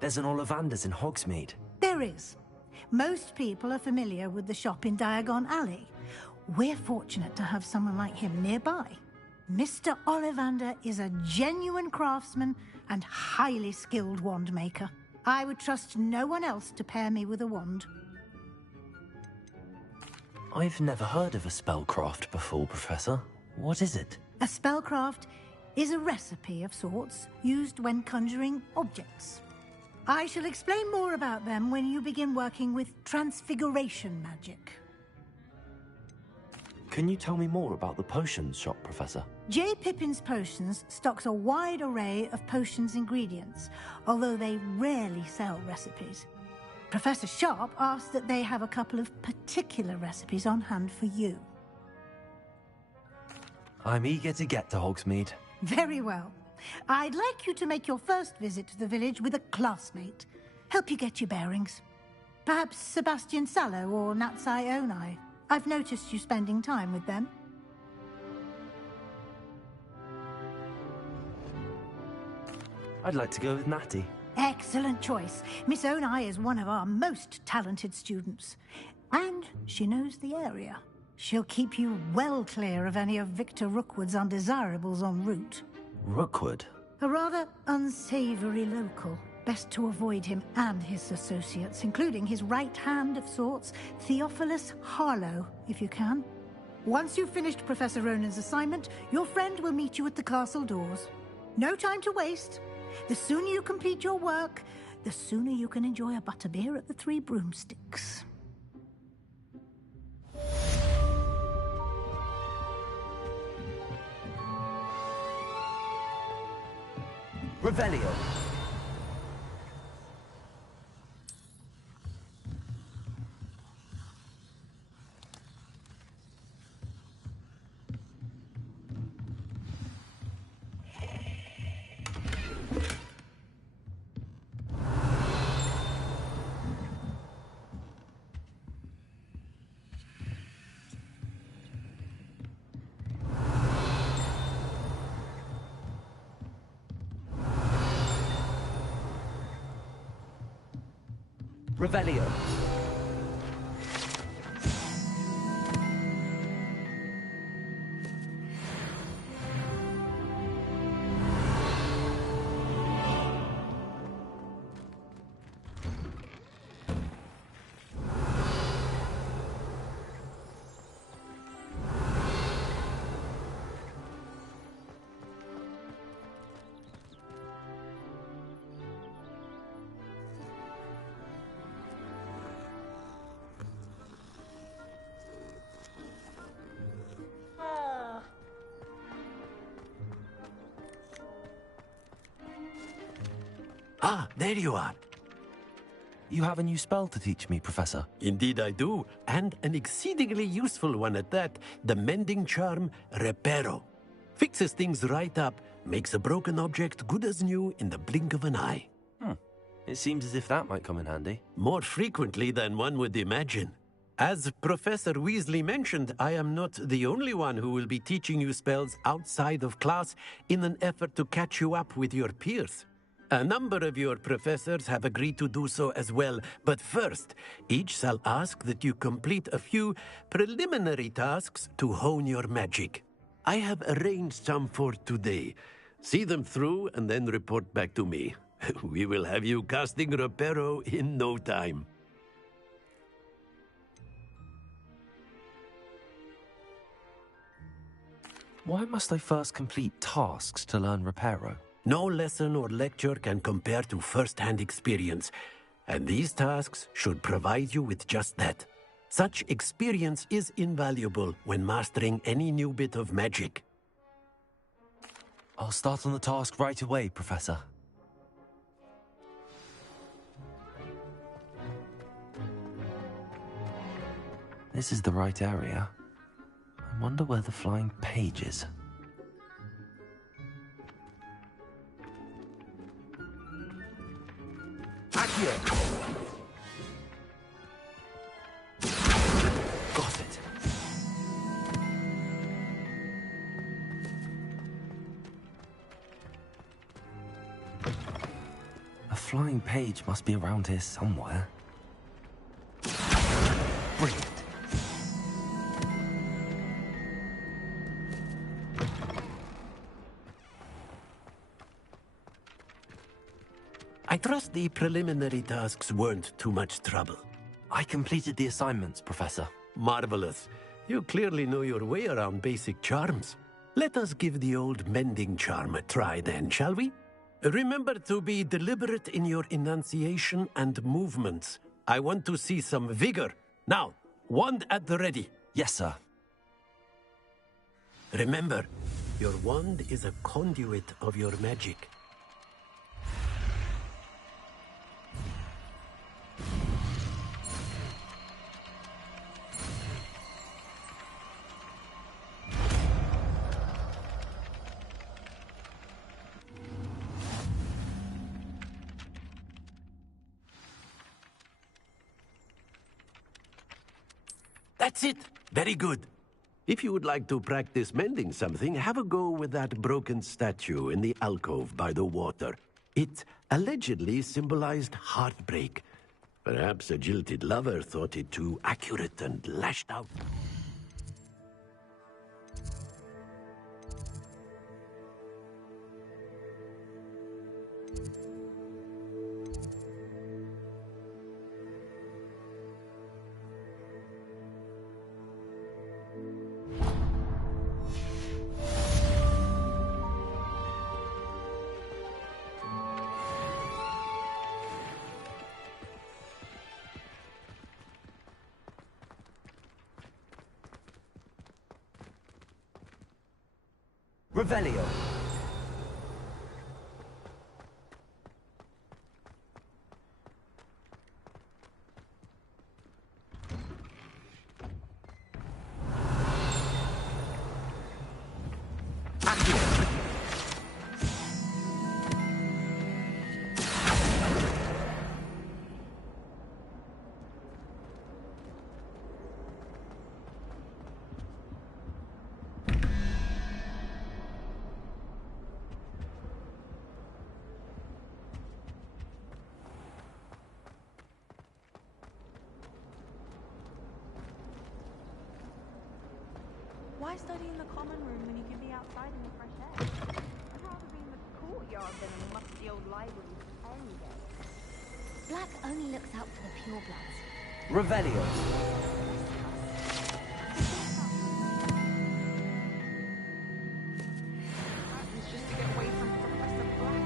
There's an Ollivander's in Hogsmeade. There is. Most people are familiar with the shop in Diagon Alley. We're fortunate to have someone like him nearby. Mr. Ollivander is a genuine craftsman and highly skilled wand maker. I would trust no one else to pair me with a wand. I've never heard of a spellcraft before, Professor. What is it? A spellcraft is a recipe of sorts used when conjuring objects. I shall explain more about them when you begin working with transfiguration magic. Can you tell me more about the potions shop, Professor? J. Pippin's Potions stocks a wide array of potions ingredients, although they rarely sell recipes. Professor Sharp asked that they have a couple of particular recipes on hand for you. I'm eager to get to Hogsmeade. Very well. I'd like you to make your first visit to the village with a classmate. Help you get your bearings. Perhaps Sebastian Sallow or Natsai Onai. I've noticed you spending time with them. I'd like to go with Natty. Excellent choice. Miss Onai is one of our most talented students. And she knows the area. She'll keep you well clear of any of Victor Rookwood's undesirables en route. Rookwood? A rather unsavory local. Best to avoid him and his associates, including his right hand of sorts, Theophilus Harlow, if you can. Once you've finished Professor Ronan's assignment, your friend will meet you at the castle doors. No time to waste. The sooner you complete your work, the sooner you can enjoy a butterbeer at the Three Broomsticks. Revelio. Revelio. Ah, there you are. You have a new spell to teach me, Professor. Indeed I do, and an exceedingly useful one at that. The mending charm, Reparo. Fixes things right up, makes a broken object good as new in the blink of an eye. It seems as if that might come in handy. More frequently than one would imagine. As Professor Weasley mentioned, I am not the only one who will be teaching you spells outside of class in an effort to catch you up with your peers. A number of your professors have agreed to do so as well, but first, each shall ask that you complete a few preliminary tasks to hone your magic. I have arranged some for today. See them through and then report back to me. We will have you casting Reparo in no time. Why must I first complete tasks to learn Reparo? No lesson or lecture can compare to first-hand experience, and these tasks should provide you with just that. Such experience is invaluable when mastering any new bit of magic. I'll start on the task right away, Professor. This is the right area. I wonder where the flying page is. Accio! Got it. A flying page must be around here somewhere. Brilliant. I trust the preliminary tasks weren't too much trouble. I completed the assignments, Professor. Marvelous. You clearly know your way around basic charms. Let us give the old mending charm a try then, shall we? Remember to be deliberate in your enunciation and movements. I want to see some vigor. Now, wand at the ready. Yes, sir. Remember, your wand is a conduit of your magic. That's it. Very good. If you would like to practice mending something, have a go with that broken statue in the alcove by the water. It allegedly symbolized heartbreak. Perhaps a jilted lover thought it too accurate and lashed out. Revelio. Why study in the common room when you can be outside in the fresh air? I'd rather be in the courtyard than in a musty old library any day. Black only looks out for the purebloods. Revelio. It's just to get away from Professor Black.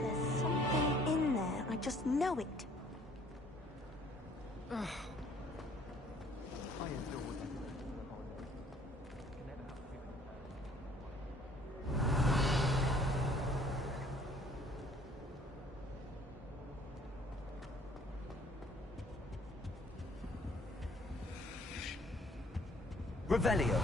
There's something in there. I just know it. Revelio.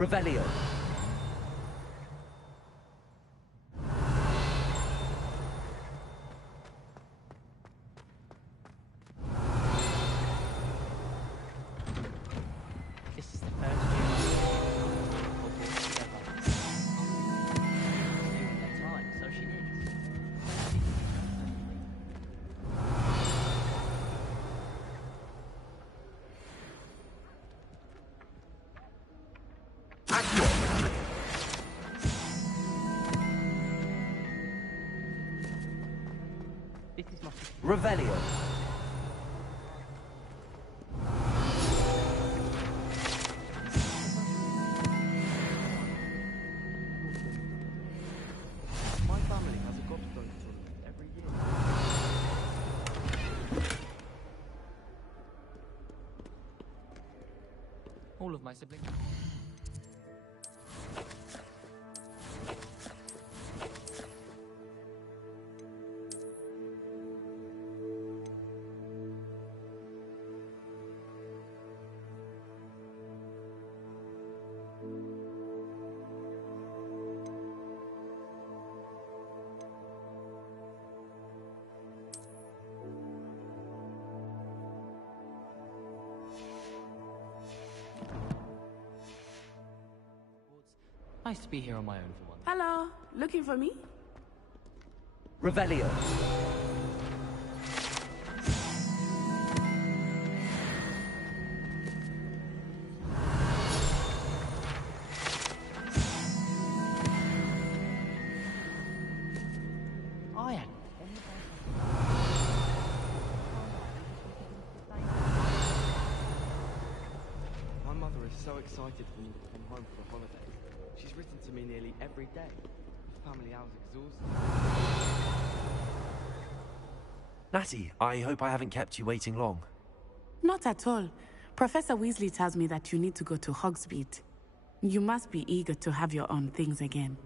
Revelio. This is the first June time, so she needs. This is my Revelio. My family has a golf tournament every year. All of my siblings. Nice to be here on my own for once. Hello, looking for me? Revelio. I am. My mother is so excited for me to come home for the holidays. She's written to me nearly every day. The family hour's exhausting. Natty, I hope I haven't kept you waiting long. Not at all. Professor Weasley tells me that you need to go to Hogsmeade. You must be eager to have your own things again.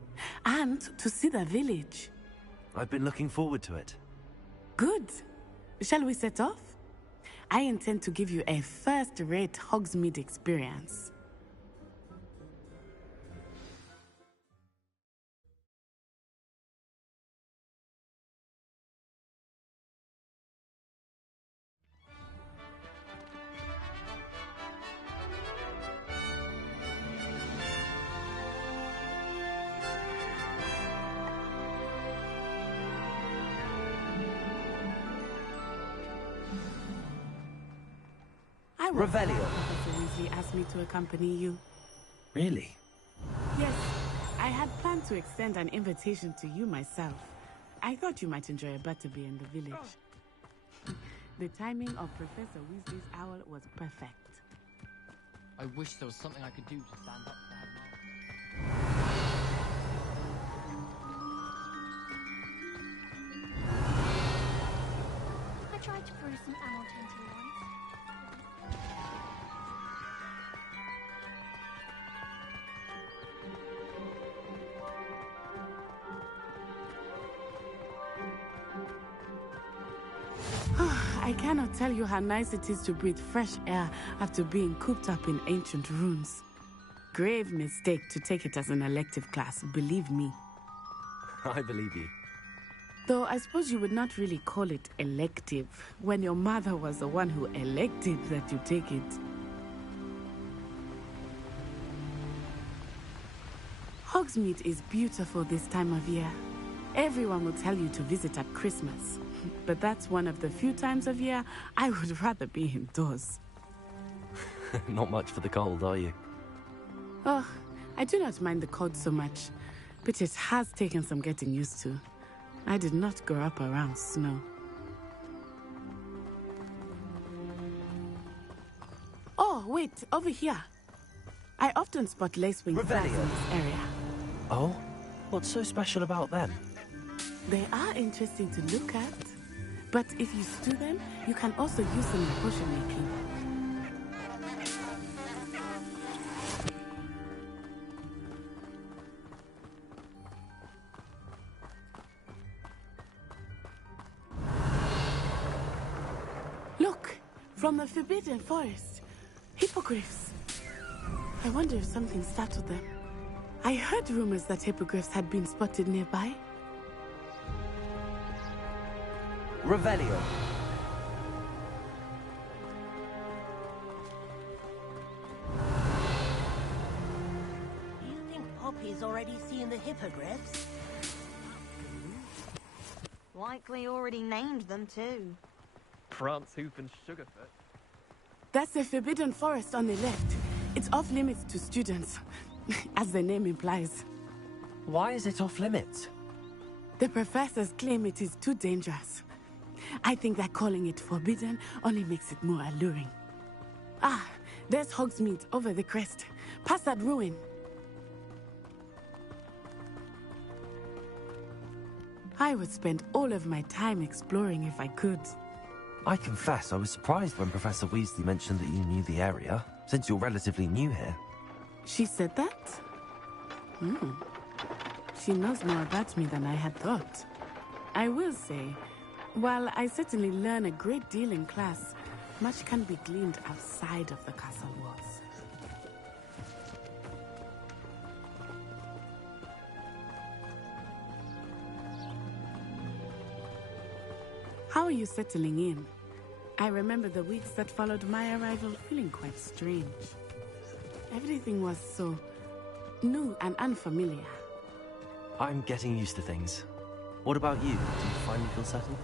And to see the village. I've been looking forward to it. Good. Shall we set off? I intend to give you a first-rate Hogsmeade experience. Revelio. Professor Weasley asked me to accompany you. Really? Yes, I had planned to extend an invitation to you myself. I thought you might enjoy a butterbeer in the village. The timing of Professor Weasley's owl was perfect. I wish there was something I could do to stand up to the headmaster. I tried to brew some ammo tinting once. I cannot tell you how nice it is to breathe fresh air after being cooped up in ancient ruins. Grave mistake to take it as an elective class, believe me. I believe you. Though I suppose you would not really call it elective when your mother was the one who elected that you take it. Hogsmeade is beautiful this time of year. Everyone will tell you to visit at Christmas. But that's one of the few times of year I would rather be indoors. Not much for the cold, are you? Oh, I do not mind the cold so much, but it has taken some getting used to. I did not grow up around snow. Oh, wait, over here. I often spot lacewing flies in this area. Oh? What's so special about them? They are interesting to look at. But if you stew them, you can also use them in potion making. Look, from the Forbidden Forest. Hippogriffs. I wonder if something startled them. I heard rumors that hippogriffs had been spotted nearby. Revelio. Do you think Poppy's already seen the hippogriffs? Likely already named them too. Prance, Hoof, and Sugarfoot. That's the Forbidden Forest on the left. It's off limits to students, as the name implies. Why is it off limits? The professors claim it is too dangerous. I think that calling it forbidden only makes it more alluring. Ah, there's Hogsmeade over the crest. Past that ruin. I would spend all of my time exploring if I could. I confess I was surprised when Professor Weasley mentioned that you knew the area, since you're relatively new here. She said that? She knows more about me than I had thought. I will say, while I certainly learn a great deal in class, much can be gleaned outside of the castle walls. How are you settling in? I remember the weeks that followed my arrival feeling quite strange. Everything was so new and unfamiliar. I'm getting used to things. What about you? Do you finally feel settled?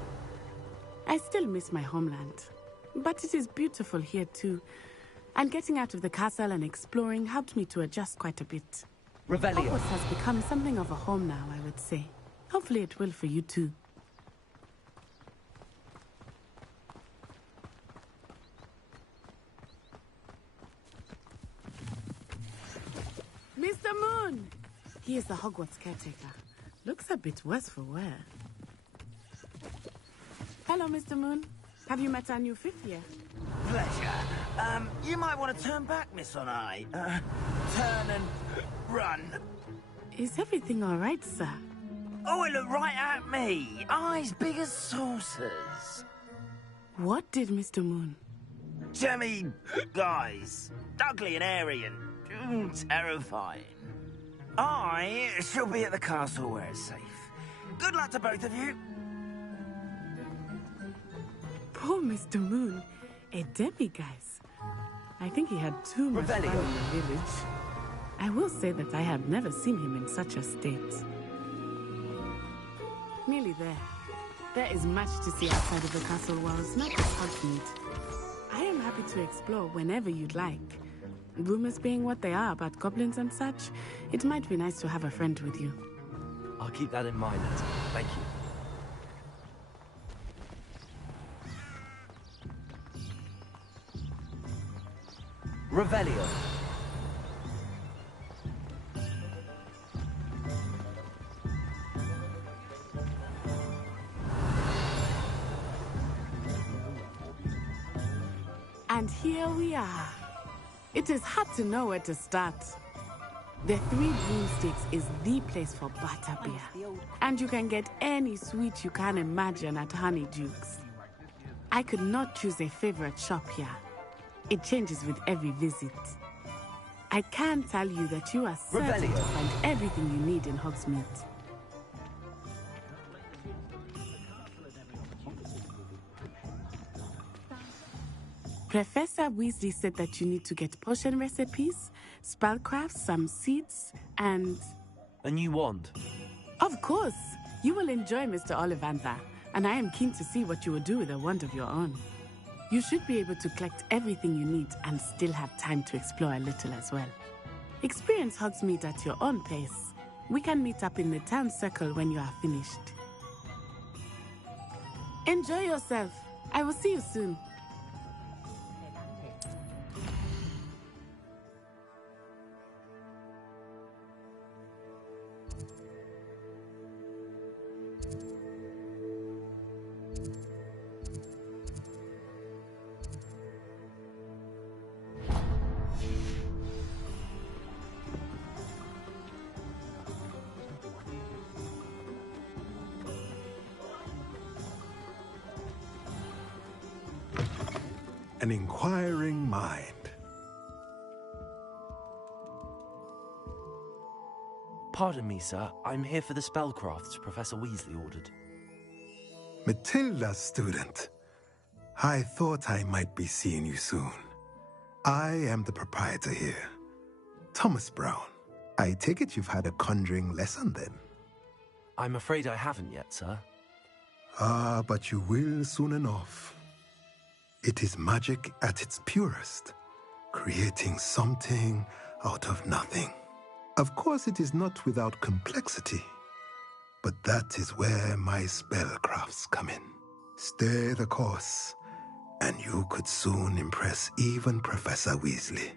I still miss my homeland, but it is beautiful here too. And getting out of the castle and exploring helped me to adjust quite a bit. Revelio. Hogwarts has become something of a home now, I would say. Hopefully it will for you too. Mr. Moon! He is the Hogwarts caretaker. Looks a bit worse for wear. Hello, Mr. Moon. Have you met our new fifth year? Pleasure. You might want to turn back, Miss Onai. Turn and run. Is everything all right, sir? Oh, it looked right at me. Eyes big as saucers. What did Mr. Moon? Jemmy guys. Ugly and airy and terrifying. I shall be at the castle where it's safe. Good luck to both of you. Poor Mr. Moon. A demiguise. I think he had too much fun in the village. I will say that I have never seen him in such a state. Nearly there. There is much to see outside of the castle walls, not just Hogsmeade. I am happy to explore whenever you'd like. Rumors being what they are about goblins and such, it might be nice to have a friend with you. I'll keep that in mind. Thank you. Revelio. And here we are. It is hard to know where to start. The Three Broomsticks is the place for butterbeer. And you can get any sweet you can imagine at Honeyduke's. I could not choose a favorite shop here. It changes with every visit. I can tell you that you are certain to find everything you need in Hogsmeade. Professor Weasley said that you need to get potion recipes, spellcrafts, some seeds, and... A new wand. Of course! You will enjoy Mr. Ollivandar, and I am keen to see what you will do with a wand of your own. You should be able to collect everything you need and still have time to explore a little as well. Experience Hogsmeade at your own pace. We can meet up in the town circle when you are finished. Enjoy yourself. I will see you soon. An inquiring mind. Pardon me, sir. I'm here for the spellcrafts Professor Weasley ordered. Matilda, student. I thought I might be seeing you soon. I am the proprietor here, Thomas Brown. I take it you've had a conjuring lesson then? I'm afraid I haven't yet, sir. Ah, but you will soon enough. It is magic at its purest, creating something out of nothing. Of course, it is not without complexity, but that is where my spellcrafts come in. Stay the course, and you could soon impress even Professor Weasley.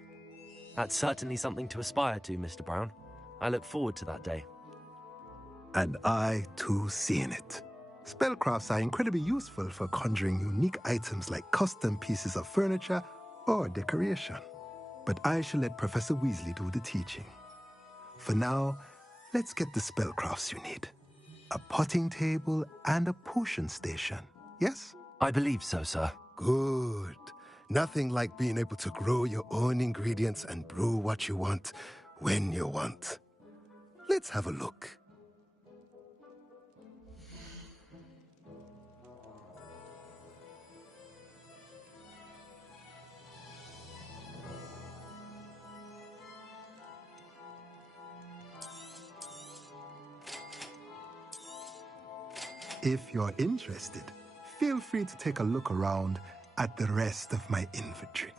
That's certainly something to aspire to, Mr. Brown. I look forward to that day. And I, too, seeing it. Spellcrafts are incredibly useful for conjuring unique items like custom pieces of furniture or decoration. But I shall let Professor Weasley do the teaching. For now, let's get the spellcrafts you need. A potting table and a potion station, yes? I believe so, sir. Good. Nothing like being able to grow your own ingredients and brew what you want when you want. Let's have a look. If you're interested, feel free to take a look around at the rest of my inventory.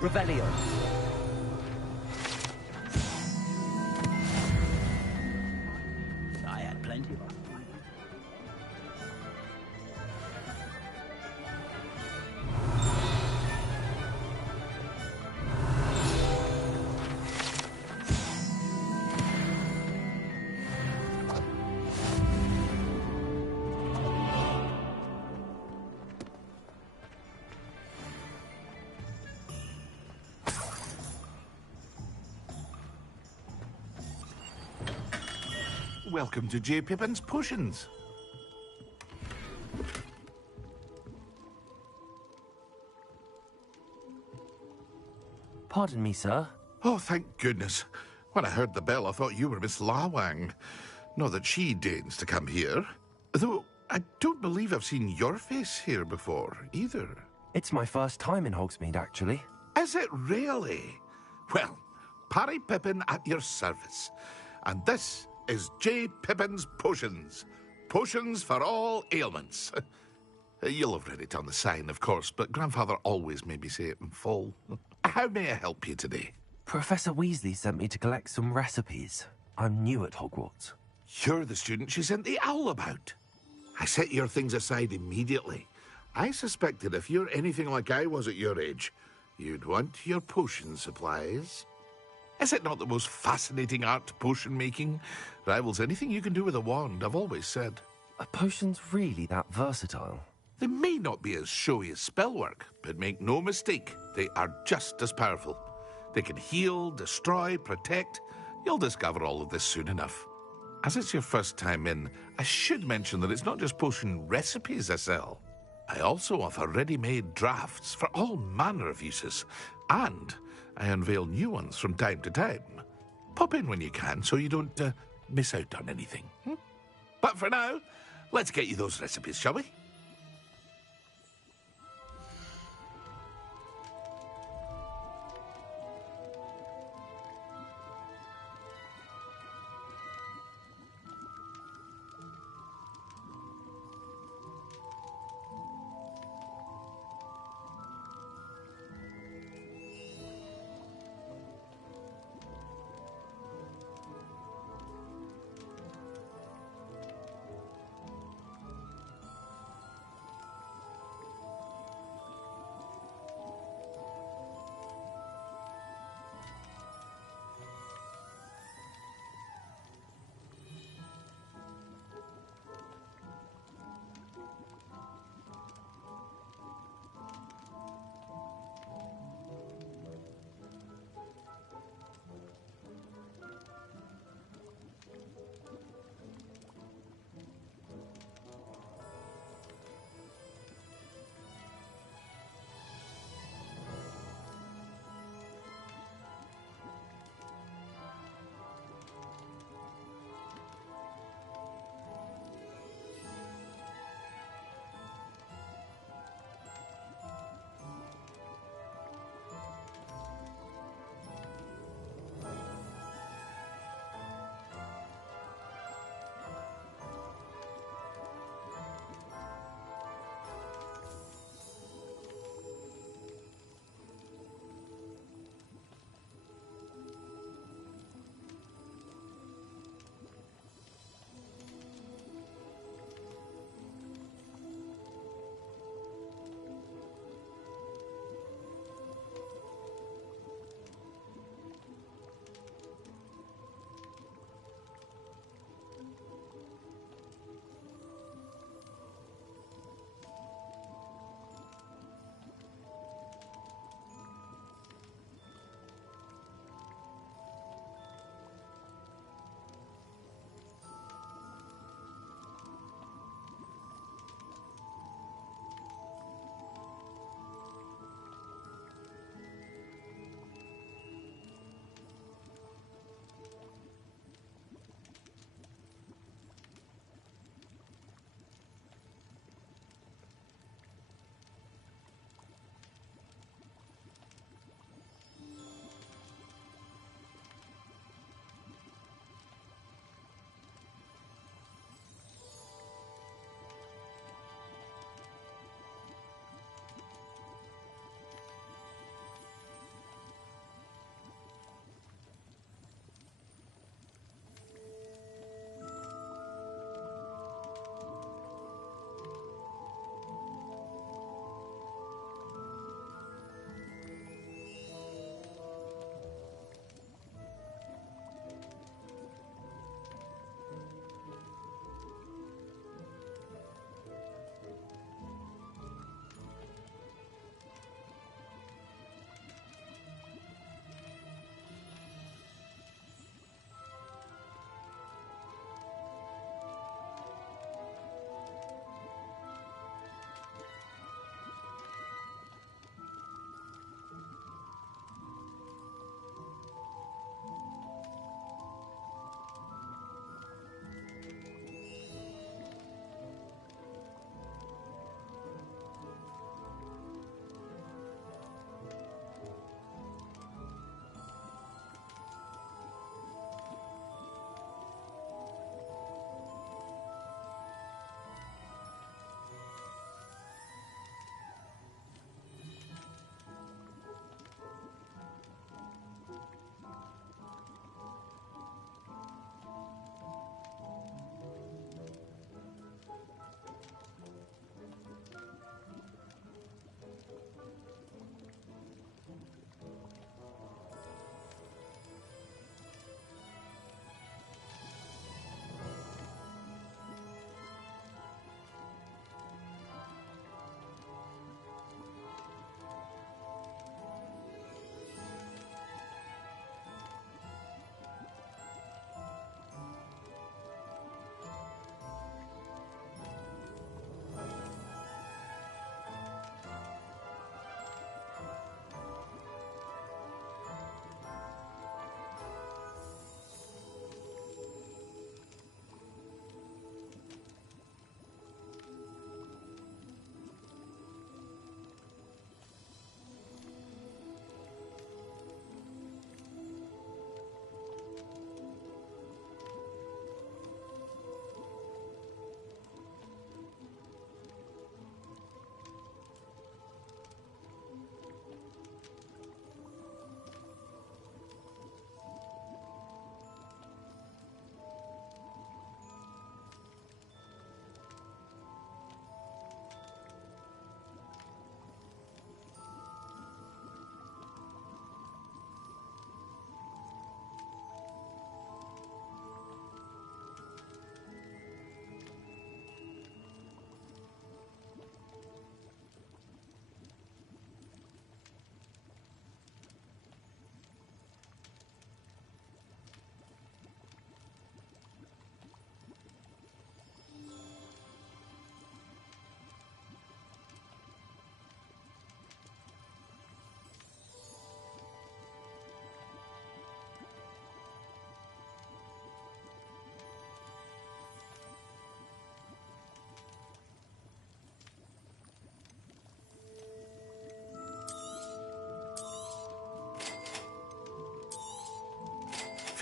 Revelio. I had plenty of them. Welcome to J. Pippin's Potions. Pardon me, sir. Oh, thank goodness. When I heard the bell, I thought you were Miss Lawang. Not that she deigns to come here. Though, I don't believe I've seen your face here before, either. It's my first time in Hogsmeade, actually. Is it really? Well, Parry Pippin at your service. And this is J. Pippin's Potions. Potions for all ailments. You'll have read it on the sign, of course, but Grandfather always made me say it in full. How may I help you today? Professor Weasley sent me to collect some recipes. I'm new at Hogwarts. You're the student she sent the owl about. I set your things aside immediately. I suspected if you're anything like I was at your age, you'd want your potion supplies. Is it not the most fascinating art, potion making? Rivals anything you can do with a wand, I've always said. Are potions really that versatile? They may not be as showy as spellwork, but make no mistake, they are just as powerful. They can heal, destroy, protect. You'll discover all of this soon enough. As it's your first time in, I should mention that it's not just potion recipes I sell. I also offer ready-made drafts for all manner of uses, and I unveil new ones from time to time. Pop in when you can so you don't miss out on anything. But for now, let's get you those recipes, shall we?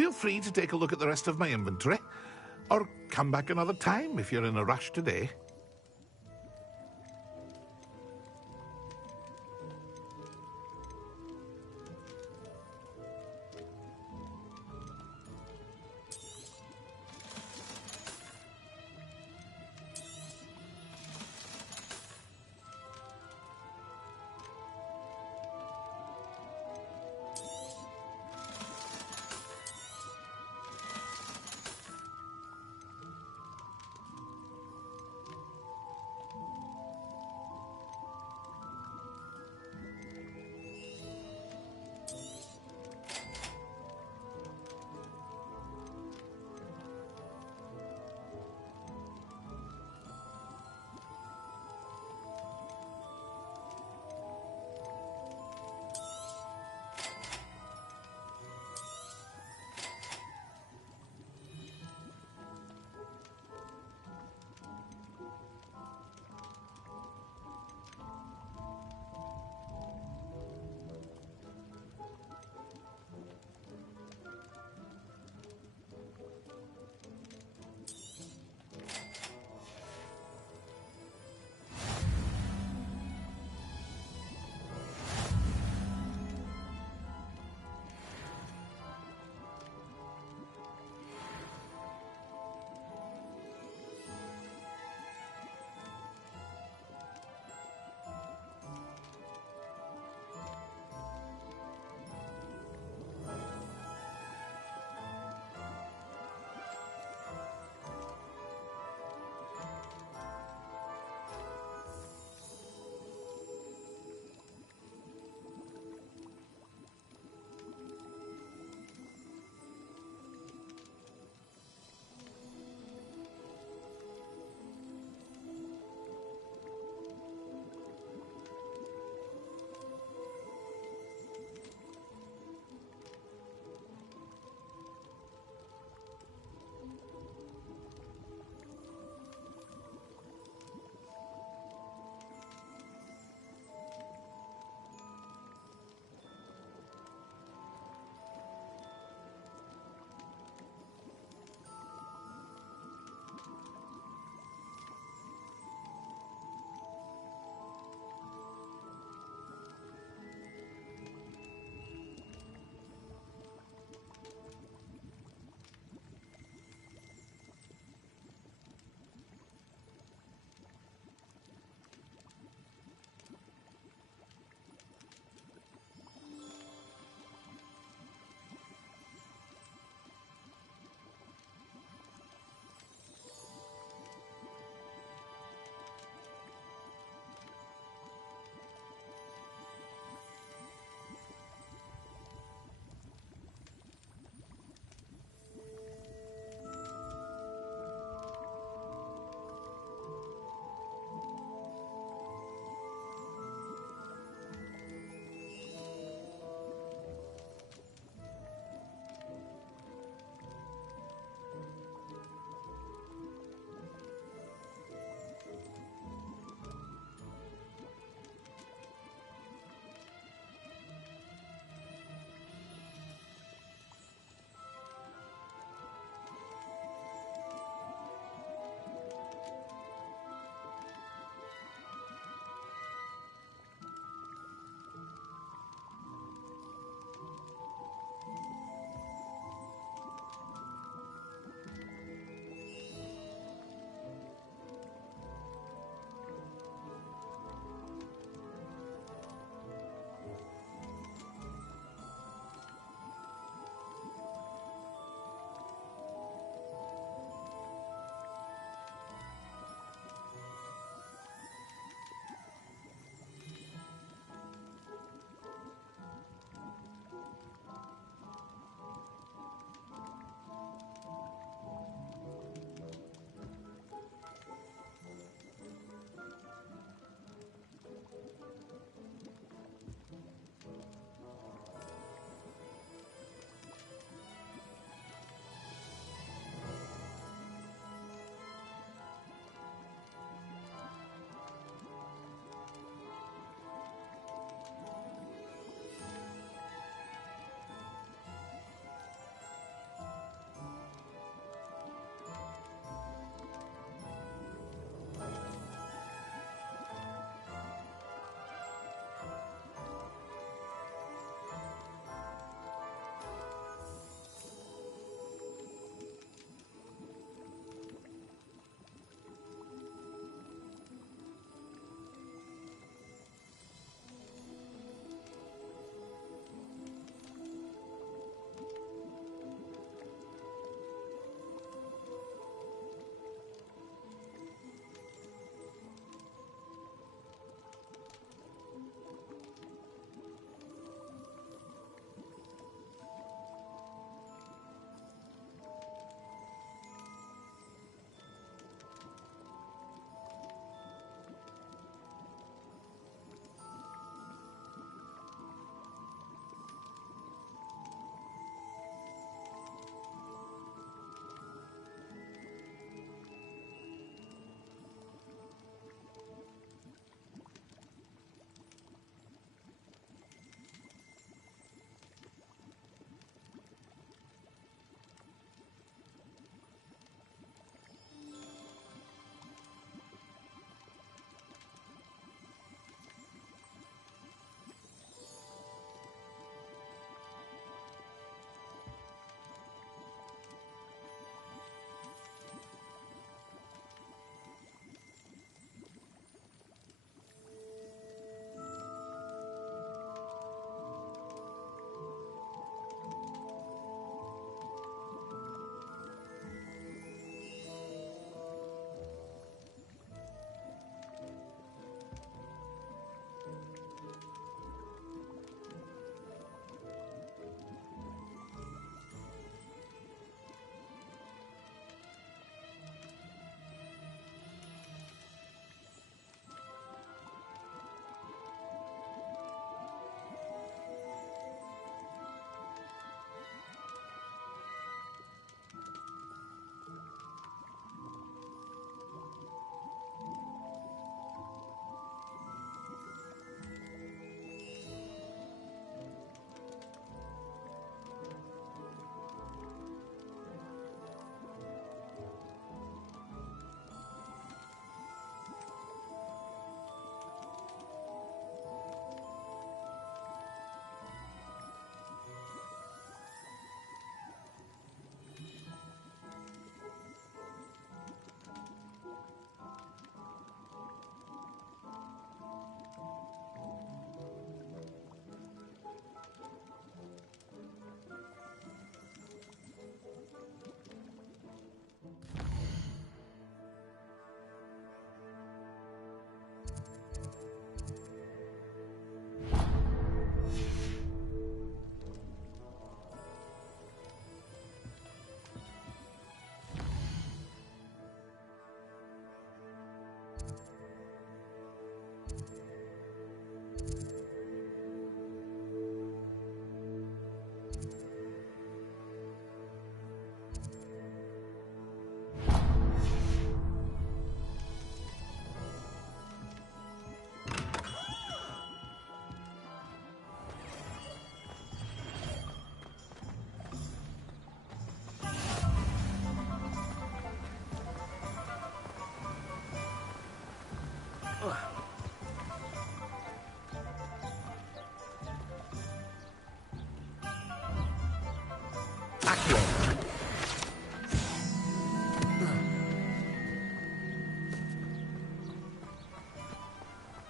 Feel free to take a look at the rest of my inventory, or come back another time if you're in a rush today.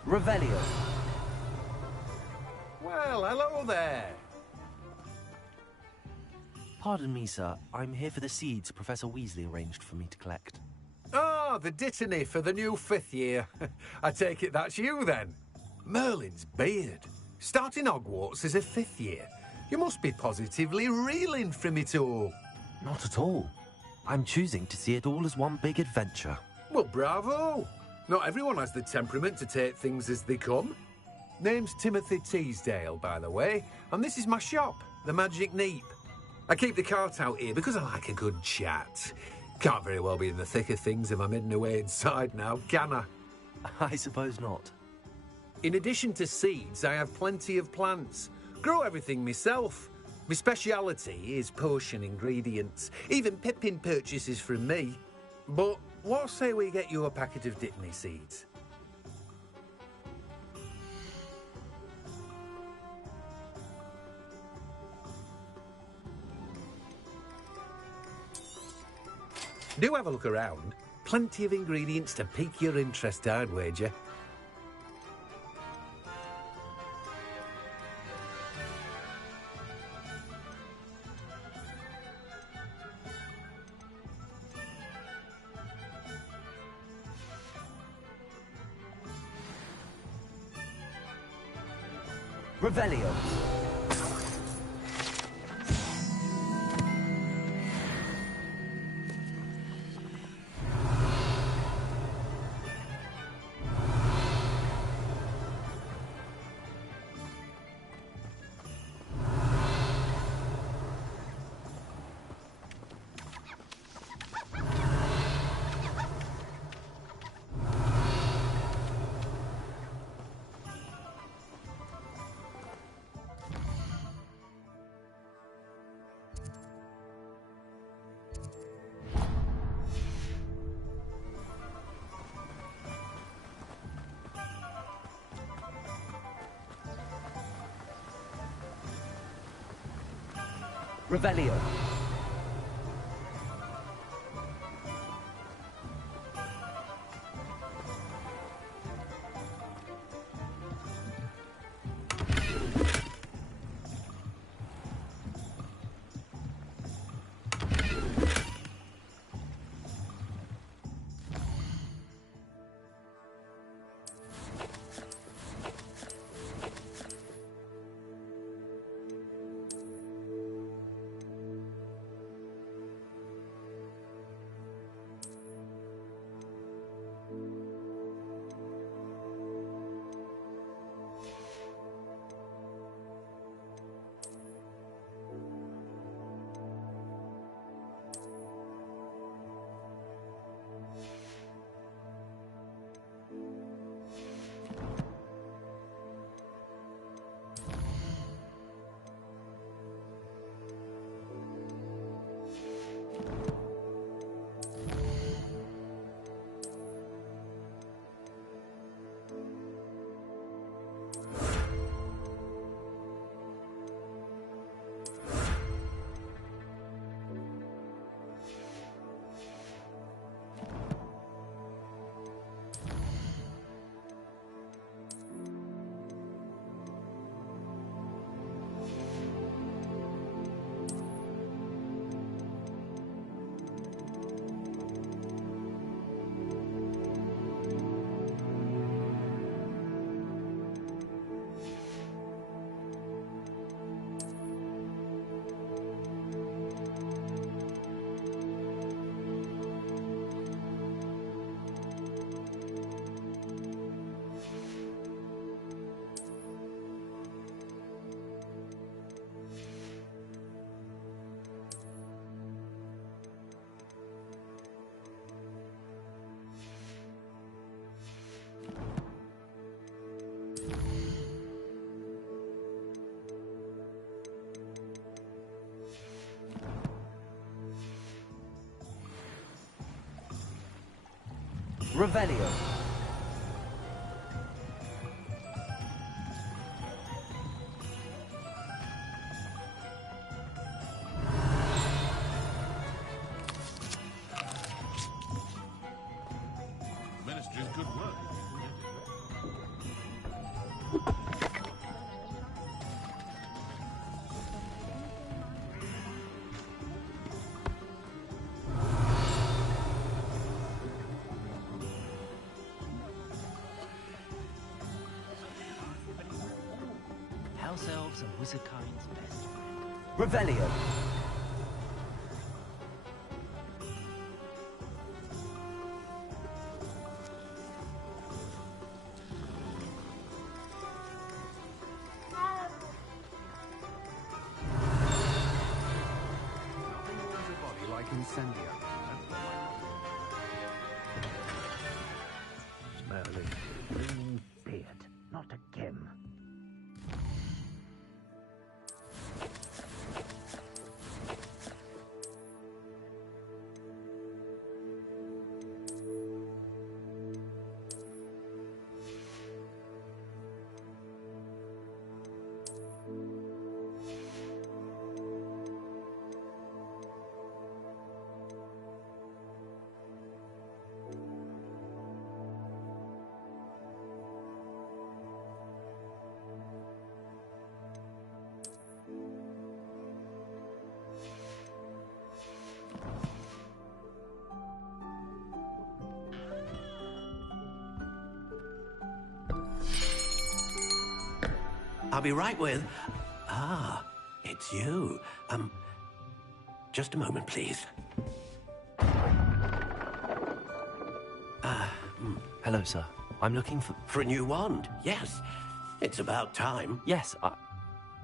Revelio. Well, hello there. Pardon me, sir. I'm here for the seeds Professor Weasley arranged for me to collect. Ah, the dittany for the new 5th year. I take it that's you, then. Merlin's beard. Starting Hogwarts as a 5th year. You must be positively reeling from it all. Not at all. I'm choosing to see it all as one big adventure. Well, bravo. Not everyone has the temperament to take things as they come. Name's Timothy Teasdale, by the way, and this is my shop, the Magic Neep. I keep the cart out here because I like a good chat. Can't very well be in the thick of things if I'm hidden away inside now, can I? I suppose not. In addition to seeds, I have plenty of plants. Grow everything myself. My speciality is potion ingredients. Even Pippin purchases from me. But what say we get you a packet of Dittany seeds? Do have a look around. Plenty of ingredients to pique your interest, I'd wager. Revelio. Revelio. Revelio. which is good work. House elves and wizardkind's best friend. Revelio. Everybody like Incendia. Smell it. Be it. Not again. I'll be right with... Ah, it's you. Just a moment, please. Hello, sir. I'm looking for... For a new wand, yes. It's about time. Yes,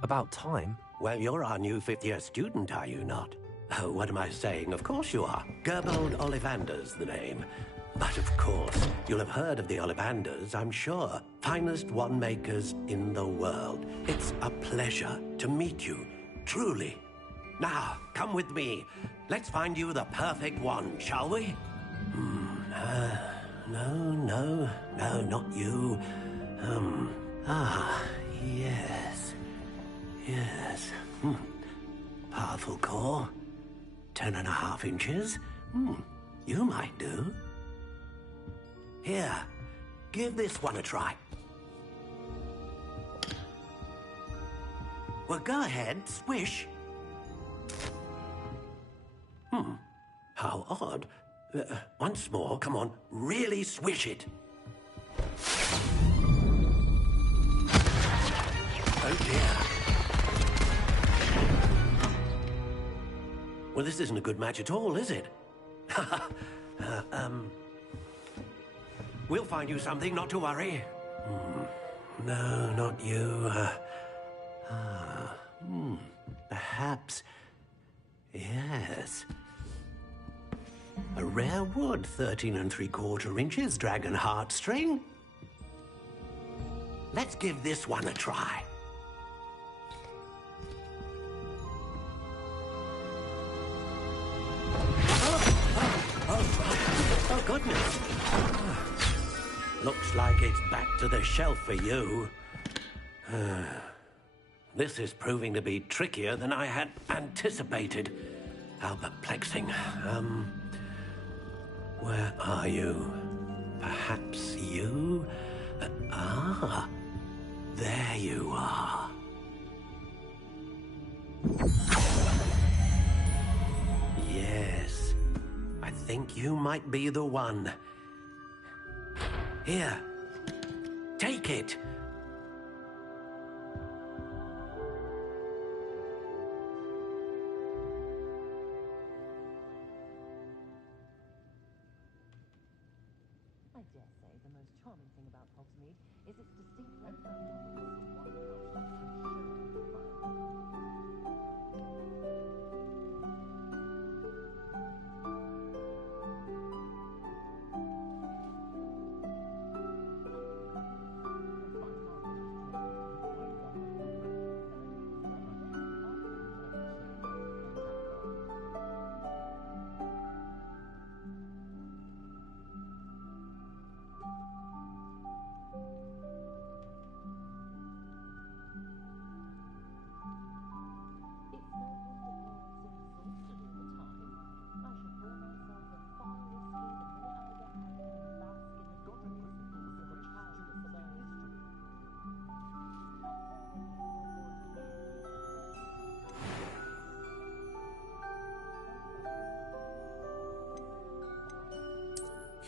about time? Well, you're our new fifth-year student, are you not? Oh, what am I saying? Of course you are. Gerbold Ollivander's the name. But of course, you'll have heard of the Ollivanders, I'm sure. Finest wand makers in the world. It's a pleasure to meet you, truly. Now, come with me. Let's find you the perfect wand, shall we? No, not you. Yes. Powerful core. 10.5 inches. You might do. Here, give this one a try. Well, go ahead, swish. How odd. Once more, come on, really swish it. Oh dear. Well, this isn't a good match at all, is it? We'll find you something, not to worry. No, not you. Perhaps. Yes. A rare wood, 13 3/4 inches, dragon heartstring. Let's give this one a try. Oh, goodness. Looks like it's back to the shelf for you. This is proving to be trickier than I had anticipated. How perplexing. Where are you? Perhaps you? There you are. Yes, I think you might be the one. Here, take it. I dare say the most charming thing about Hogsmeade is its distinct left-hand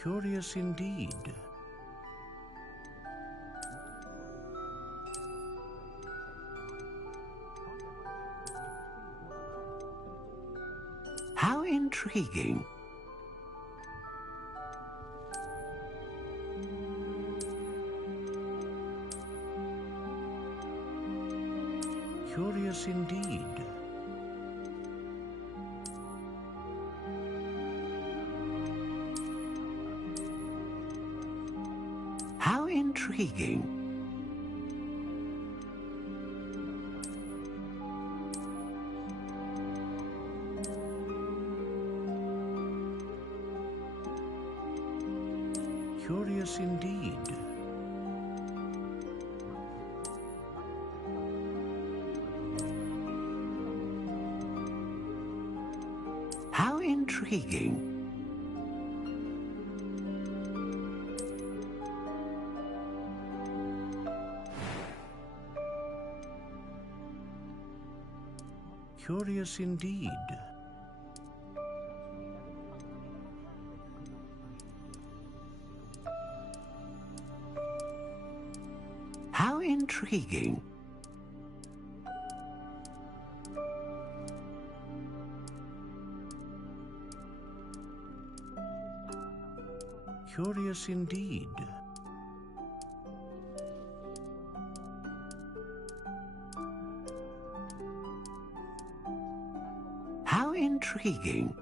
Curious indeed. How intriguing. Curious indeed. How intriguing. Curious indeed. How intriguing. Curious indeed. How intriguing. Curious indeed. How intriguing.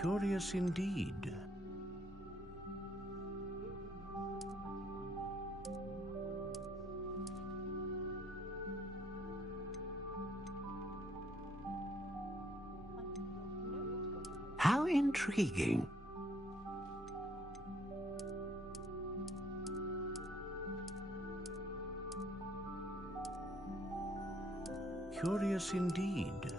Curious indeed. How intriguing. Curious indeed.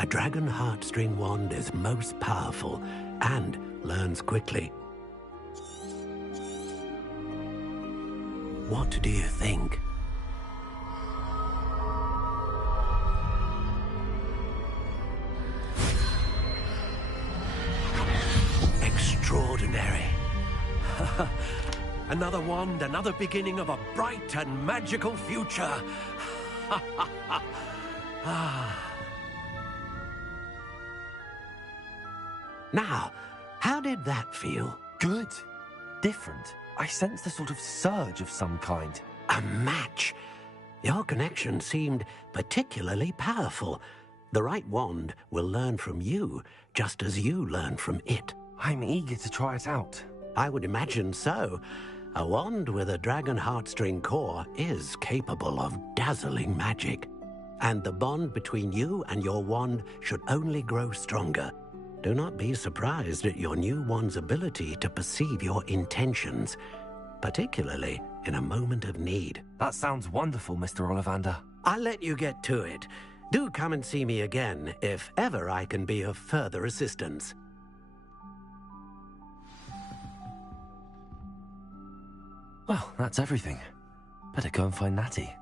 A dragon heartstring wand is most powerful and learns quickly. What do you think? Extraordinary. Another wand, another beginning of a bright and magical future. Now, how did that feel? Good. Different. I sensed a sort of surge of some kind. A match. Your connection seemed particularly powerful. The right wand will learn from you, just as you learn from it. I'm eager to try it out. I would imagine so. A wand with a dragon heartstring core is capable of dazzling magic. And the bond between you and your wand should only grow stronger. Do not be surprised at your new wand's ability to perceive your intentions, particularly in a moment of need. That sounds wonderful, Mr. Ollivander. I'll let you get to it. Do come and see me again if ever I can be of further assistance. Well, that's everything. Better go and find Natty.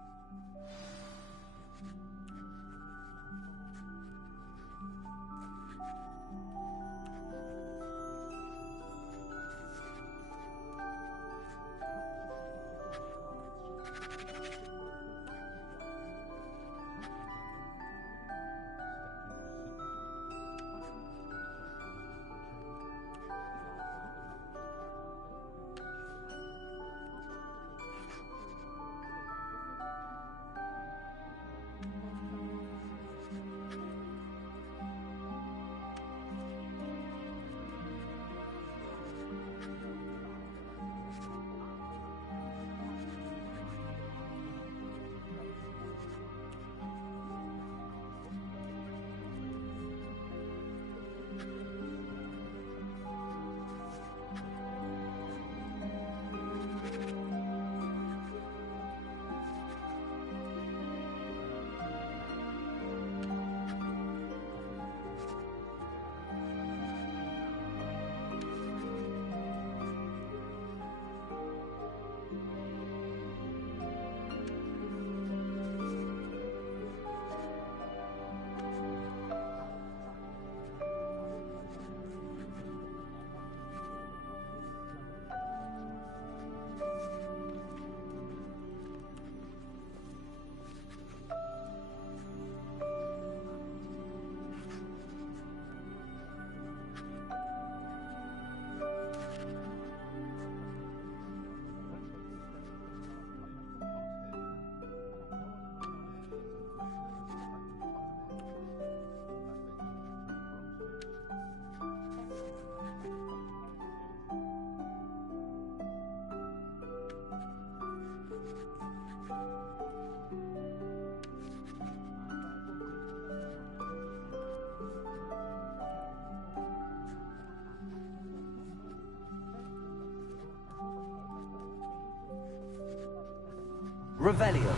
Revelio.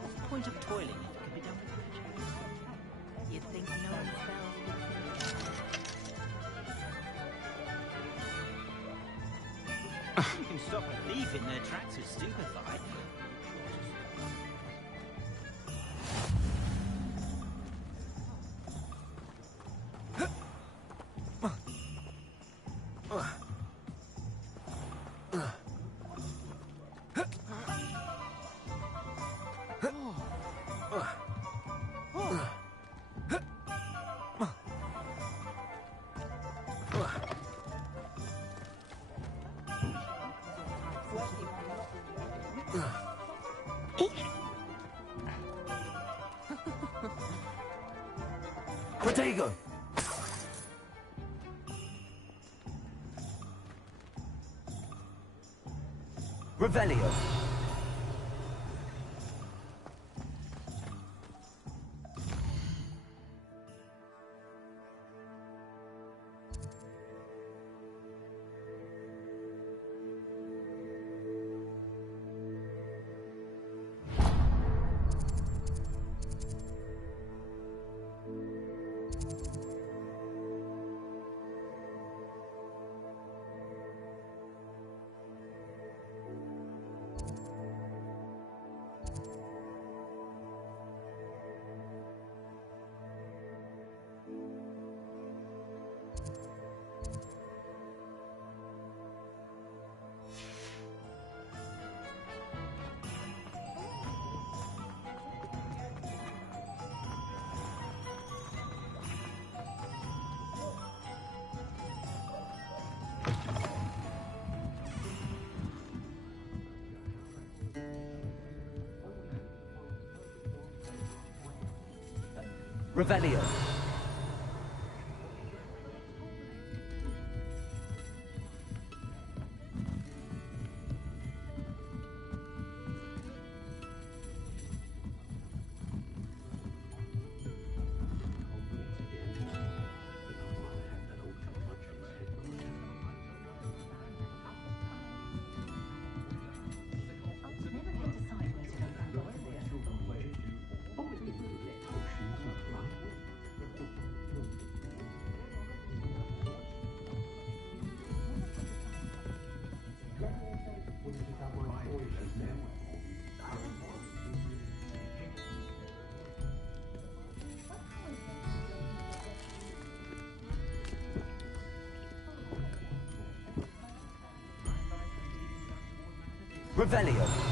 What's the point of toiling if it can be done with magic? You'd think no one spells. You can stop a thief in their tracks who's stupefied. Protego! Revelio. Revelio. Revelio.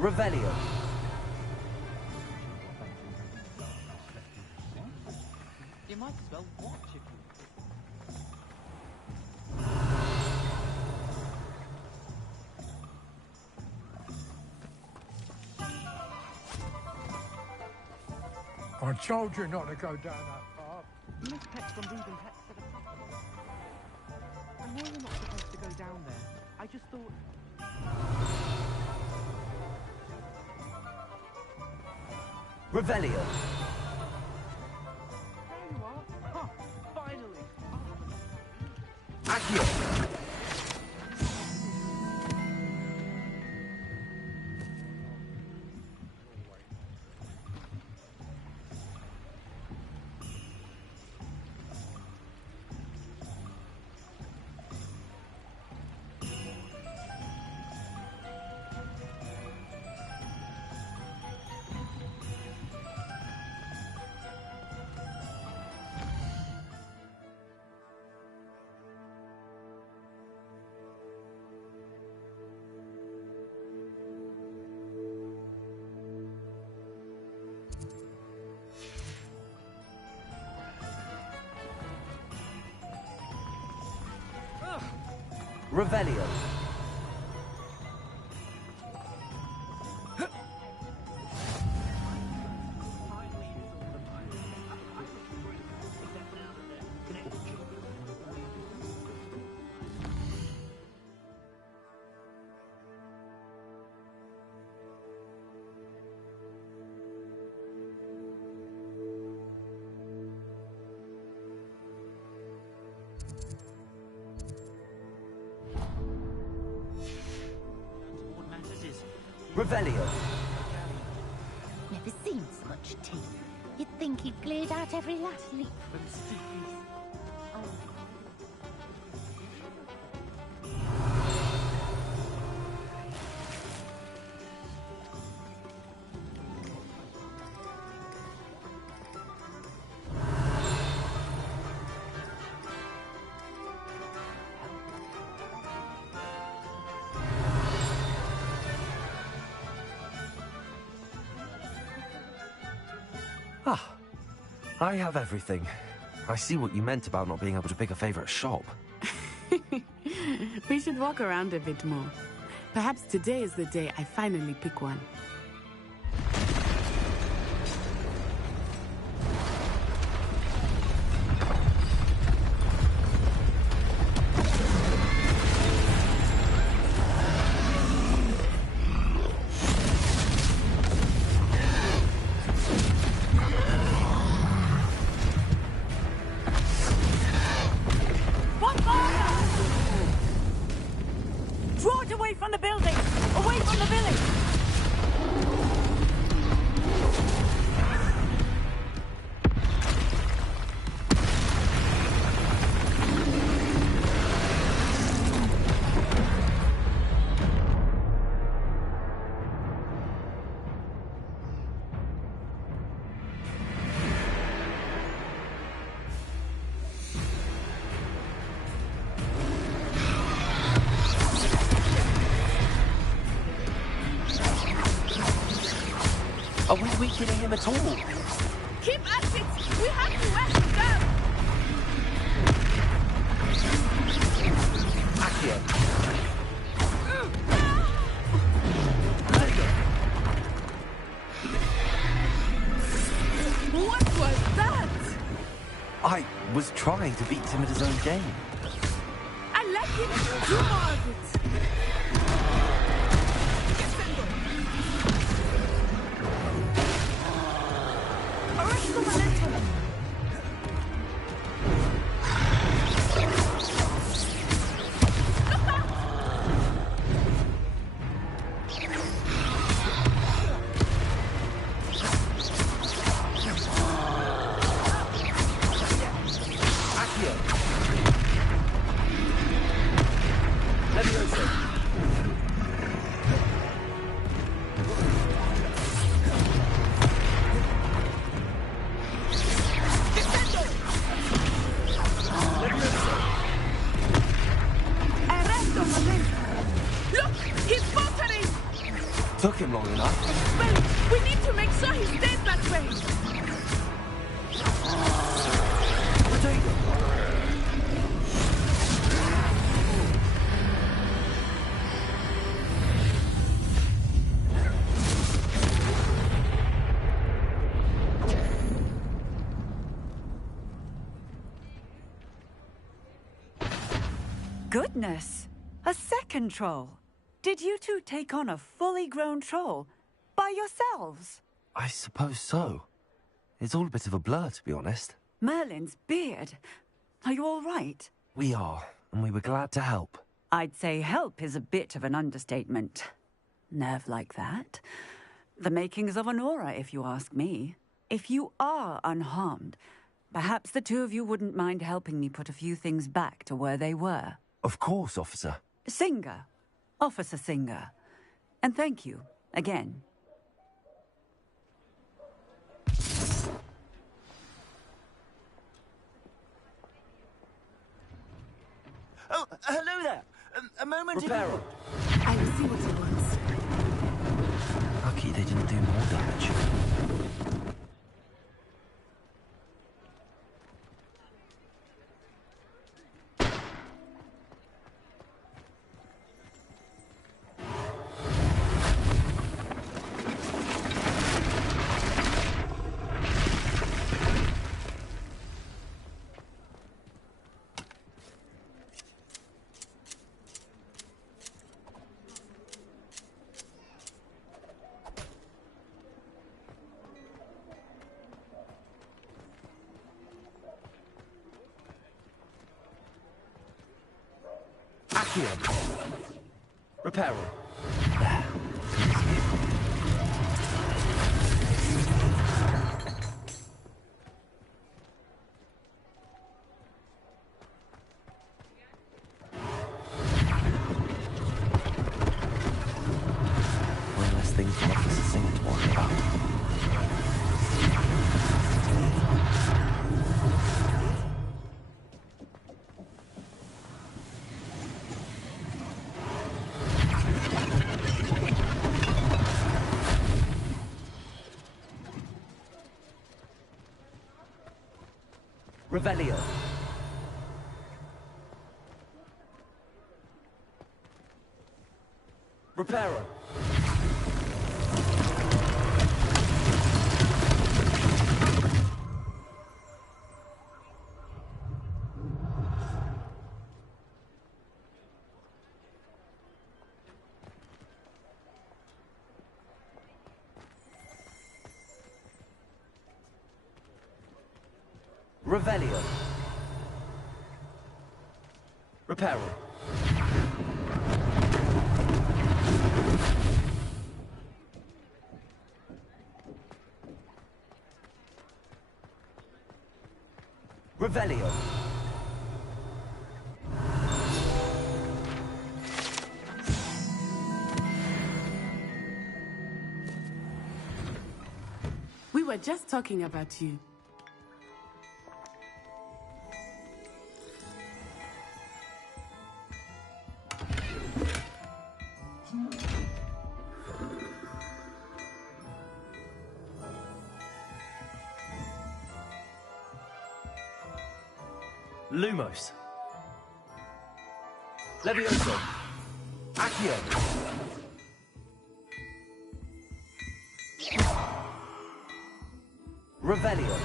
Revelio. You might as well watch if I told you not to go down that path. Miss Pets from Breeding Pets said a I know you're not supposed to go down there. I just thought... Revelio. There you are. Huh, finally. Accio. Revelio. Revelio. Never seen so much tea. You'd think he'd cleared out every last leaf from Stevie's. Ah, I have everything. I see what you meant about not being able to pick a favorite shop. We should walk around a bit more. Perhaps today is the day I finally pick one. Draw it away from the building! Away from the village! Are we weakening him at all? Keep at it! We have to let him go! Accio. What was that? I was trying to beat him at his own game. I let him do more of it. Arrest the momentum! Accio. Levioso. Arresto momentum! Look! He's faltering! Took him long enough. Well, we need to make sure he stays that way! Goodness! A second troll! Did you two take on a fully grown troll? By yourselves? I suppose so. It's all a bit of a blur, to be honest. Merlin's beard. Are you all right? We are, and we were glad to help. I'd say help is a bit of an understatement. Nerve like that. The makings of an aura, if you ask me. If you are unharmed, perhaps the two of you wouldn't mind helping me put a few things back to where they were. Of course, officer. Singer. Officer Singer. And thank you, again. Oh, hello there. A moment. Reparo. I will see what he wants. Lucky they didn't do more damage. Accio. Reparo. One less thing for Officer Singh to worry about. Revelio. Reparo. Revelio. Reparo. Revelio. We were just talking about you. Lumos. Levioso. Accio. Revelio.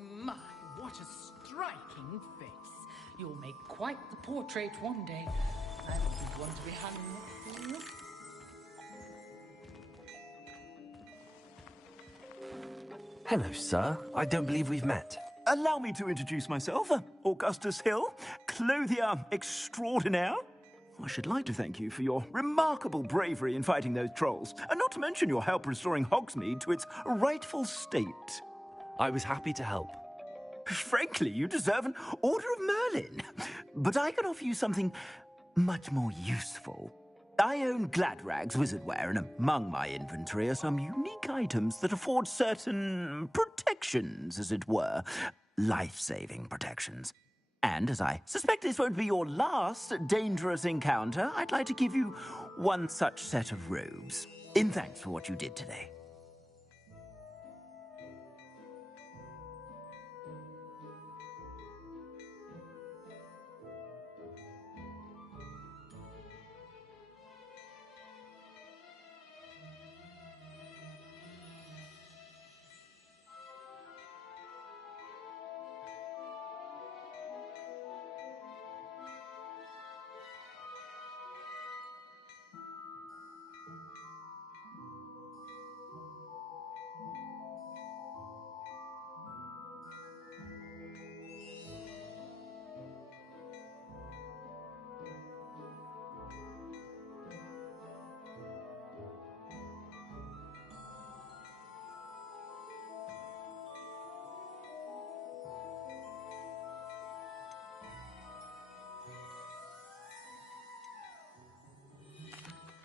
My, what a striking face. You'll make quite the portrait one day. I wouldn't want to be hanging up. Hello, sir. I don't believe we've met. Allow me to introduce myself. Augustus Hill, clothier extraordinaire. I should like to thank you for your remarkable bravery in fighting those trolls, and not to mention your help restoring Hogsmeade to its rightful state. I was happy to help. Frankly, you deserve an Order of Merlin. But I can offer you something much more useful. I own Gladrag's wizardware, and among my inventory are some unique items that afford certain protections, as it were. Life-saving protections. And as I suspect this won't be your last dangerous encounter, I'd like to give you one such set of robes, in thanks for what you did today.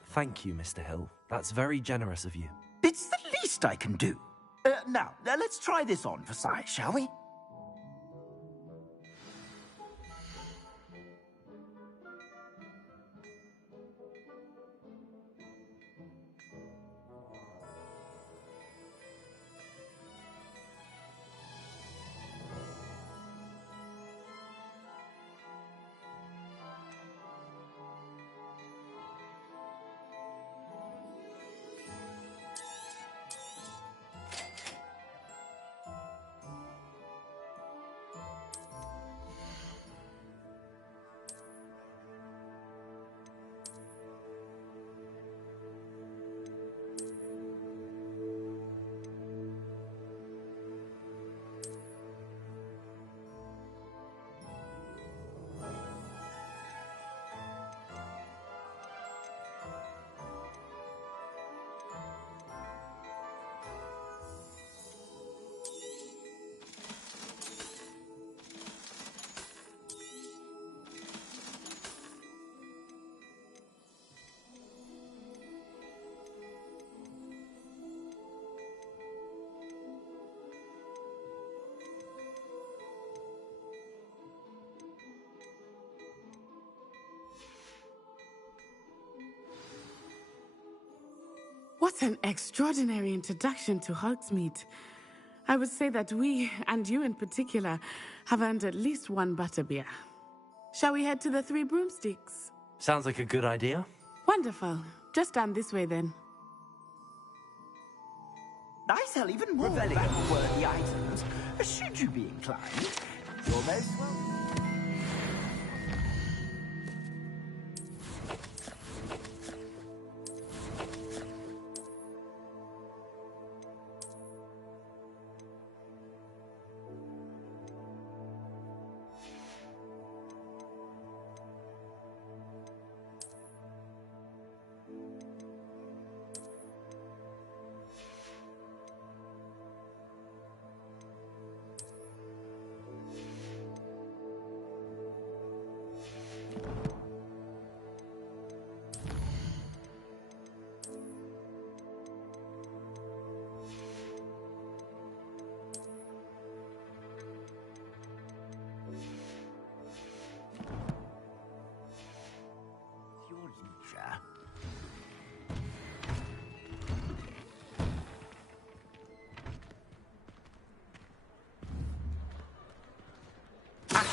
Thank you, Mr. Hill. That's very generous of you. It's the least I can do. Now, let's try this on for size, shall we? What an extraordinary introduction to Hogsmeade. I would say that we, and you in particular, have earned at least one butterbeer. Shall we head to the Three Broomsticks? Sounds like a good idea. Wonderful. Just down this way then. I sell even more battle-worthy items, should you be inclined. You're most welcome.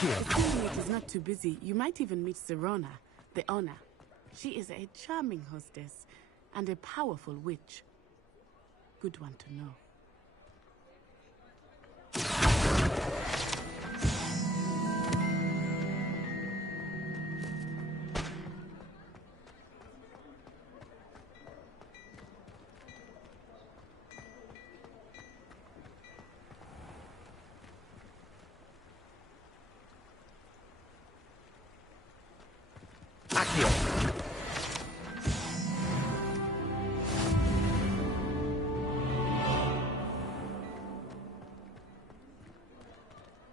Assuming it is not too busy, you might even meet Sirona, the owner. She is a charming hostess and a powerful witch. Good one to know.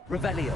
Revelio.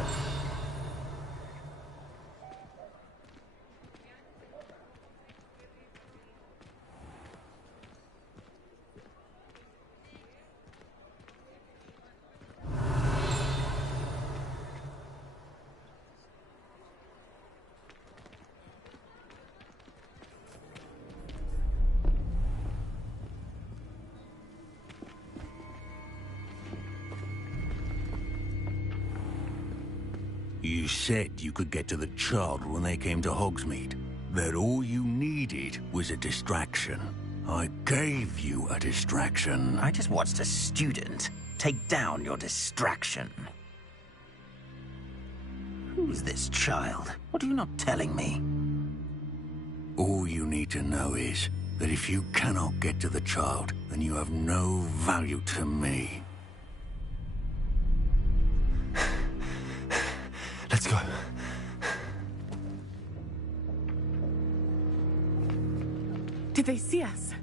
You said you could get to the child when they came to Hogsmeade. That all you needed was a distraction. I gave you a distraction. I just watched a student take down your distraction. Who's this child? What are you not telling me? All you need to know is that if you cannot get to the child, then you have no value to me. Let's go. Did they see us?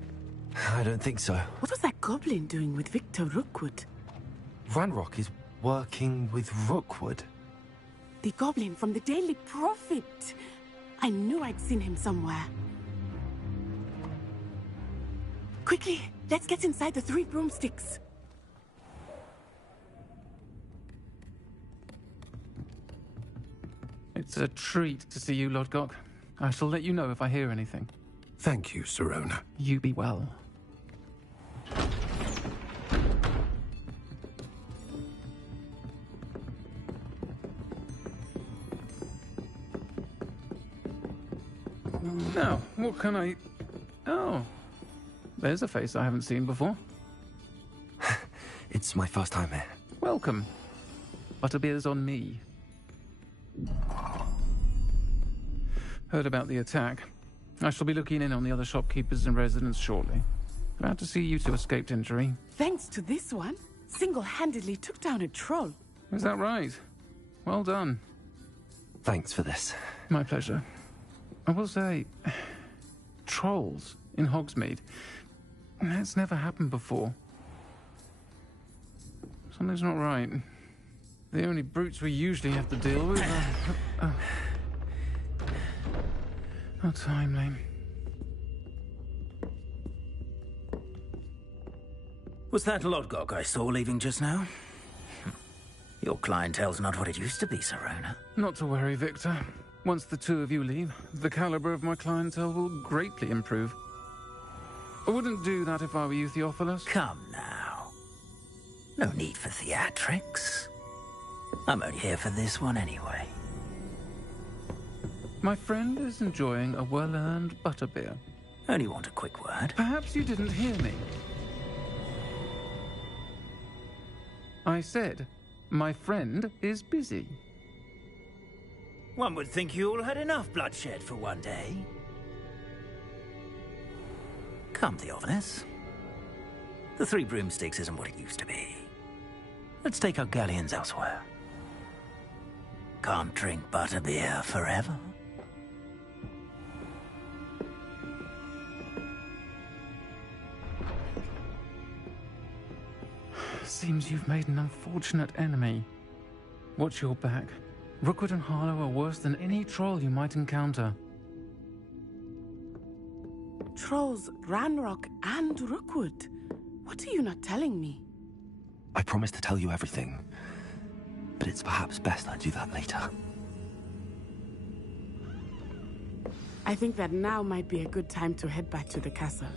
I don't think so. What was that goblin doing with Victor Rookwood? Ranrock is working with Rookwood. The goblin from the Daily Prophet. I knew I'd seen him somewhere. Quickly, let's get inside the Three Broomsticks. It's a treat to see you, Lodgok. I shall let you know if I hear anything. Thank you, Sirona. You be well. Now, what can I... Oh, there's a face I haven't seen before. It's my first time here. Welcome. Butterbeer's on me. Heard about the attack. I shall be looking in on the other shopkeepers and residents shortly. Glad to see you two escaped injury. Thanks to this one, single-handedly took down a troll. Is that right? Well done. Thanks for this. My pleasure. I will say, trolls in Hogsmeade. That's never happened before. Something's not right. The only brutes we usually have to deal with are... How timely. Was that Lodgok I saw leaving just now? Your clientele's not what it used to be, Sirona. Not to worry, Victor. Once the two of you leave, the caliber of my clientele will greatly improve. I wouldn't do that if I were you, Theophilus. Come now. No need for theatrics. I'm only here for this one anyway. My friend is enjoying a well-earned butterbeer. Only want a quick word. Perhaps you didn't hear me. I said, my friend is busy. One would think you all had enough bloodshed for one day. Come, Theophilus. The Three Broomsticks isn't what it used to be. Let's take our galleons elsewhere. Can't drink butterbeer forever. Seems you've made an unfortunate enemy. Watch your back. Rookwood and Harlow are worse than any troll you might encounter. Trolls, Ranrock, and Rookwood. What are you not telling me? I promised to tell you everything, but it's perhaps best I do that later. I think that now might be a good time to head back to the castle.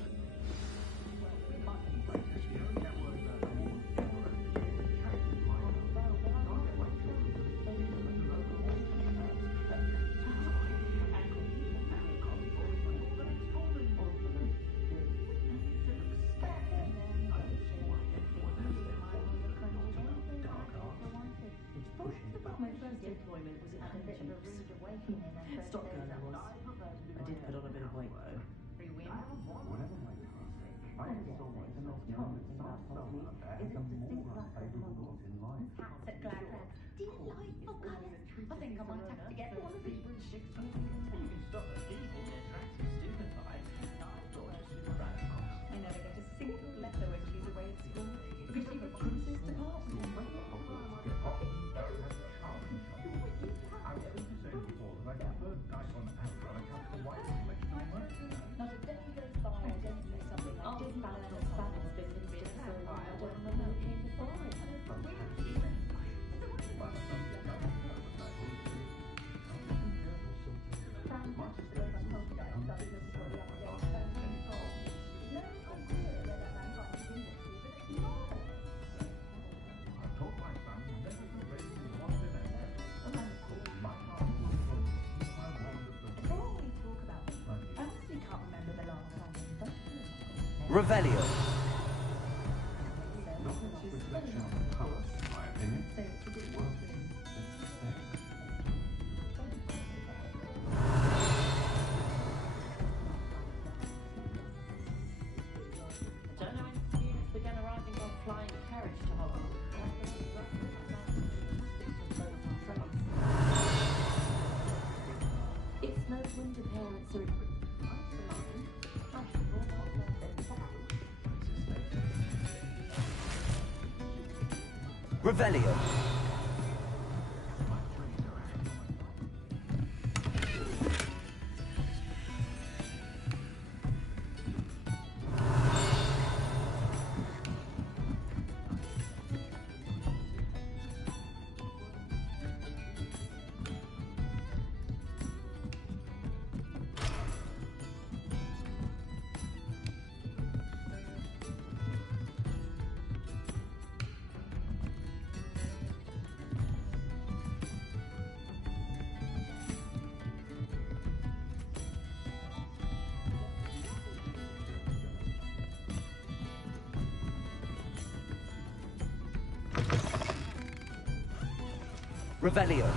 Revelio. Revelio. Revelio.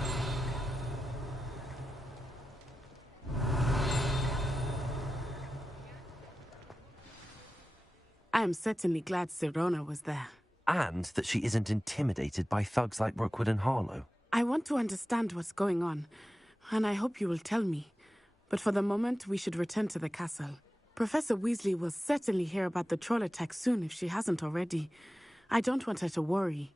I am certainly glad Sirona was there. And that she isn't intimidated by thugs like Rookwood and Harlow. I want to understand what's going on, and I hope you will tell me. But for the moment, we should return to the castle. Professor Weasley will certainly hear about the troll attack soon if she hasn't already. I don't want her to worry.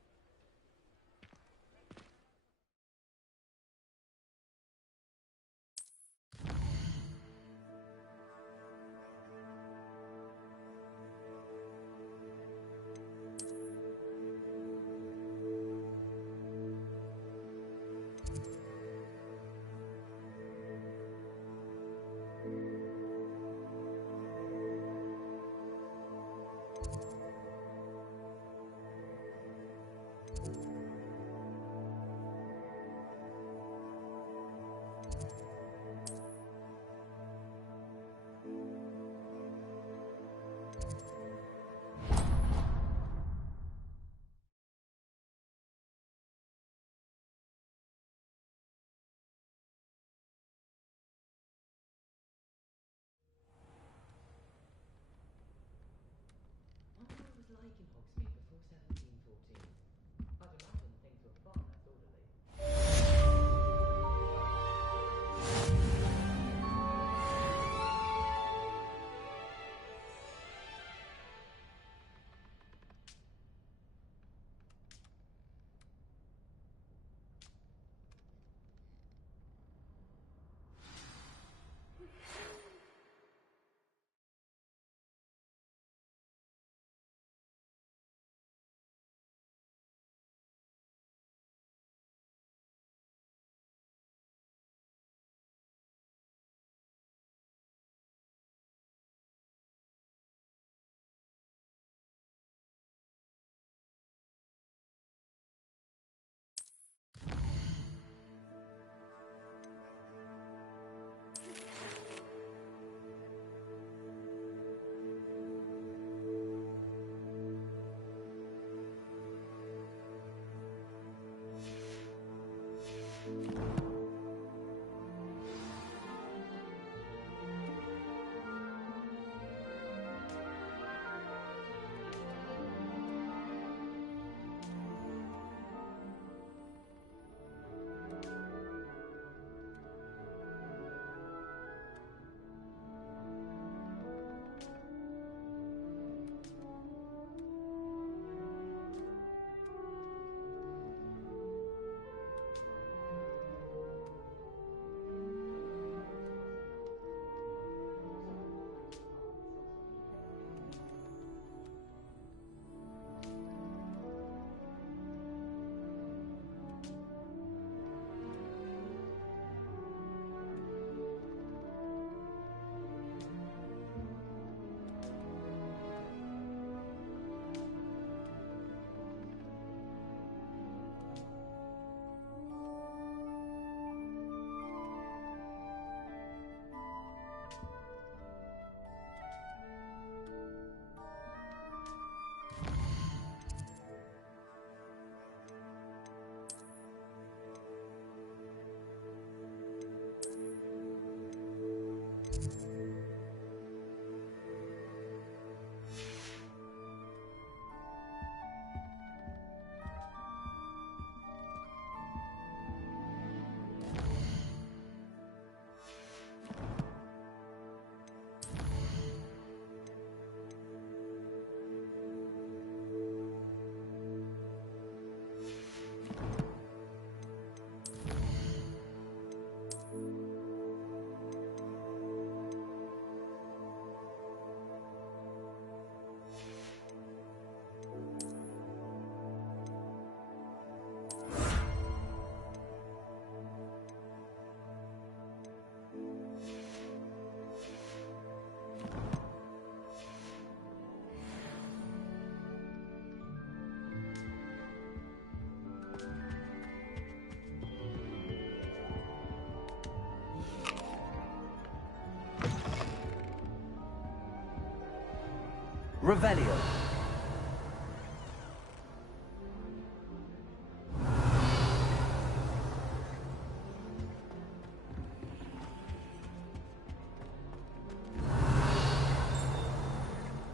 Revelio.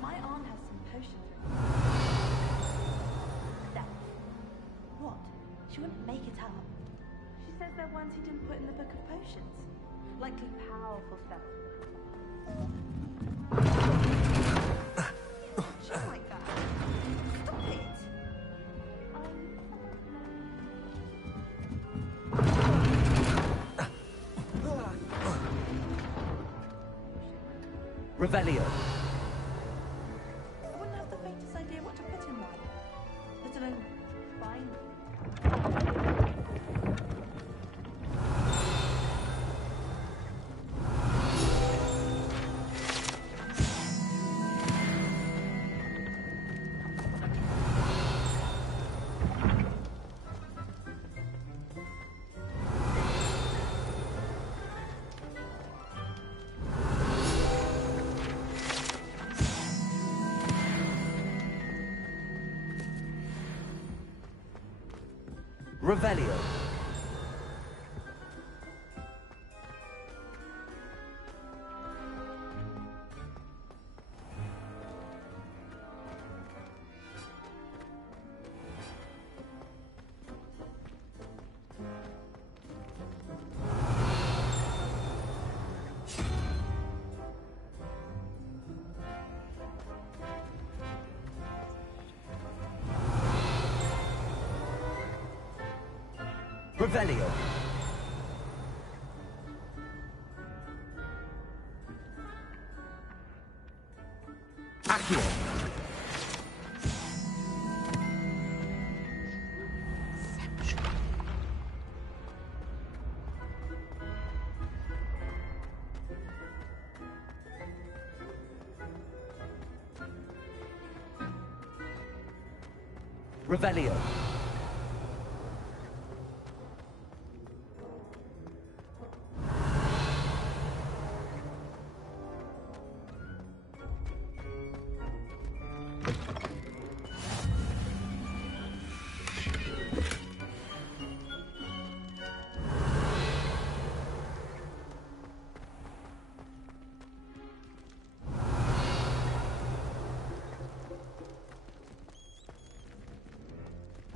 My aunt has some potions. That. What? She wouldn't make it up. She says they're ones he didn't put in the book of potions. Likely powerful stuff. Shit like that. Stop it! Revelio. I wouldn't have the faintest idea what to put in one. Let alone find one. Revelio. Revelio. Accio. Revelio.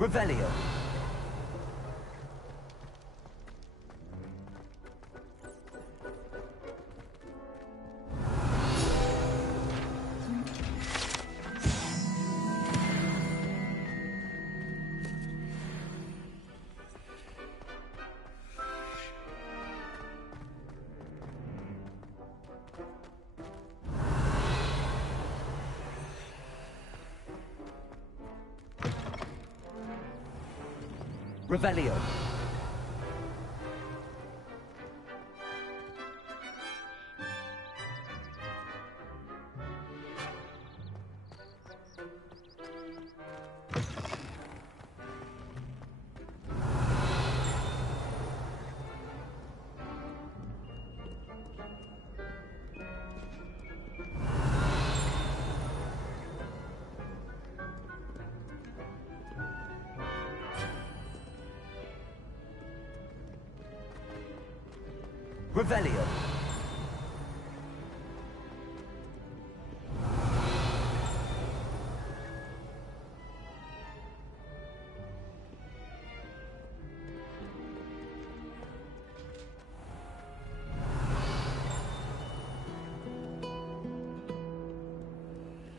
Revelio. Revelio. Revelio.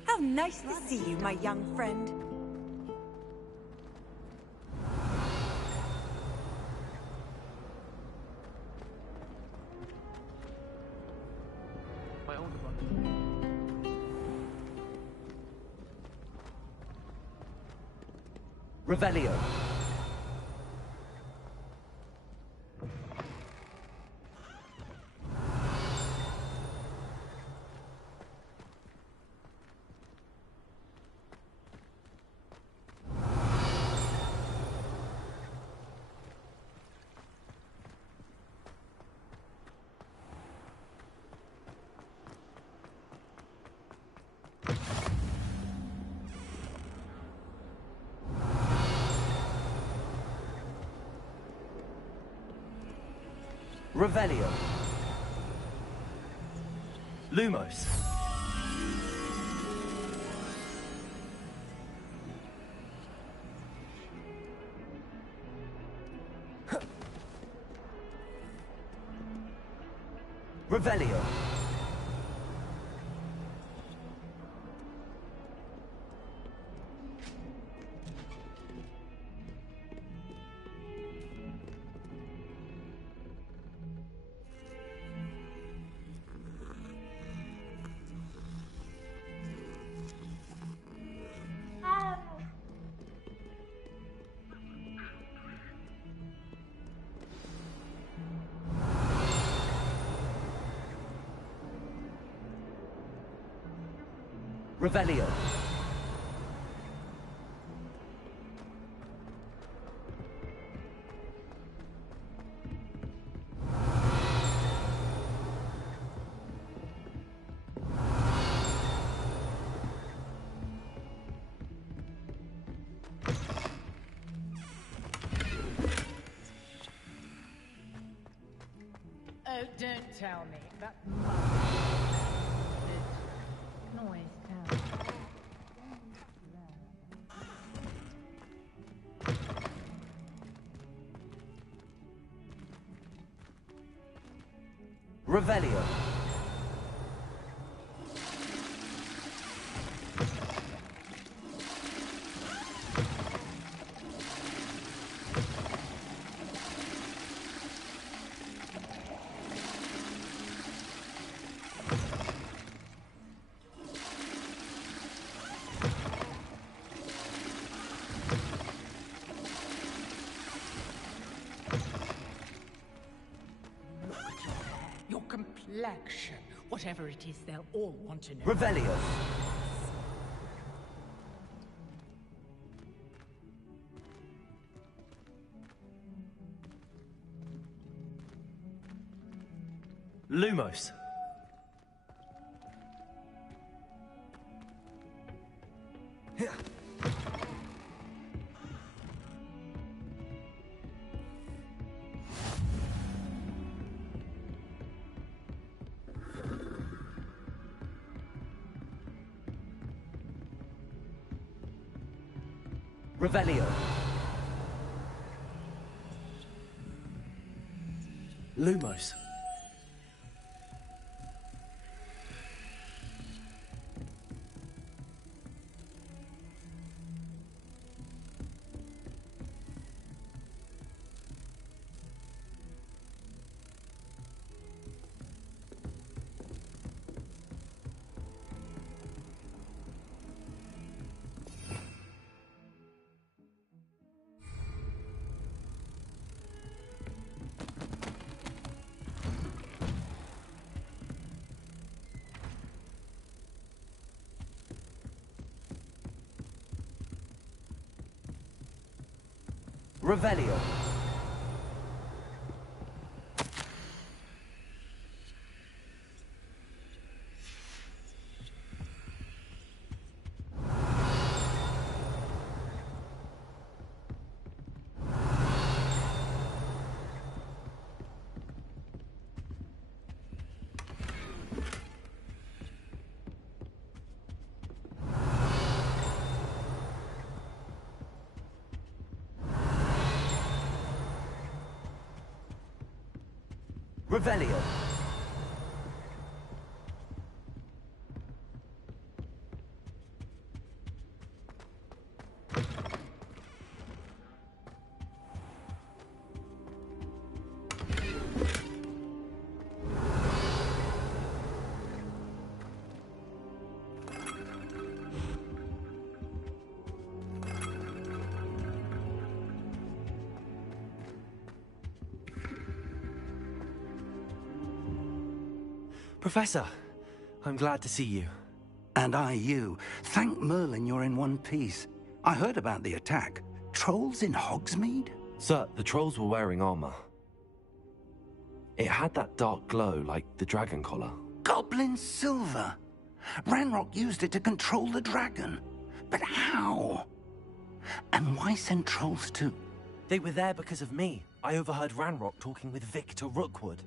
How nice to see you, my young friend. My older brother. Revelio. Revelio. Lumos. Revelio. Revelio. Oh, don't tell me. That noise down. Revelio. Your complexion. Whatever it is, they'll all want to know. Revelio. Lumos. Revelio. Lumos. Revelio. Revelio. Professor, I'm glad to see you. And I you. Thank Merlin you're in one piece. I heard about the attack. Trolls in Hogsmeade? Sir, the trolls were wearing armor. It had that dark glow like the dragon collar. Goblin silver! Ranrock used it to control the dragon. But how? And why send trolls to... They were there because of me. I overheard Ranrock talking with Victor Rookwood.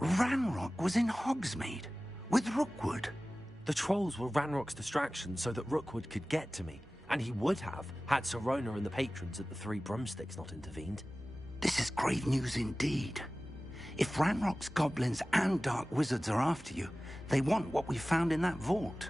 Ranrock was in Hogsmeade with Rookwood. The trolls were Ranrock's distraction so that Rookwood could get to me, and he would have had Sirona and the patrons at the Three Broomsticks not intervened. This is grave news indeed. If Ranrock's goblins and dark wizards are after you, they want what we found in that vault.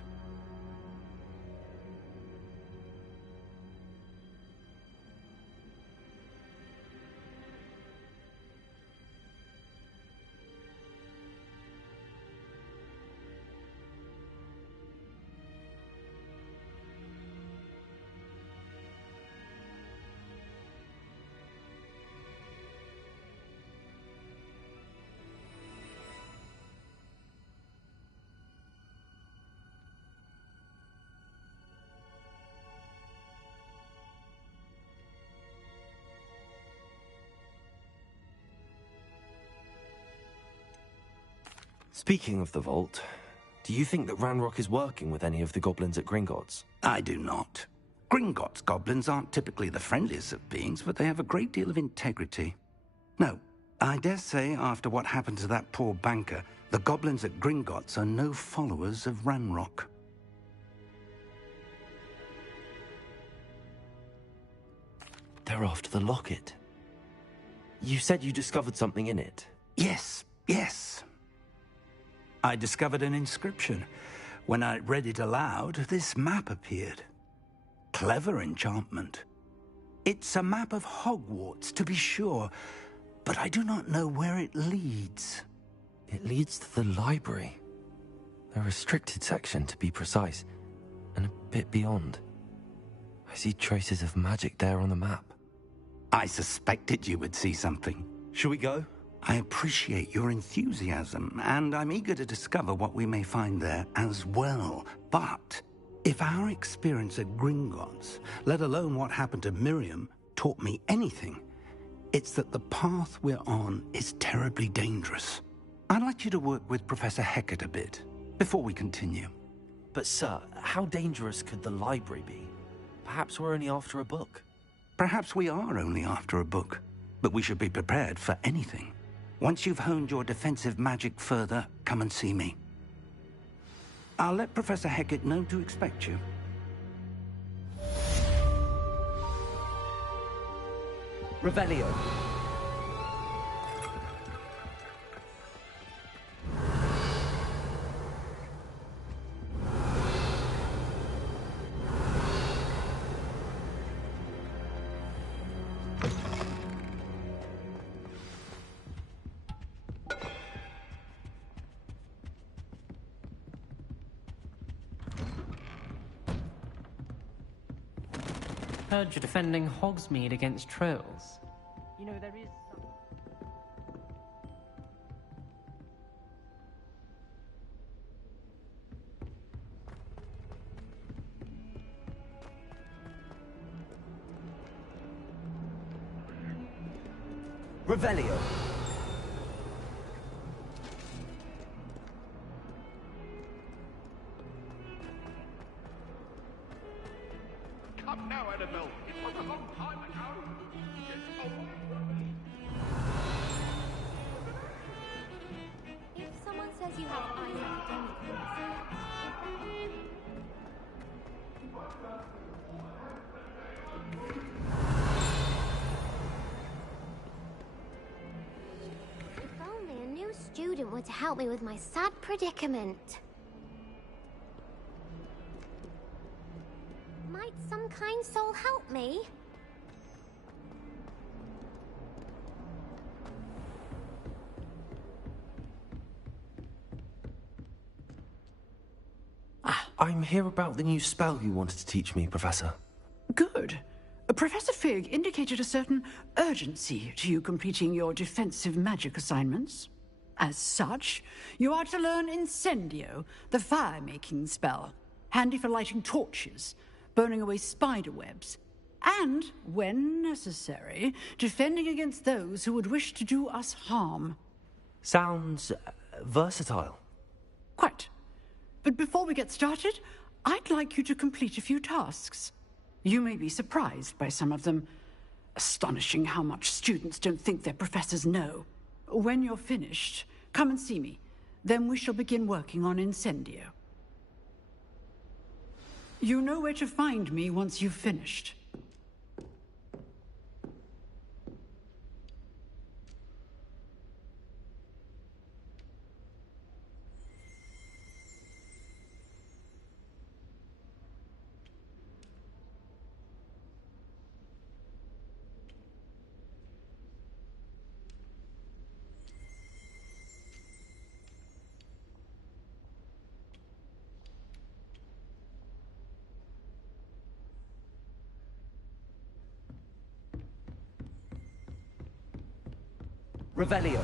Speaking of the vault, do you think that Ranrock is working with any of the goblins at Gringotts? I do not. Gringotts goblins aren't typically the friendliest of beings, but they have a great deal of integrity. No, I dare say after what happened to that poor banker, the goblins at Gringotts are no followers of Ranrock. They're after the locket. You said you discovered something in it. Yes. I discovered an inscription. When I read it aloud, this map appeared. Clever enchantment. It's a map of Hogwarts, to be sure, but I do not know where it leads. It leads to the library. The restricted section, to be precise, and a bit beyond. I see traces of magic there on the map. I suspected you would see something. Shall we go? I appreciate your enthusiasm, and I'm eager to discover what we may find there as well. But if our experience at Gringotts, let alone what happened to Miriam, taught me anything, it's that the path we're on is terribly dangerous. I'd like you to work with Professor Hecat a bit before we continue. But sir, how dangerous could the library be? Perhaps we're only after a book. Perhaps we are only after a book, but we should be prepared for anything. Once you've honed your defensive magic further, come and see me. I'll let Professor Hecat know to expect you. Revelio. Heard you're defending Hogsmeade against trolls. You know, there is some... Revelio. Come now, Annabelle. It was a long time ago. Get away from me. If someone says you have eyes like demigons, if only a new student were to help me with my sad predicament. Might some kind soul help me? I'm here about the new spell you wanted to teach me, Professor. Good. Professor Fig indicated a certain urgency to you completing your defensive magic assignments. As such, you are to learn Incendio, the fire-making spell, handy for lighting torches, burning away spider webs, and, when necessary, defending against those who would wish to do us harm. Sounds versatile. Quite. But before we get started, I'd like you to complete a few tasks. You may be surprised by some of them. Astonishing how much students don't think their professors know. When you're finished, come and see me. Then we shall begin working on Incendio. You know where to find me once you've finished. Revelio.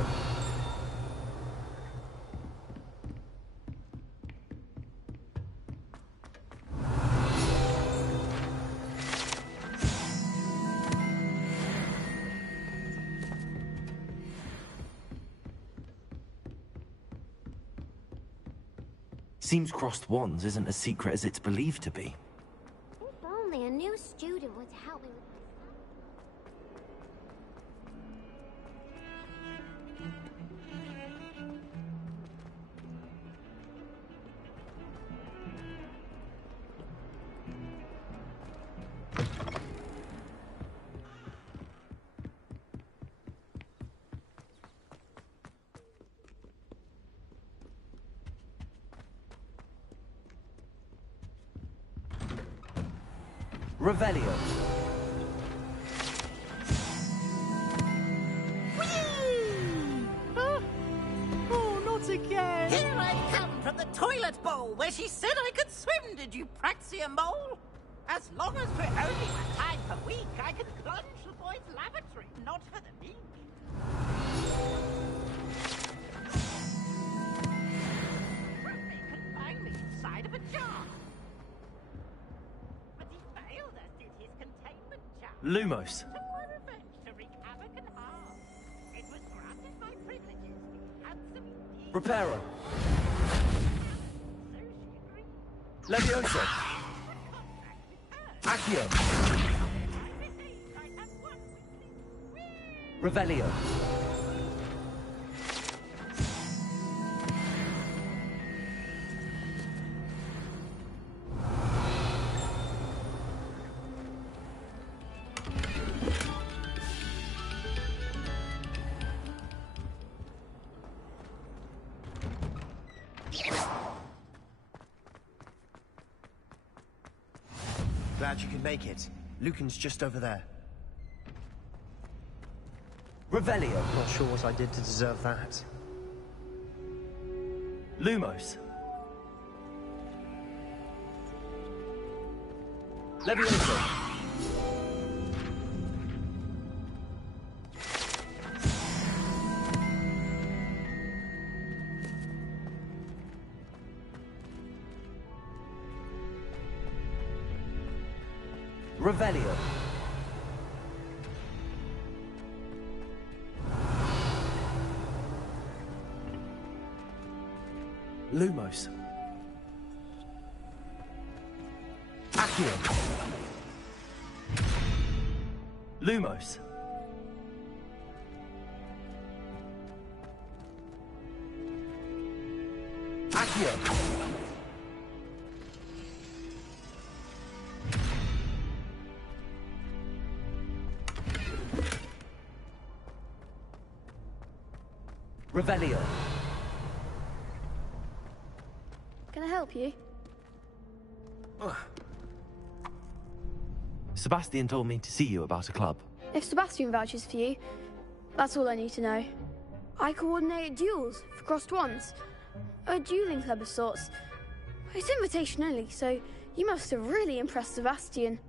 Seems crossed wands isn't as secret as it's believed to be. If only a new student were to help me with Revelio. Oh, not again! Here I come from the toilet bowl where she said I could swim, did you praxia mole? As long as we're only one time per week, I can plunge the boys' lavatory, not for the meek. They could find me inside of a jar. But he failed us, did his containment jar. Lumos. Took my revenge to wreak havoc and harm. It was granted my privileges, handsome indeed. Reparo. Levioso. Accio. Revelio. Glad you could make it. Lucan's just over there. Revelio. Not sure what I did to deserve that. Lumos. Levioso. Revelio. Lumos. Accio. Lumos. Accio. Revelio. Can I help you? Sebastian told me to see you about a club. If Sebastian vouches for you, that's all I need to know. I coordinate duels for crossed wands. A dueling club of sorts. It's invitation only, so you must have really impressed Sebastian.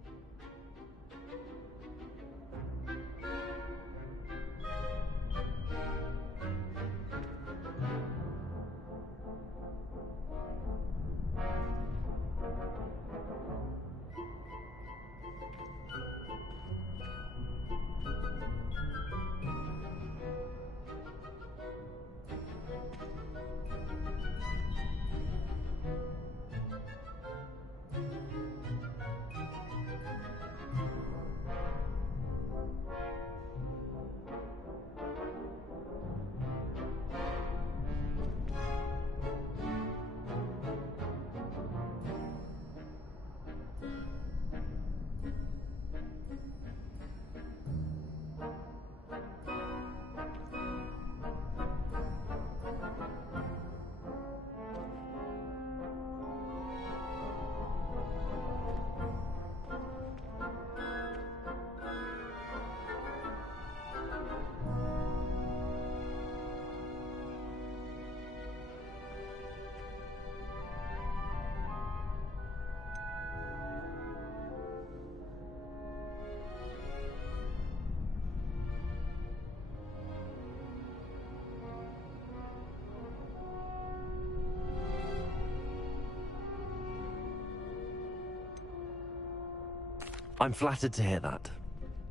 I'm flattered to hear that.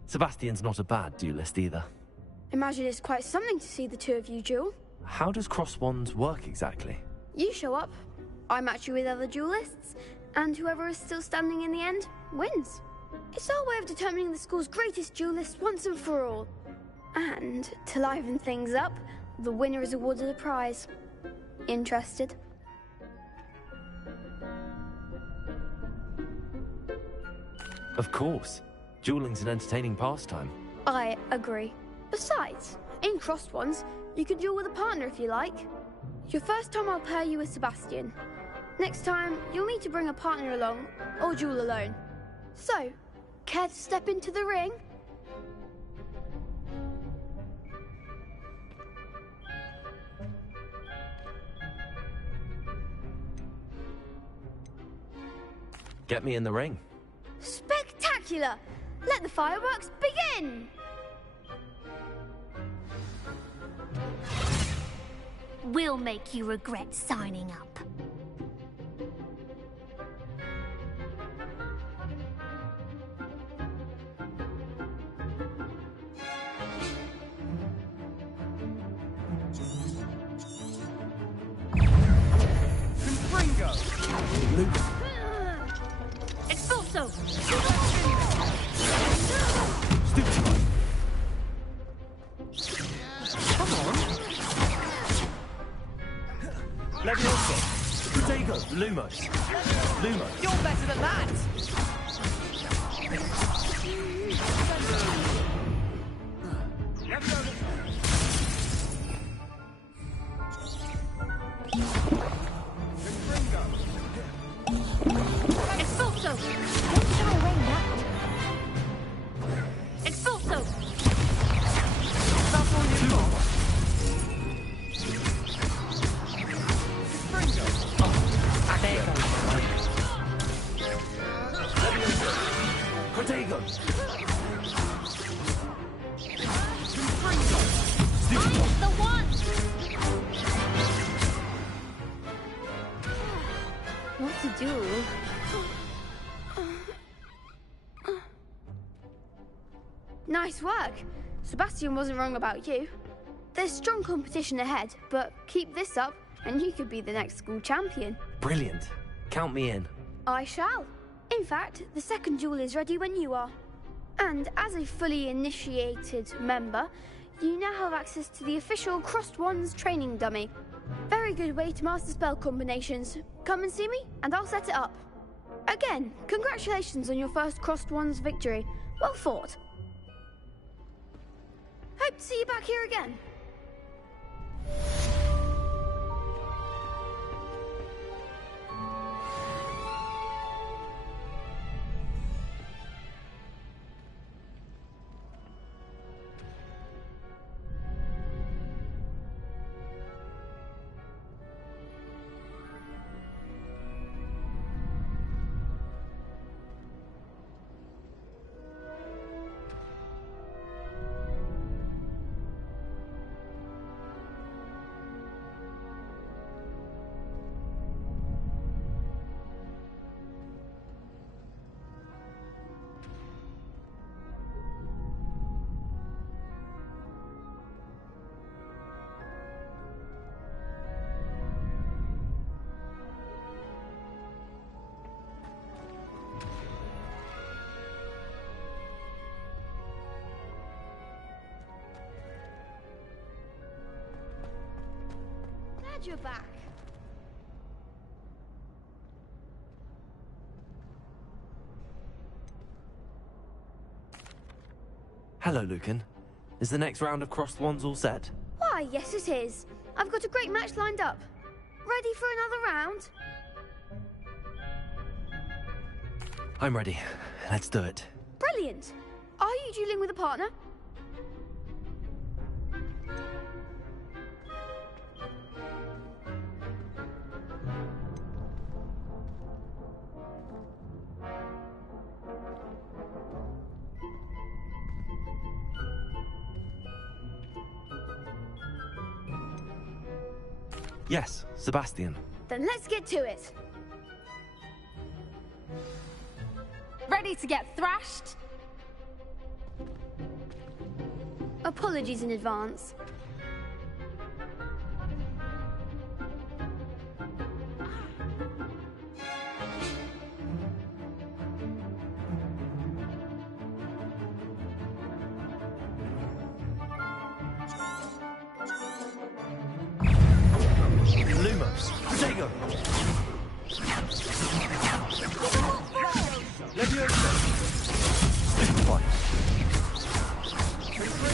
Sebastian's not a bad duelist either. Imagine it's quite something to see the two of you duel. How does cross wands work exactly? You show up, I match you with other duelists, and whoever is still standing in the end wins. It's our way of determining the school's greatest duelist once and for all. And to liven things up, the winner is awarded a prize. Interested? Of course. Dueling's an entertaining pastime. I agree. Besides, in crossed ones, you can duel with a partner if you like. Your first time I'll pair you with Sebastian. Next time, you'll need to bring a partner along, or duel alone. So, care to step into the ring? Get me in the ring. Spectacular! Let the fireworks begin! We'll make you regret signing up. Expulso! Come on! Leviosa! Protego! Lumos! Lumos! You're better than that! Expulso! Don't shy away now. Expulso! That's all you've got. Protego! I'm the one! What to do? Nice work. Sebastian wasn't wrong about you. There's strong competition ahead, but keep this up and you could be the next school champion. Brilliant. Count me in. I shall. In fact, the second duel is ready when you are. And as a fully initiated member, you now have access to the official Crossed Wands training dummy. Very good way to master spell combinations. Come and see me, and I'll set it up. Again, congratulations on your first Crossed Wands victory. Well fought. Hope to see you back here again. Glad you're back. Hello, Lucan. Is the next round of crossed wands all set? Why, yes it is. I've got a great match lined up. Ready for another round? I'm ready. Let's do it. Brilliant. Are you dueling with a partner? Yes, Sebastian. Then let's get to it. Ready! ready to get thrashed? Apologies in advance. Lumos, Protego! Leviosa! Stupefy!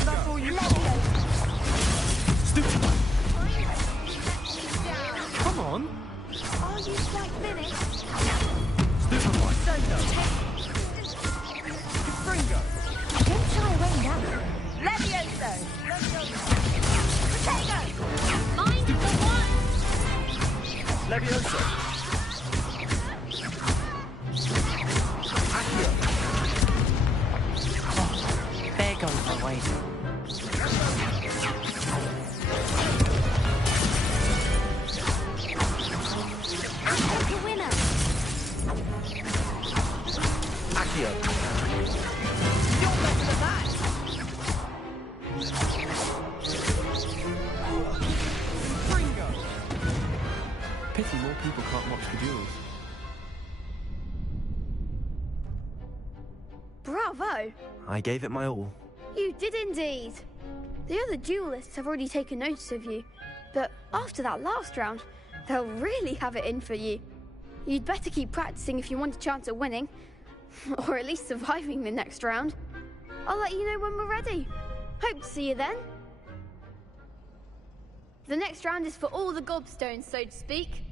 That's all you got. Stupefy! Come on! Are you quite finished? Stupefy! Fringo! Don't shy away now. Levioso! Protego! Mind the one! Leviosa! Accio! There goes my way. Take a winner! Accio! You're not for that! Fringo! Pity more people can't watch the duels. Bravo! I gave it my all. You did indeed. The other duelists have already taken notice of you, but after that last round, they'll really have it in for you. You'd better keep practicing if you want a chance at winning, or at least surviving the next round. I'll let you know when we're ready. Hope to see you then. The next round is for all the gobstones, so to speak.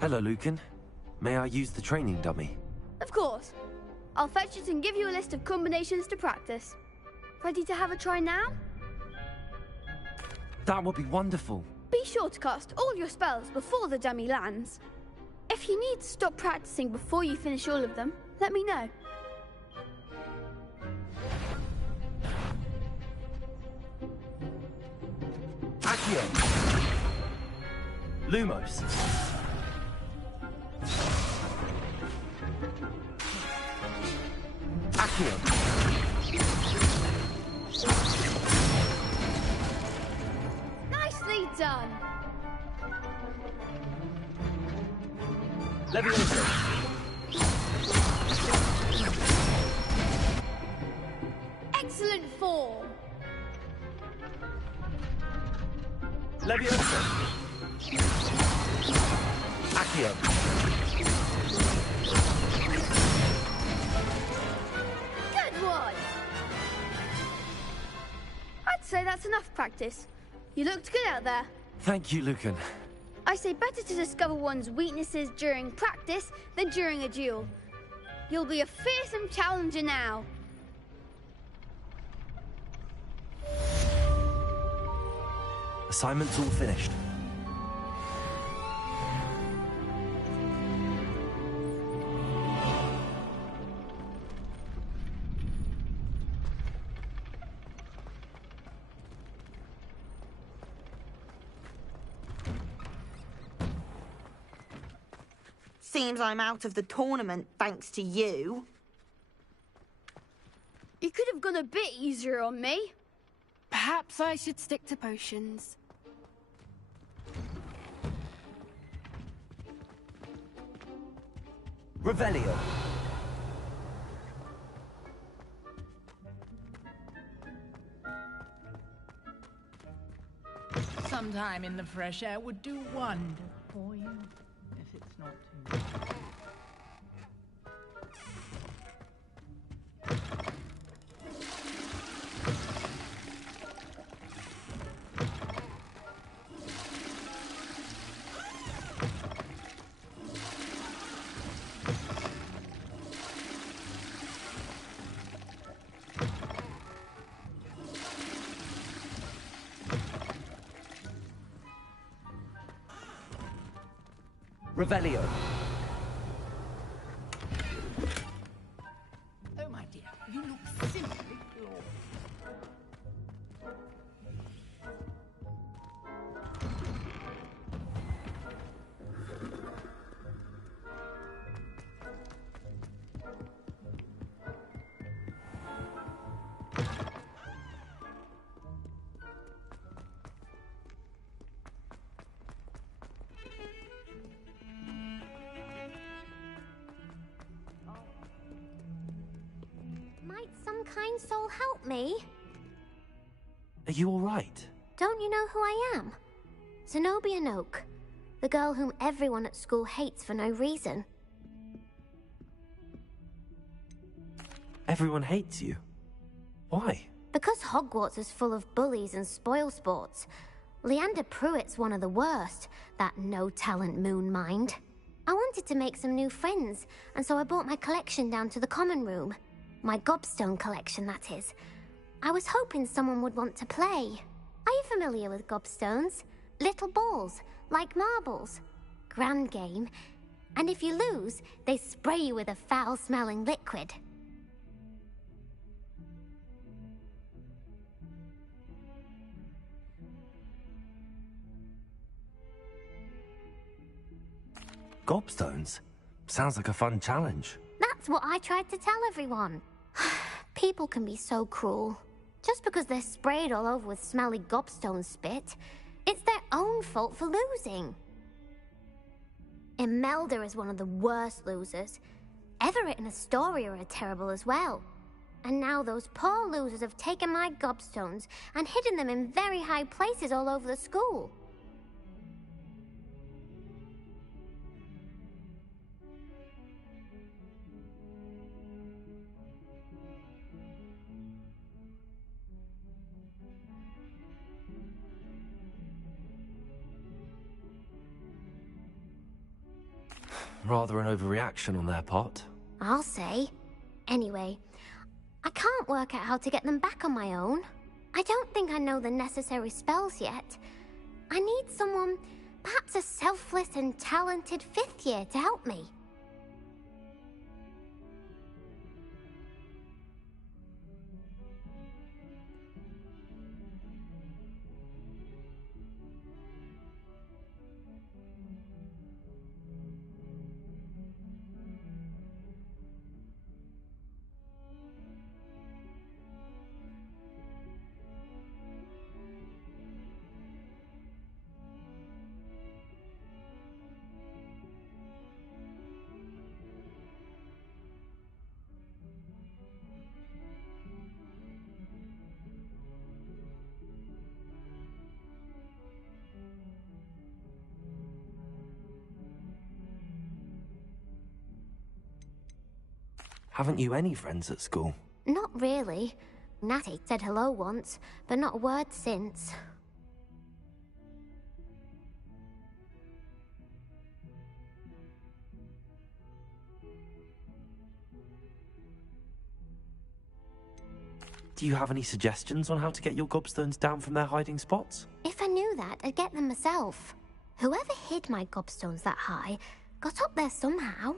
Hello, Lucan. May I use the training dummy? Of course. I'll fetch it and give you a list of combinations to practice. Ready to have a try now? That would be wonderful. Be sure to cast all your spells before the dummy lands. If you need to stop practicing before you finish all of them, let me know. Accio! Lumos! Accio! Nicely done! Leviosa! Excellent form! Leviosa! Accio! Good one! I'd say that's enough practice. You looked good out there. Thank you, Lucan. I say better to discover one's weaknesses during practice than during a duel. You'll be a fearsome challenger now. Assignment's all finished. Seems I'm out of the tournament thanks to you. You could have gone a bit easier on me. Perhaps I should stick to potions. Revelio. Sometime in the fresh air would do wonders for you, if it's not too much. Revelio. Oh, my dear, you look simply glorious. Might some kind soul help me? Are you all right? Don't you know who I am? Zenobia Noak, the girl whom everyone at school hates for no reason. Everyone hates you. Why? Because Hogwarts is full of bullies and spoilsports. Leander Pruitt's one of the worst, that no-talent moon mind. I wanted to make some new friends, and so I brought my collection down to the common room. My gobstone collection, that is. I was hoping someone would want to play. Are you familiar with gobstones? Little balls, like marbles. Grand game. And if you lose, they spray you with a foul-smelling liquid. Gobstones? Sounds like a fun challenge. That's what I tried to tell everyone. People can be so cruel. Just because they're sprayed all over with smelly gobstone spit, it's their own fault for losing. Imelda is one of the worst losers. Everett and Astoria are terrible as well. And now those poor losers have taken my gobstones and hidden them in very high places all over the school. Rather an overreaction on their part. I'll say. Anyway, I can't work out how to get them back on my own. I don't think I know the necessary spells yet. I need someone, perhaps a selfless and talented 5th year to help me. Haven't you any friends at school? Not really. Natty said hello once, but not a word since. Do you have any suggestions on how to get your gobstones down from their hiding spots? If I knew that, I'd get them myself. Whoever hid my gobstones that high got up there somehow.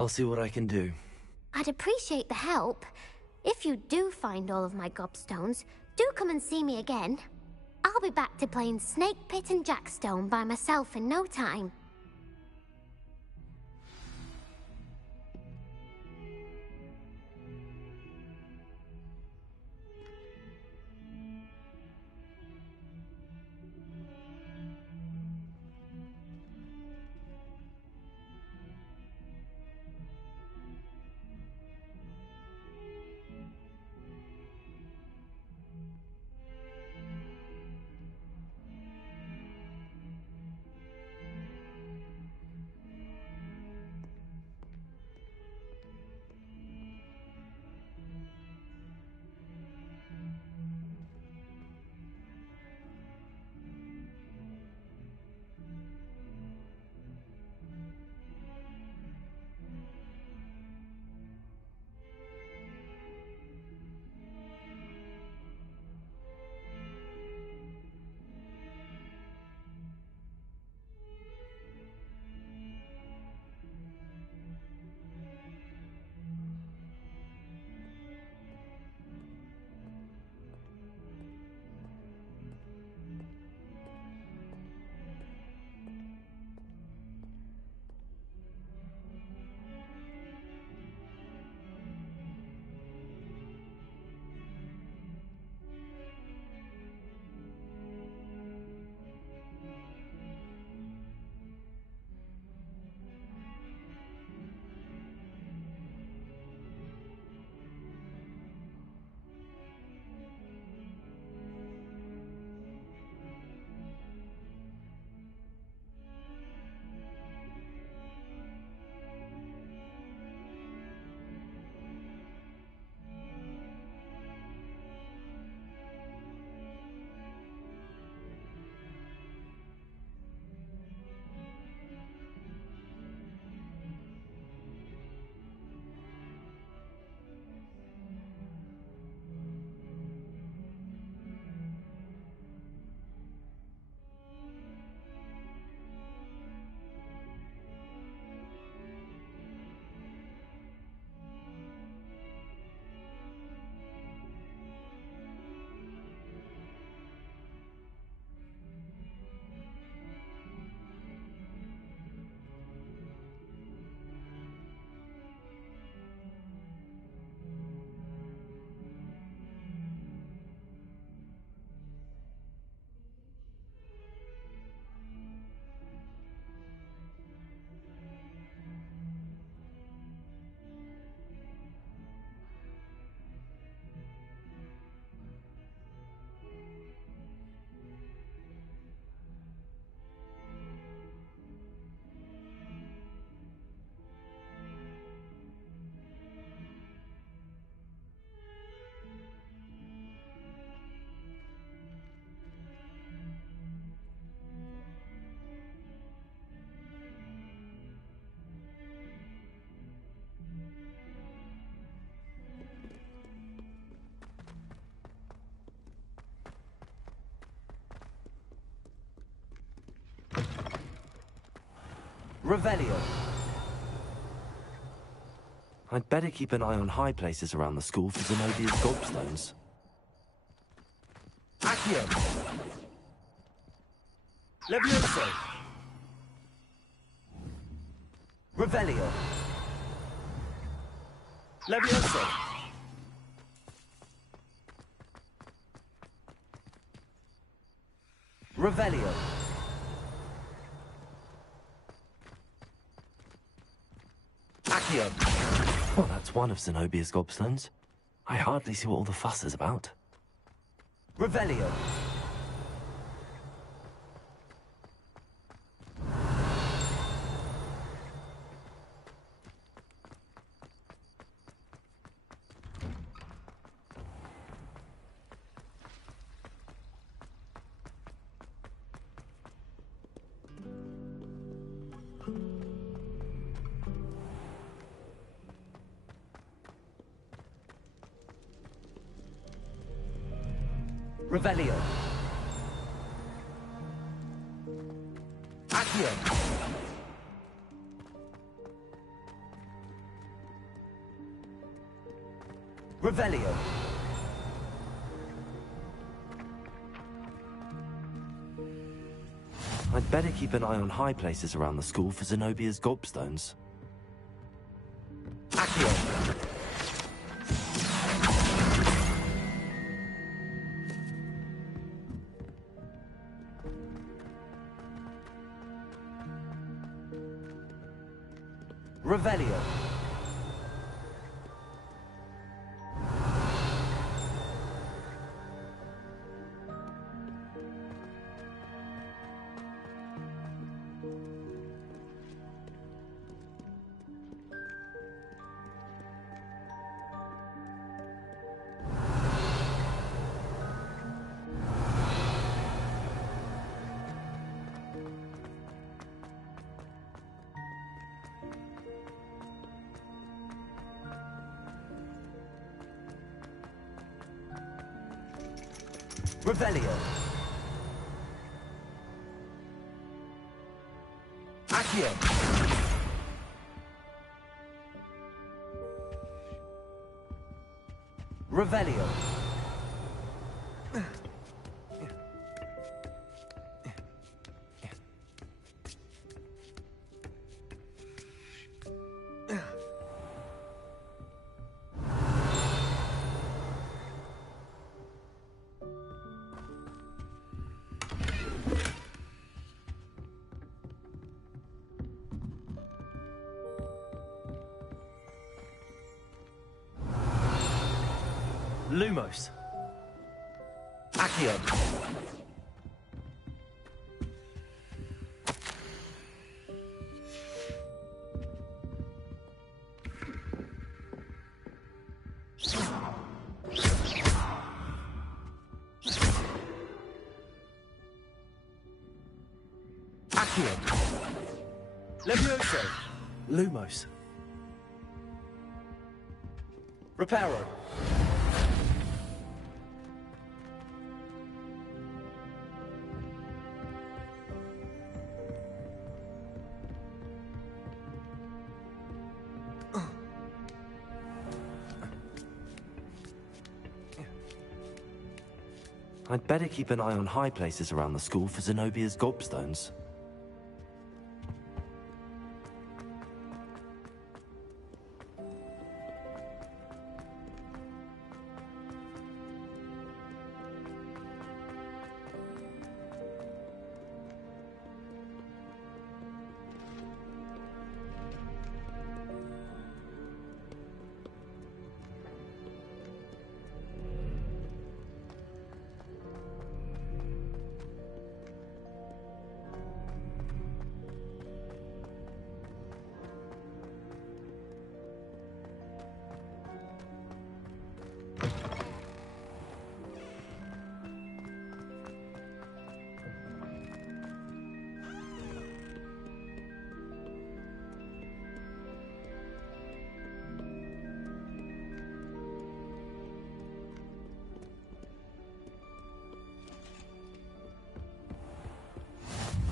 I'll see what I can do. I'd appreciate the help. If you do find all of my gobstones, do come and see me again. I'll be back to playing Snake Pit and Jackstone by myself in no time. Revelio. I'd better keep an eye on high places around the school for Zenobia's gobstones. Accio. Levioso. Revelio. Levioso. Revelio. Accio. Well, that's one of Zenobia's gobstones. I hardly see what all the fuss is about. Revelio. Revelio. Accio. Revelio. I'd better keep an eye on high places around the school for Zenobia's gobstones. Accio. Revelio. Revelio. Accio. Revelio. Lumos. Accio. Accio. Levioso. Lumos. Reparo. I'd better keep an eye on high places around the school for Zenobia's gobstones.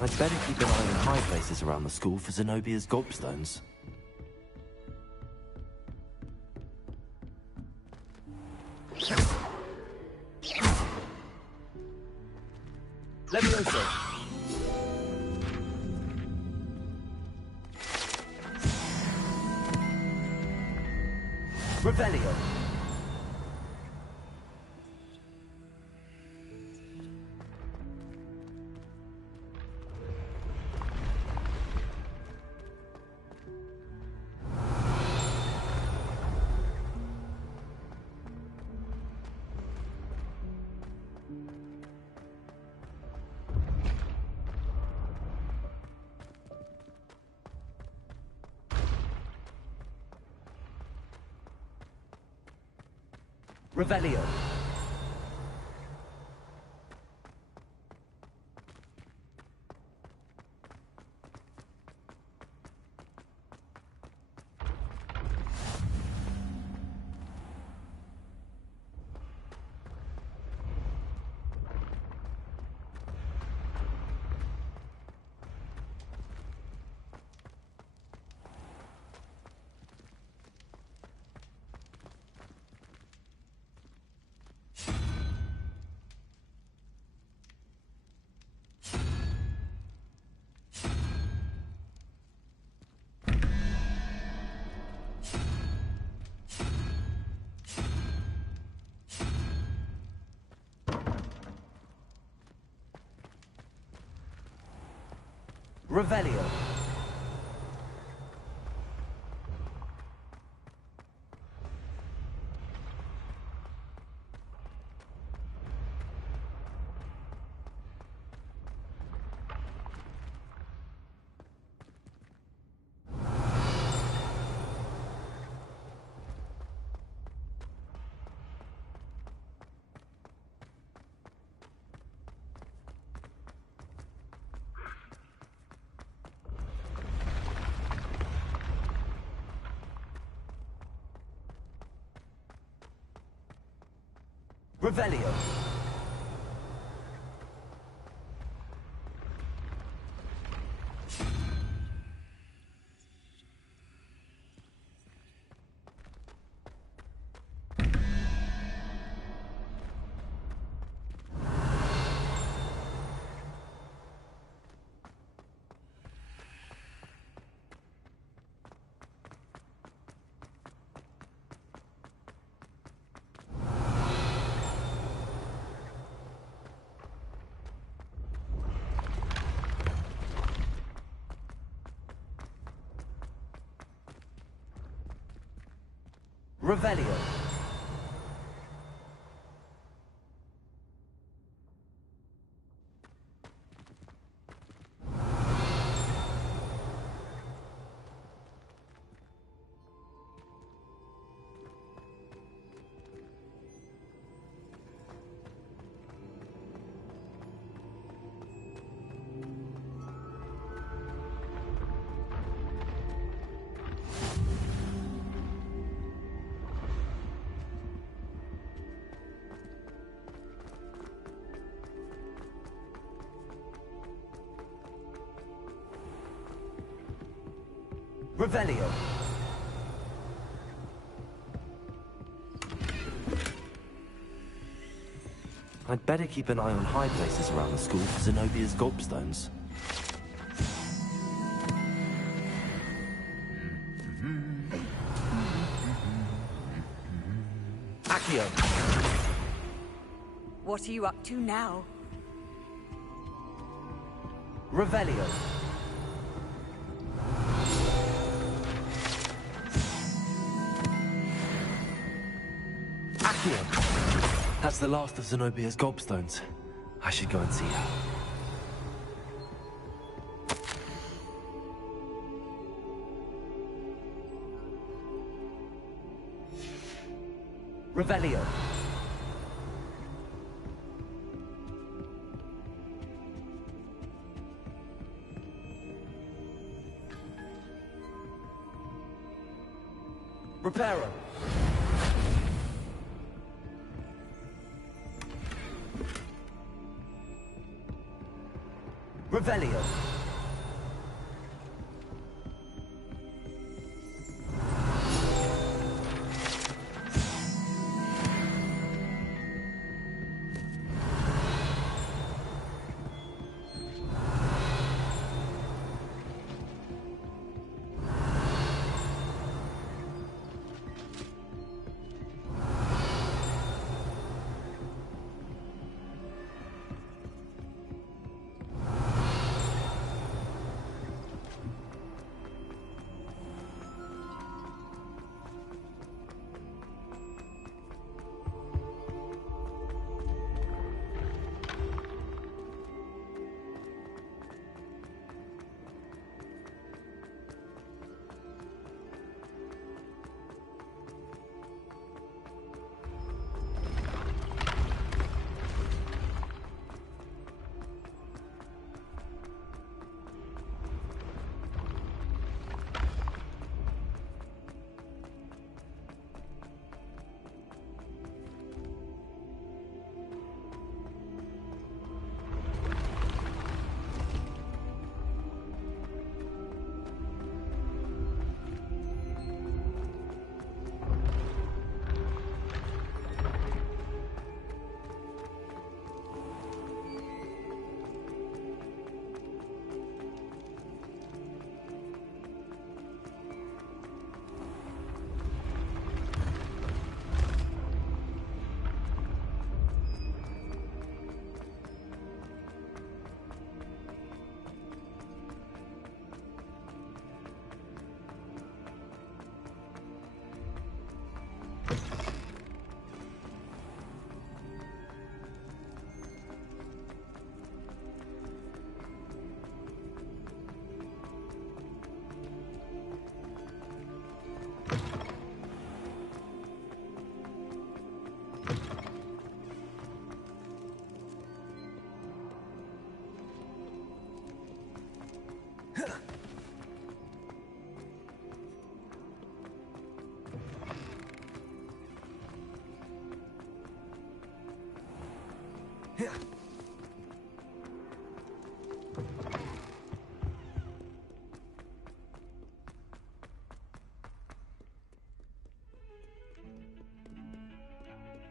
I'd better keep an eye on high places around the school for Zenobia's gobstones. Levioso! Revelio! Revelio. Revelio. Revelio. Revelio. Revelio. I'd better keep an eye on high places around the school for Zenobia's gobstones. Accio. What are you up to now? Revelio. That's the last of Zenobia's gobstones. I should go and see her. Revelio. Reparo. Revelio.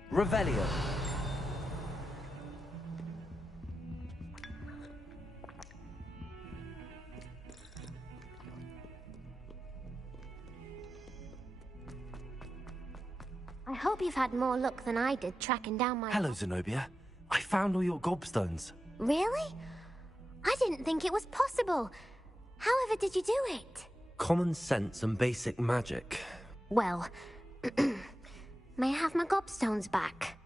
Revelio. I hope you've had more luck than I did tracking down my... Hello, Zenobia. I found all your gobstones. Really? I didn't think it was possible. However did you do it? Common sense and basic magic. Well, may I have my gobstones back?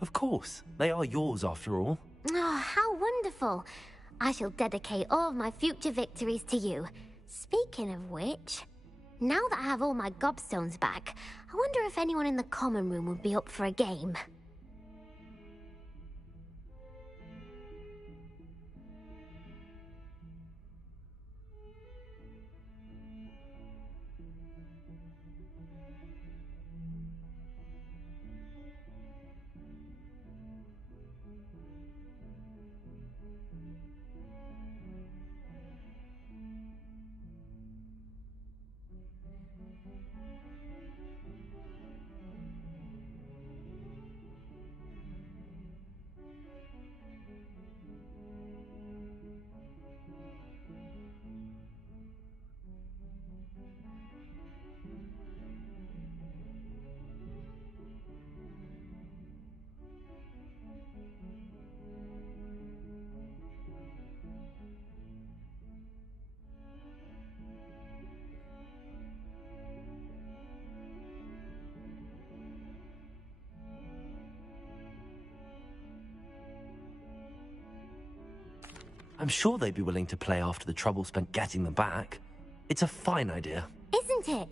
Of course. They are yours, after all. Oh, how wonderful. I shall dedicate all of my future victories to you. Speaking of which, now that I have all my gobstones back, I wonder if anyone in the common room would be up for a game. I'm sure they'd be willing to play after the trouble spent getting them back. It's a fine idea. Isn't it?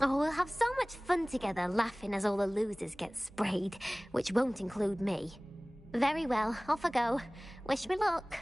Oh, we'll have so much fun together laughing as all the losers get sprayed, which won't include me. Very well, off I go. Wish me luck.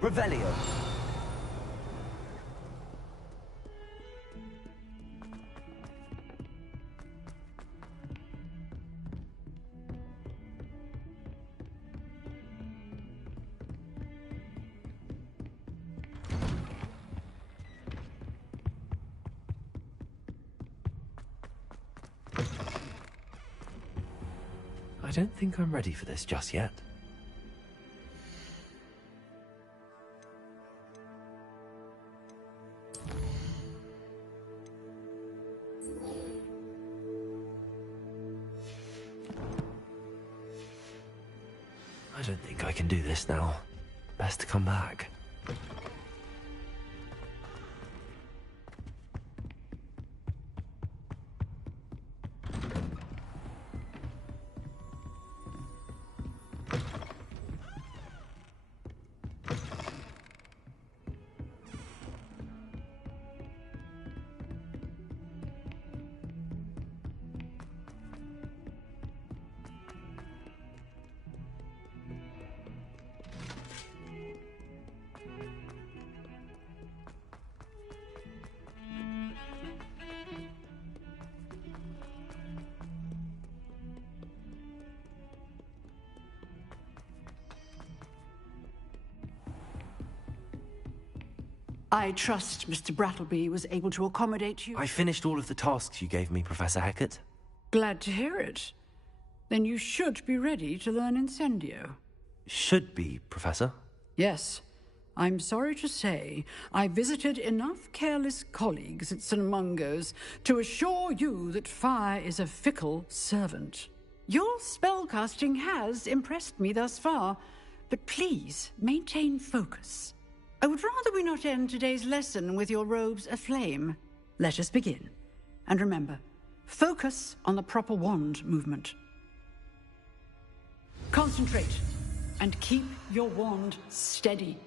Revelio. I don't think I'm ready for this just yet. I don't think I can do this now. Best to come back. I trust Mr. Brattleby was able to accommodate you. I finished all of the tasks you gave me, Professor Hecat. Glad to hear it. Then you should be ready to learn Incendio. Should be, Professor. Yes. I'm sorry to say, I visited enough careless colleagues at St. Mungo's to assure you that fire is a fickle servant. Your spellcasting has impressed me thus far, but please maintain focus. I would rather we not end today's lesson with your robes aflame. Let us begin. And remember, focus on the proper wand movement. Concentrate, and keep your wand steady.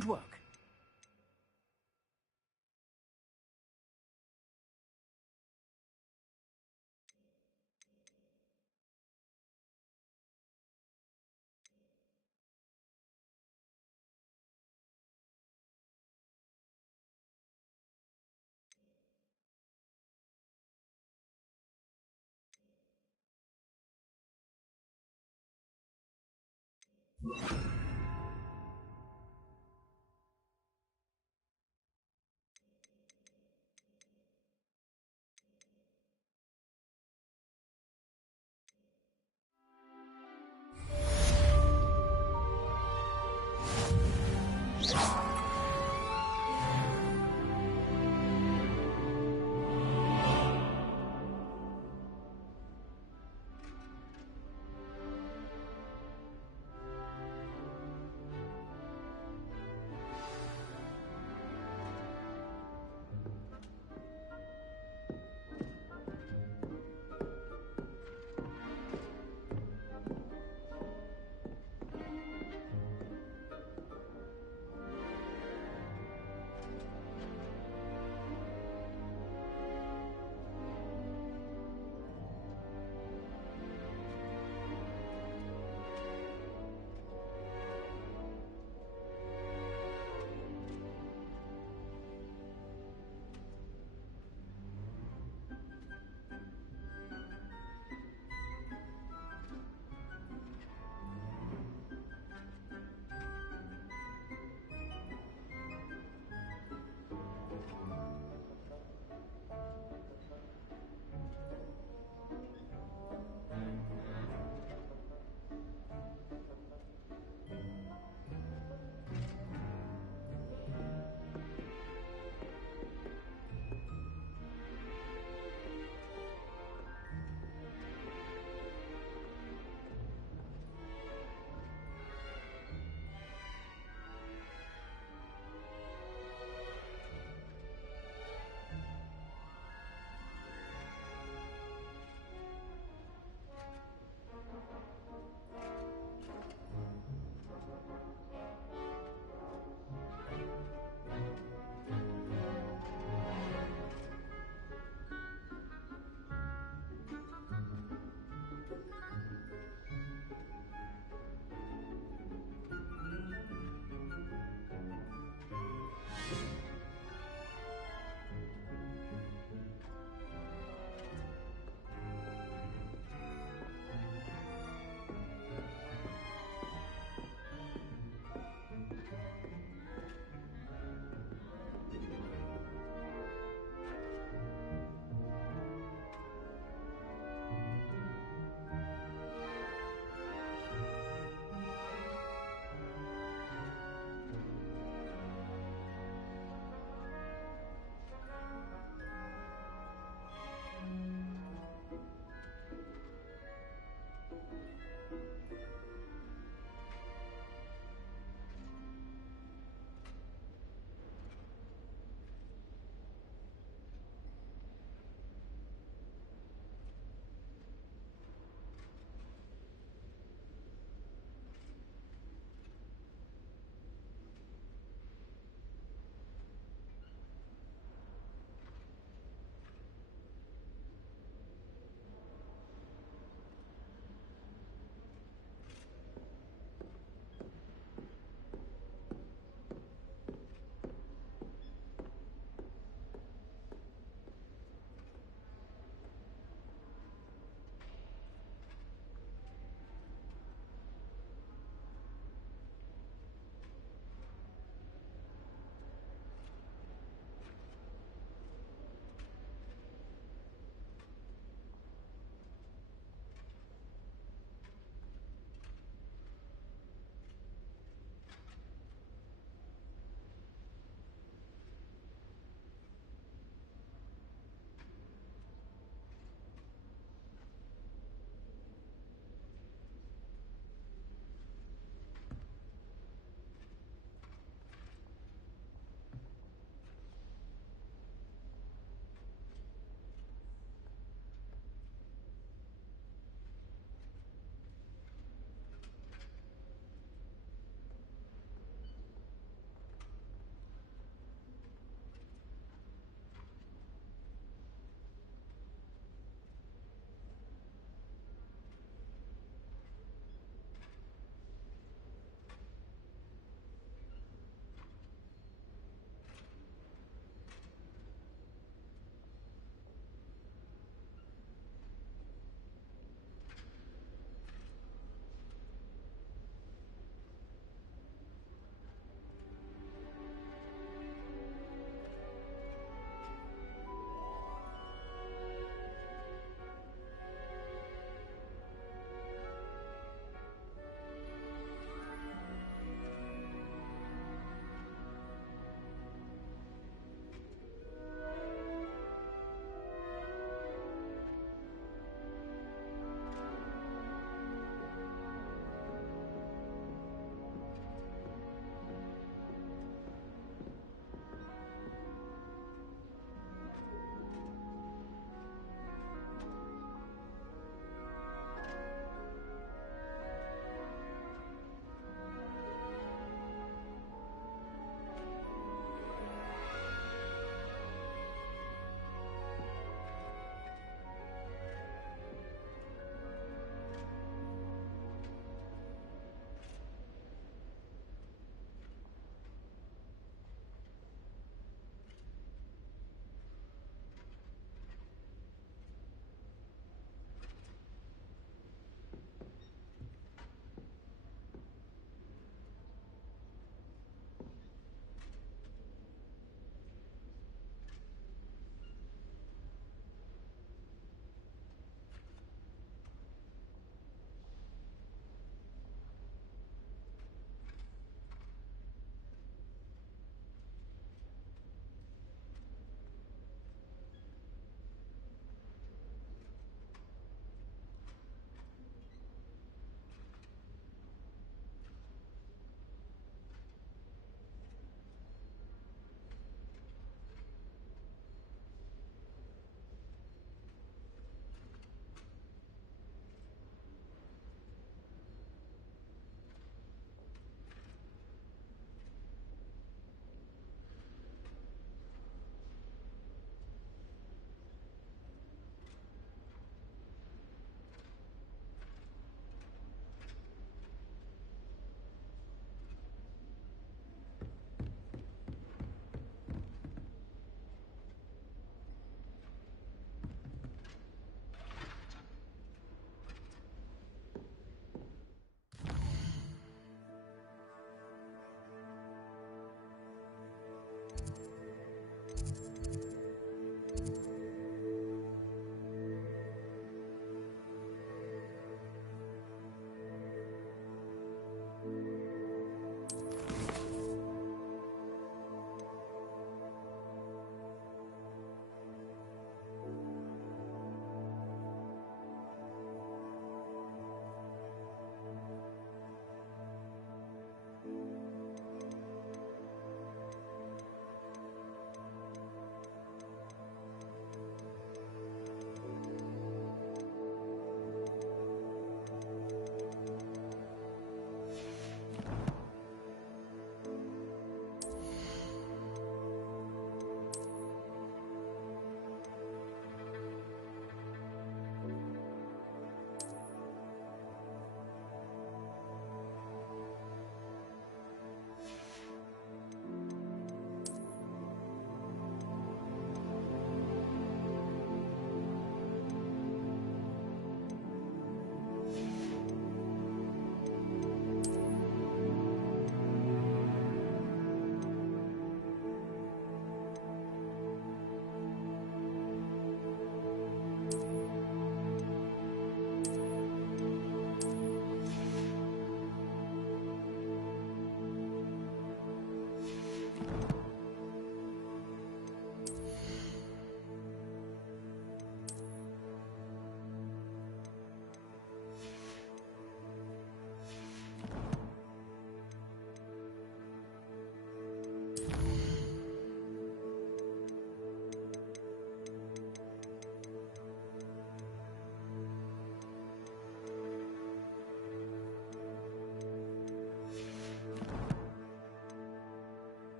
Good work.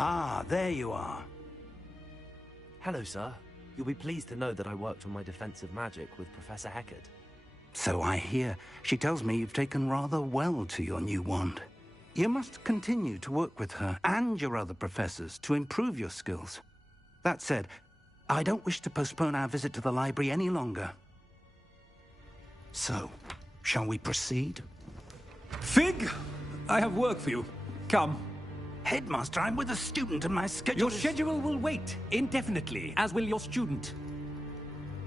Ah, there you are. Hello, sir. You'll be pleased to know that I worked on my defensive magic with Professor Heckard. So I hear. She tells me you've taken rather well to your new wand. You must continue to work with her and your other professors to improve your skills. That said, I don't wish to postpone our visit to the library any longer. So, shall we proceed? Fig! I have work for you. Come. Headmaster, I'm with a student and my schedule Your schedule will wait indefinitely, as will your student.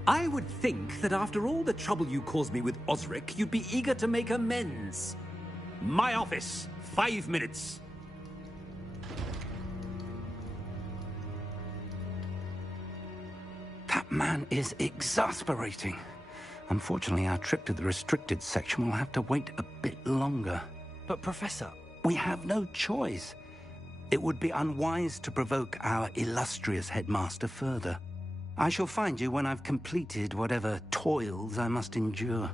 I would think that after all the trouble you caused me with Osric, you'd be eager to make amends. My office, 5 minutes. That man is exasperating. Unfortunately, our trip to the restricted section will have to wait a bit longer. But, Professor... We have no choice. It would be unwise to provoke our illustrious headmaster further. I shall find you when I've completed whatever toils I must endure.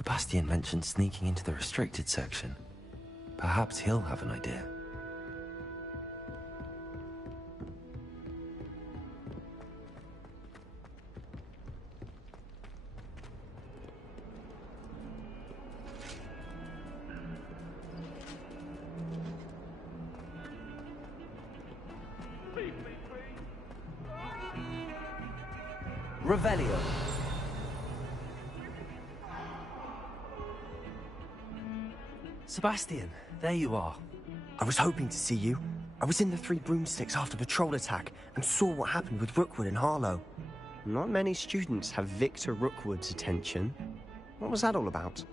Sebastian mentioned sneaking into the restricted section. Perhaps he'll have an idea. Revelio. Sebastian, there you are. I was hoping to see you. I was in the Three Broomsticks after the troll attack and saw what happened with Rookwood and Harlow. Not many students have Victor Rookwood's attention. What was that all about?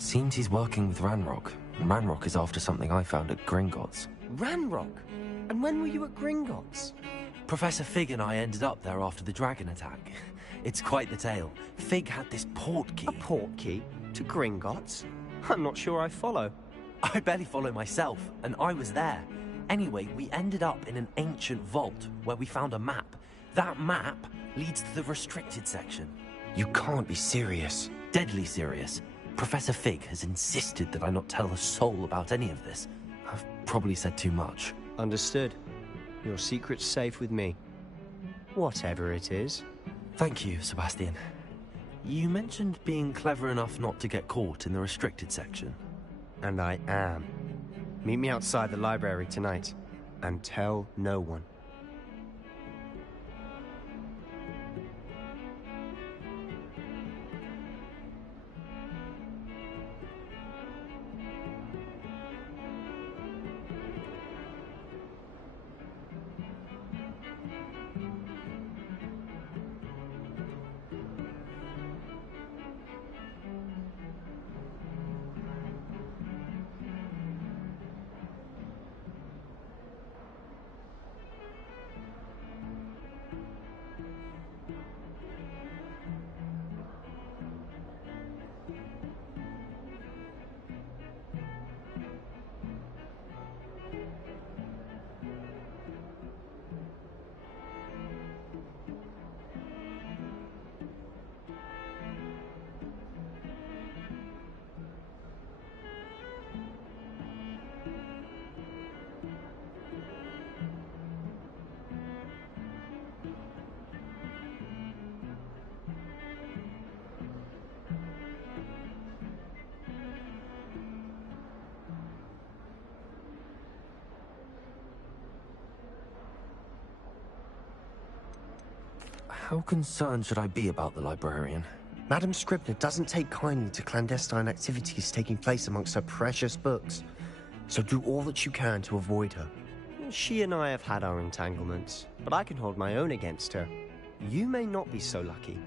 Seems he's working with Ranrock, and Ranrock is after something I found at Gringotts. Ranrock? And when were you at Gringotts? Professor Fig and I ended up there after the dragon attack. It's quite the tale. Fig had this port key. A port key? To Gringotts? I'm not sure I follow. I barely follow myself, and I was there. Anyway, we ended up in an ancient vault where we found a map. That map leads to the restricted section. You can't be serious. Deadly serious. Professor Fig has insisted that I not tell a soul about any of this. I've probably said too much. Understood. Your secret's safe with me. Whatever it is. Thank you, Sebastian. You mentioned being clever enough not to get caught in the restricted section. And I am. Meet me outside the library tonight, and tell no one. How concerned should I be about the librarian? Madam Scribner doesn't take kindly to clandestine activities taking place amongst her precious books. So do all that you can to avoid her. She and I have had our entanglements, but I can hold my own against her. You may not be so lucky.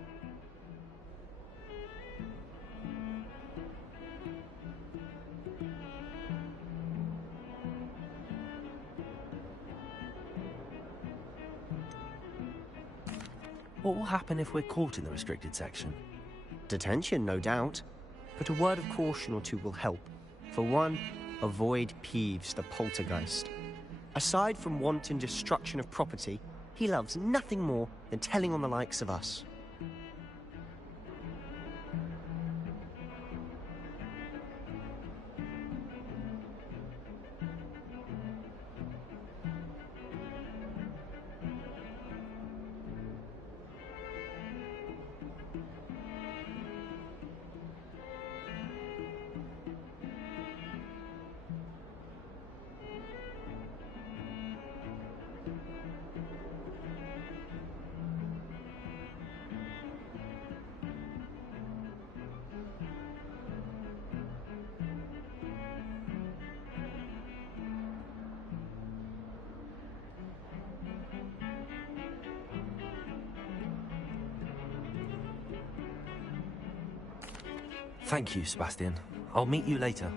What will happen if we're caught in the restricted section? Detention, no doubt. But a word of caution or two will help. For one, avoid Peeves, the poltergeist. Aside from wanton destruction of property, he loves nothing more than telling on the likes of us. Thank you, Sebastian. I'll meet you later.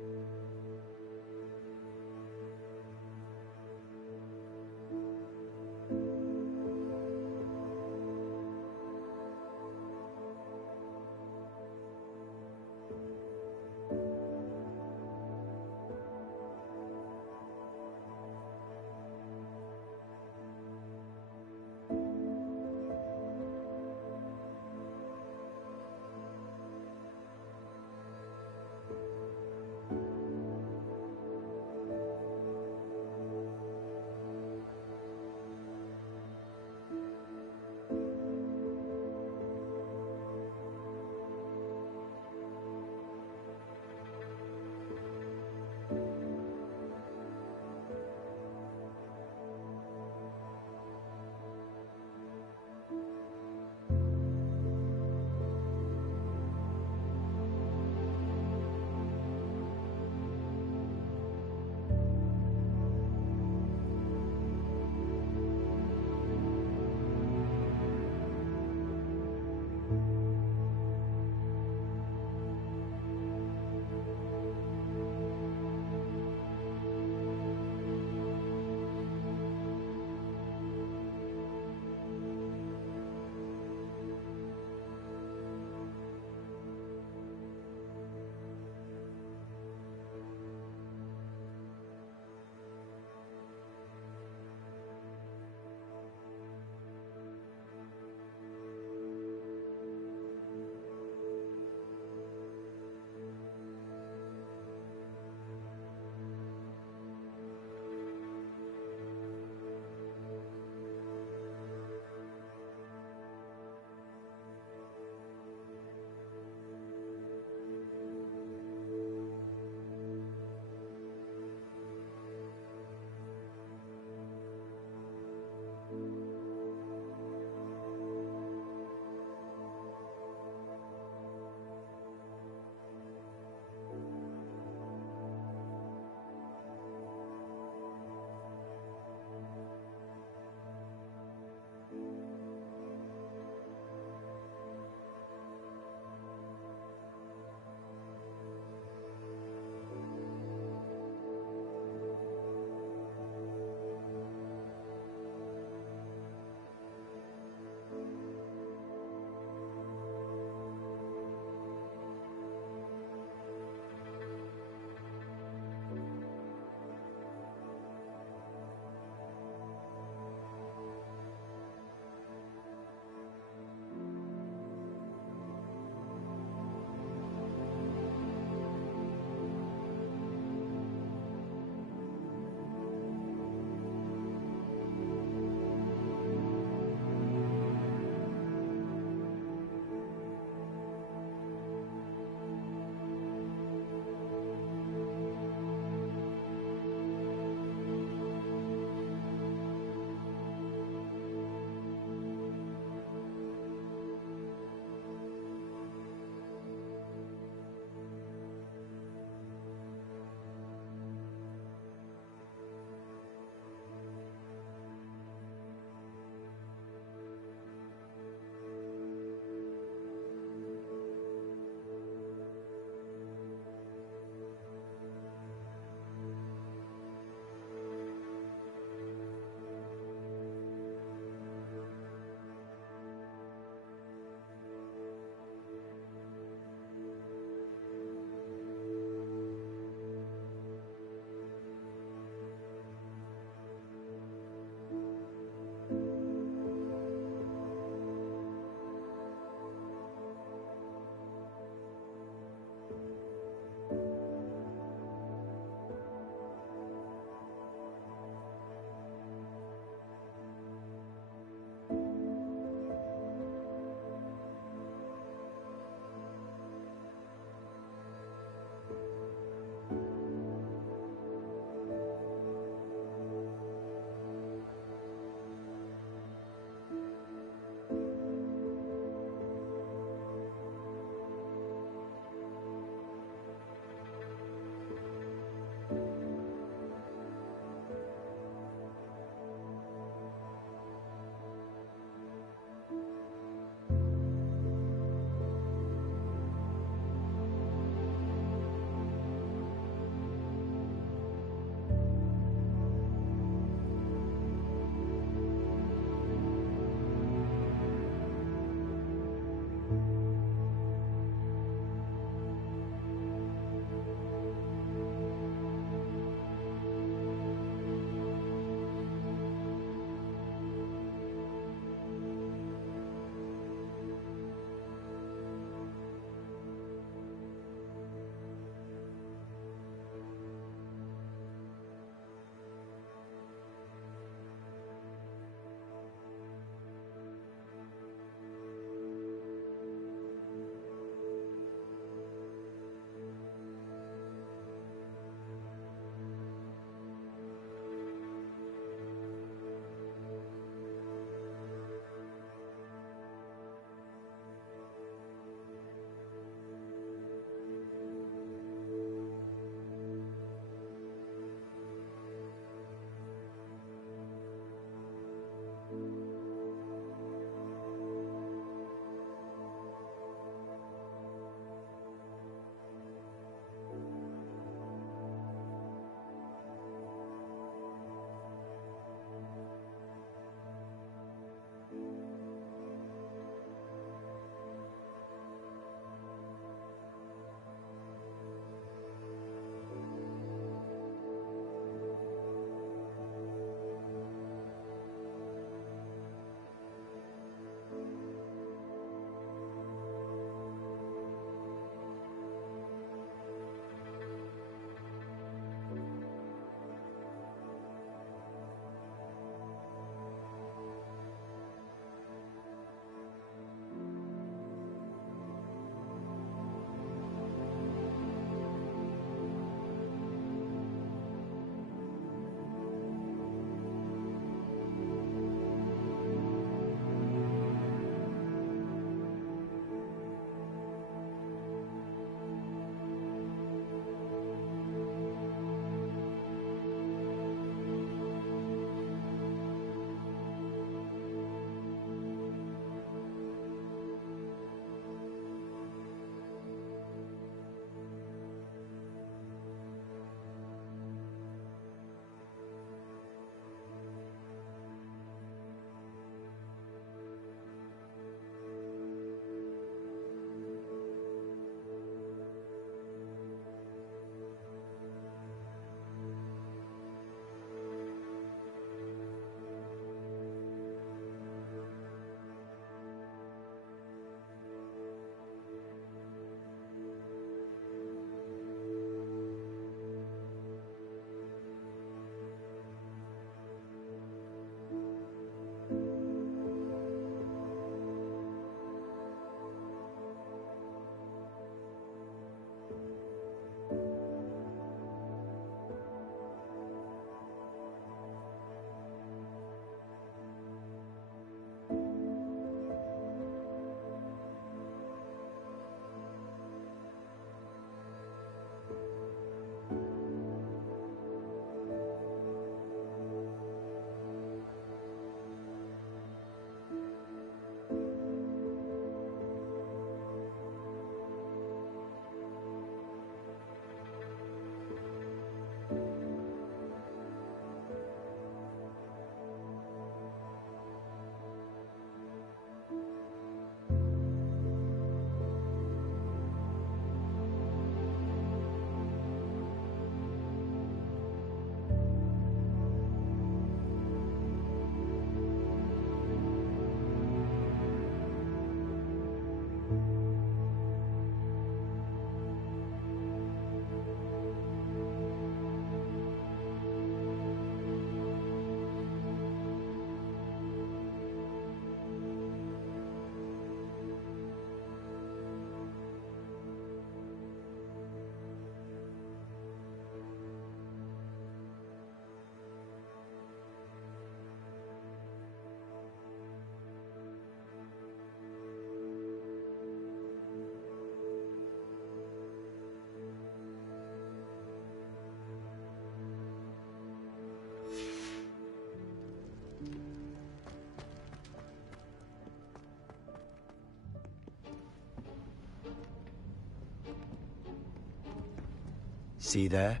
See there?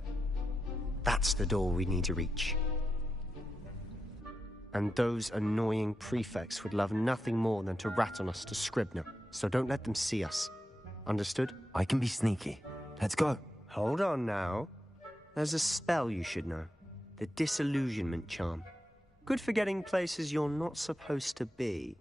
That's the door we need to reach. And those annoying prefects would love nothing more than to rat on us to Scribner, so don't let them see us. Understood? I can be sneaky. Let's go. Hold on now. There's a spell you should know. The Disillusionment Charm. Good for getting places you're not supposed to be.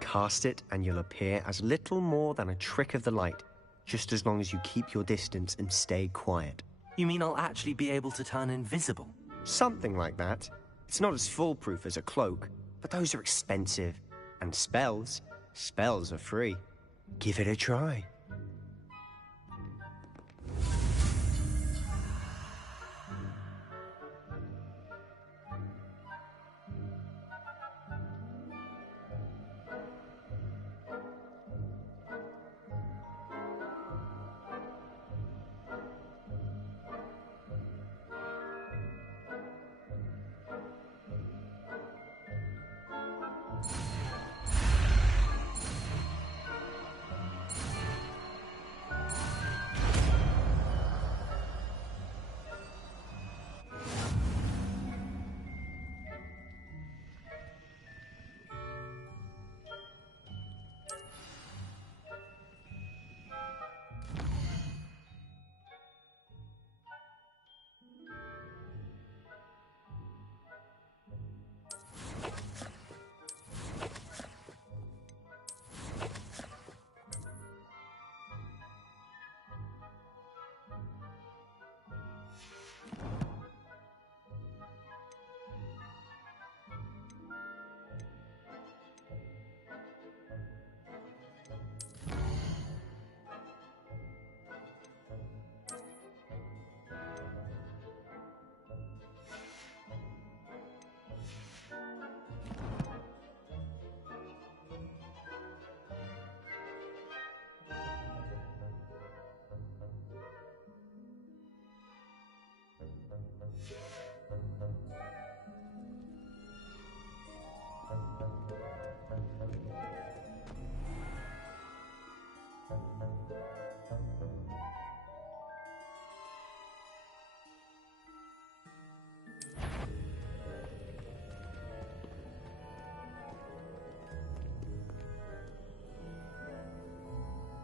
Cast it and you'll appear as little more than a trick of the light, just as long as you keep your distance and stay quiet. You mean I'll actually be able to turn invisible? Something like that. It's not as foolproof as a cloak, but those are expensive. And spells are free. Give it a try.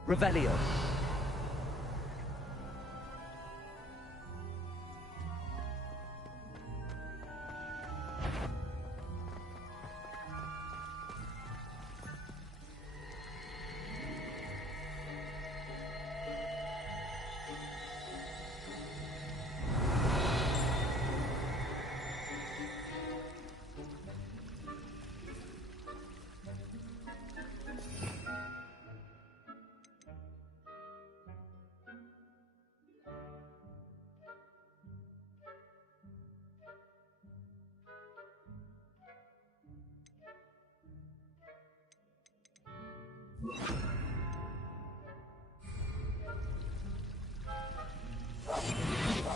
Revelio.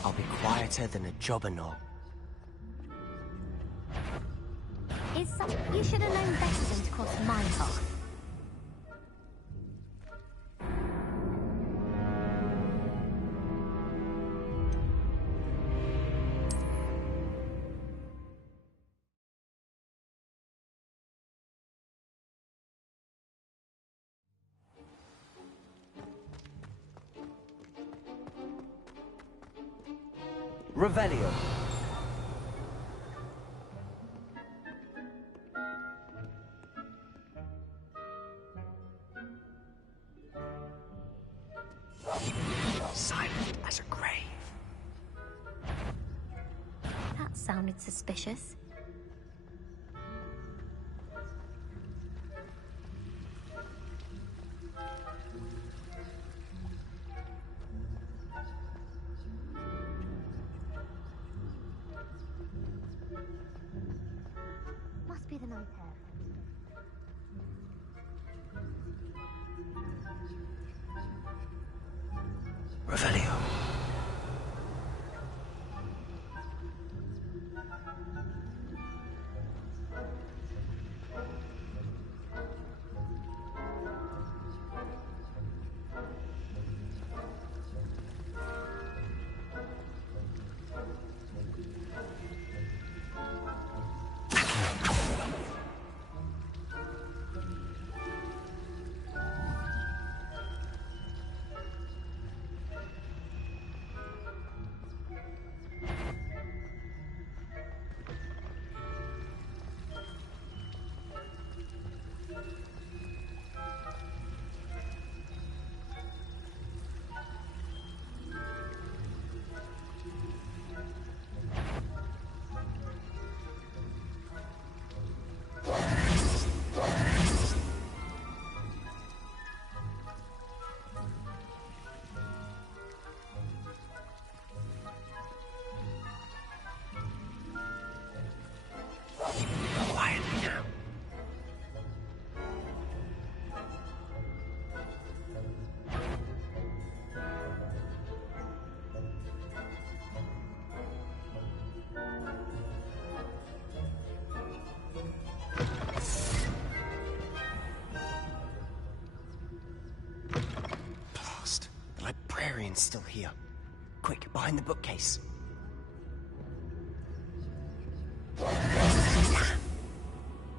I'll be quieter than a jobberknoll. You should have known better than to cross my path. Revelio. Silent as a grave. That sounded suspicious. Must be the night air. Revelio. librarian's still here. Quick, behind the bookcase.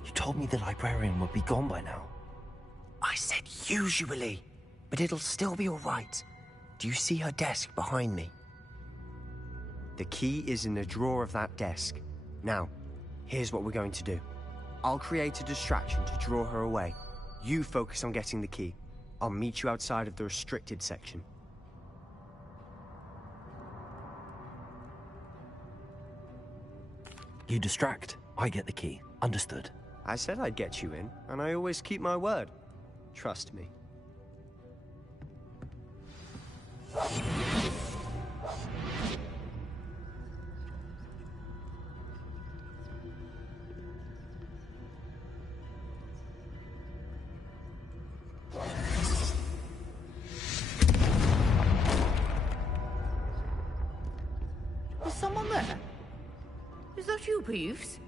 You told me the librarian would be gone by now. I said usually, but it'll still be all right. Do you see her desk behind me? The key is in the drawer of that desk. Now, here's what we're going to do. I'll create a distraction to draw her away. You focus on getting the key. I'll meet you outside of the restricted section. You distract, I get the key. Understood. I said I'd get you in, and I always keep my word. Trust me. Is someone there? Is that you, Peeves?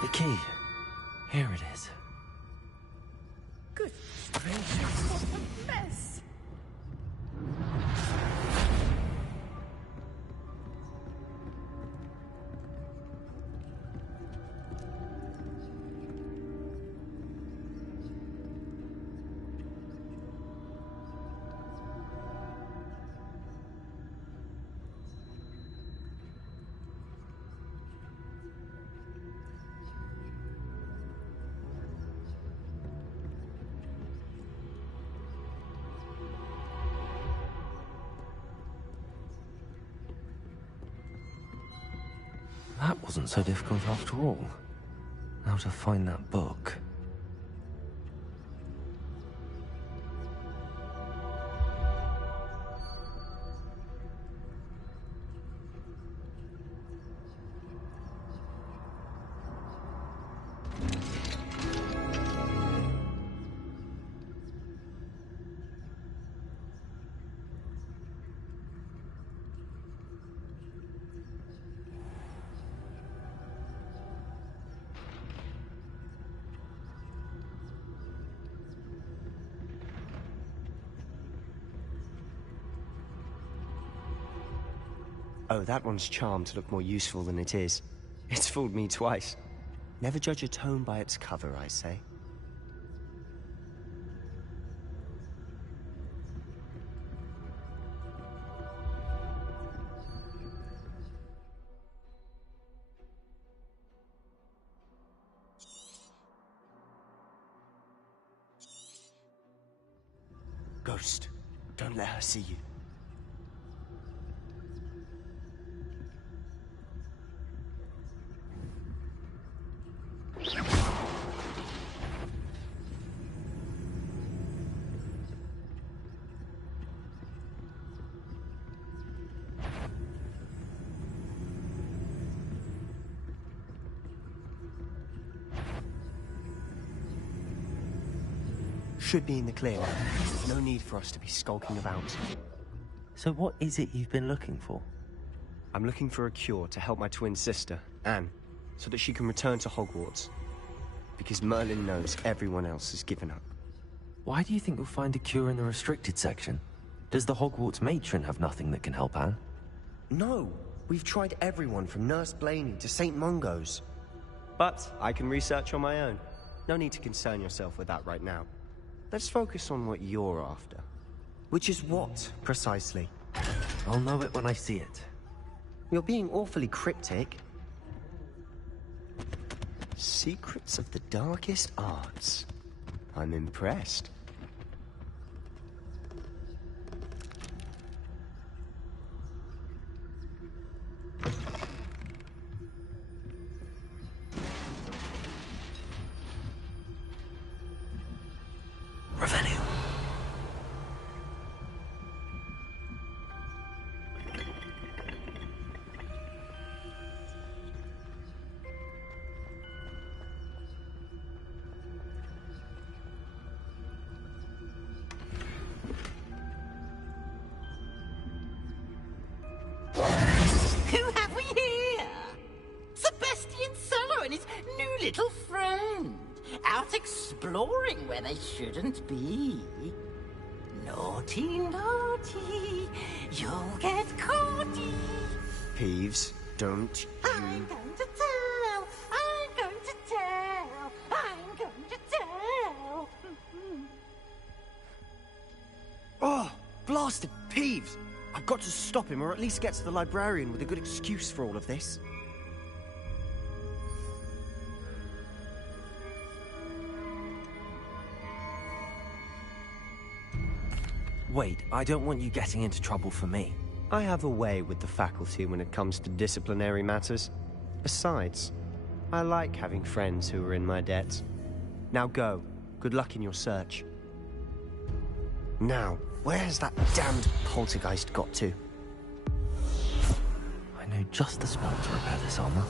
The key. Here it is. Good gracious, what a mess! That wasn't so difficult after all. Now to find that book. Oh, that one's charmed to look more useful than it is. It's fooled me twice. Never judge a tome by its cover, I say. Ghost, don't let her see you. Should be in the clear now. No need for us to be skulking about. So what is it you've been looking for? I'm looking for a cure to help my twin sister, Anne, so that she can return to Hogwarts. Because Merlin knows everyone else has given up. Why do you think you'll find a cure in the restricted section? Does the Hogwarts matron have nothing that can help Anne? No, we've tried everyone from Nurse Blaney to St. Mungo's. But I can research on my own. No need to concern yourself with that right now. Let's focus on what you're after. Which is what, precisely? I'll know it when I see it. You're being awfully cryptic. Secrets of the darkest arts. I'm impressed. Revenue. Who have we here? Sebastian Cello and his new little friend. out exploring where they shouldn't be. Naughty, naughty, you'll get caughty. Peeves, don't I'm going to tell, I'm going to tell, I'm going to tell. Oh, blasted Peeves! I've got to stop him, or at least get to the librarian with a good excuse for all of this. Wait, I don't want you getting into trouble for me. I have a way with the faculty when it comes to disciplinary matters. Besides, I like having friends who are in my debt. Now go. Good luck in your search. Now, where has that damned poltergeist got to? I know just the spell to repair this armor.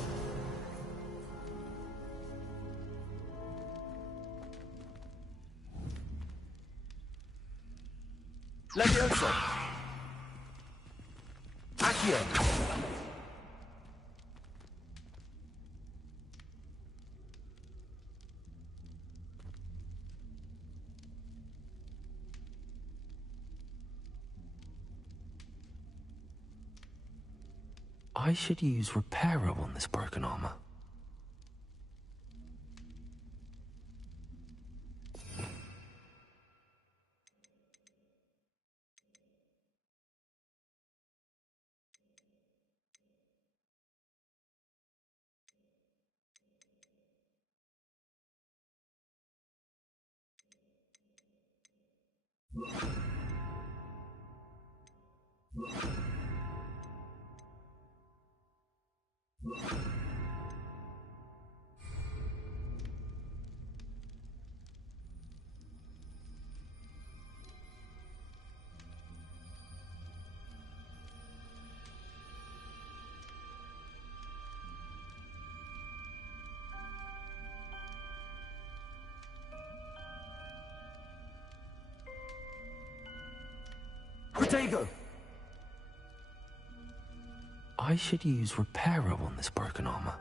Levioso! Accio! I should use Reparo on this broken armor. Protego! I should use Reparo on this broken armor.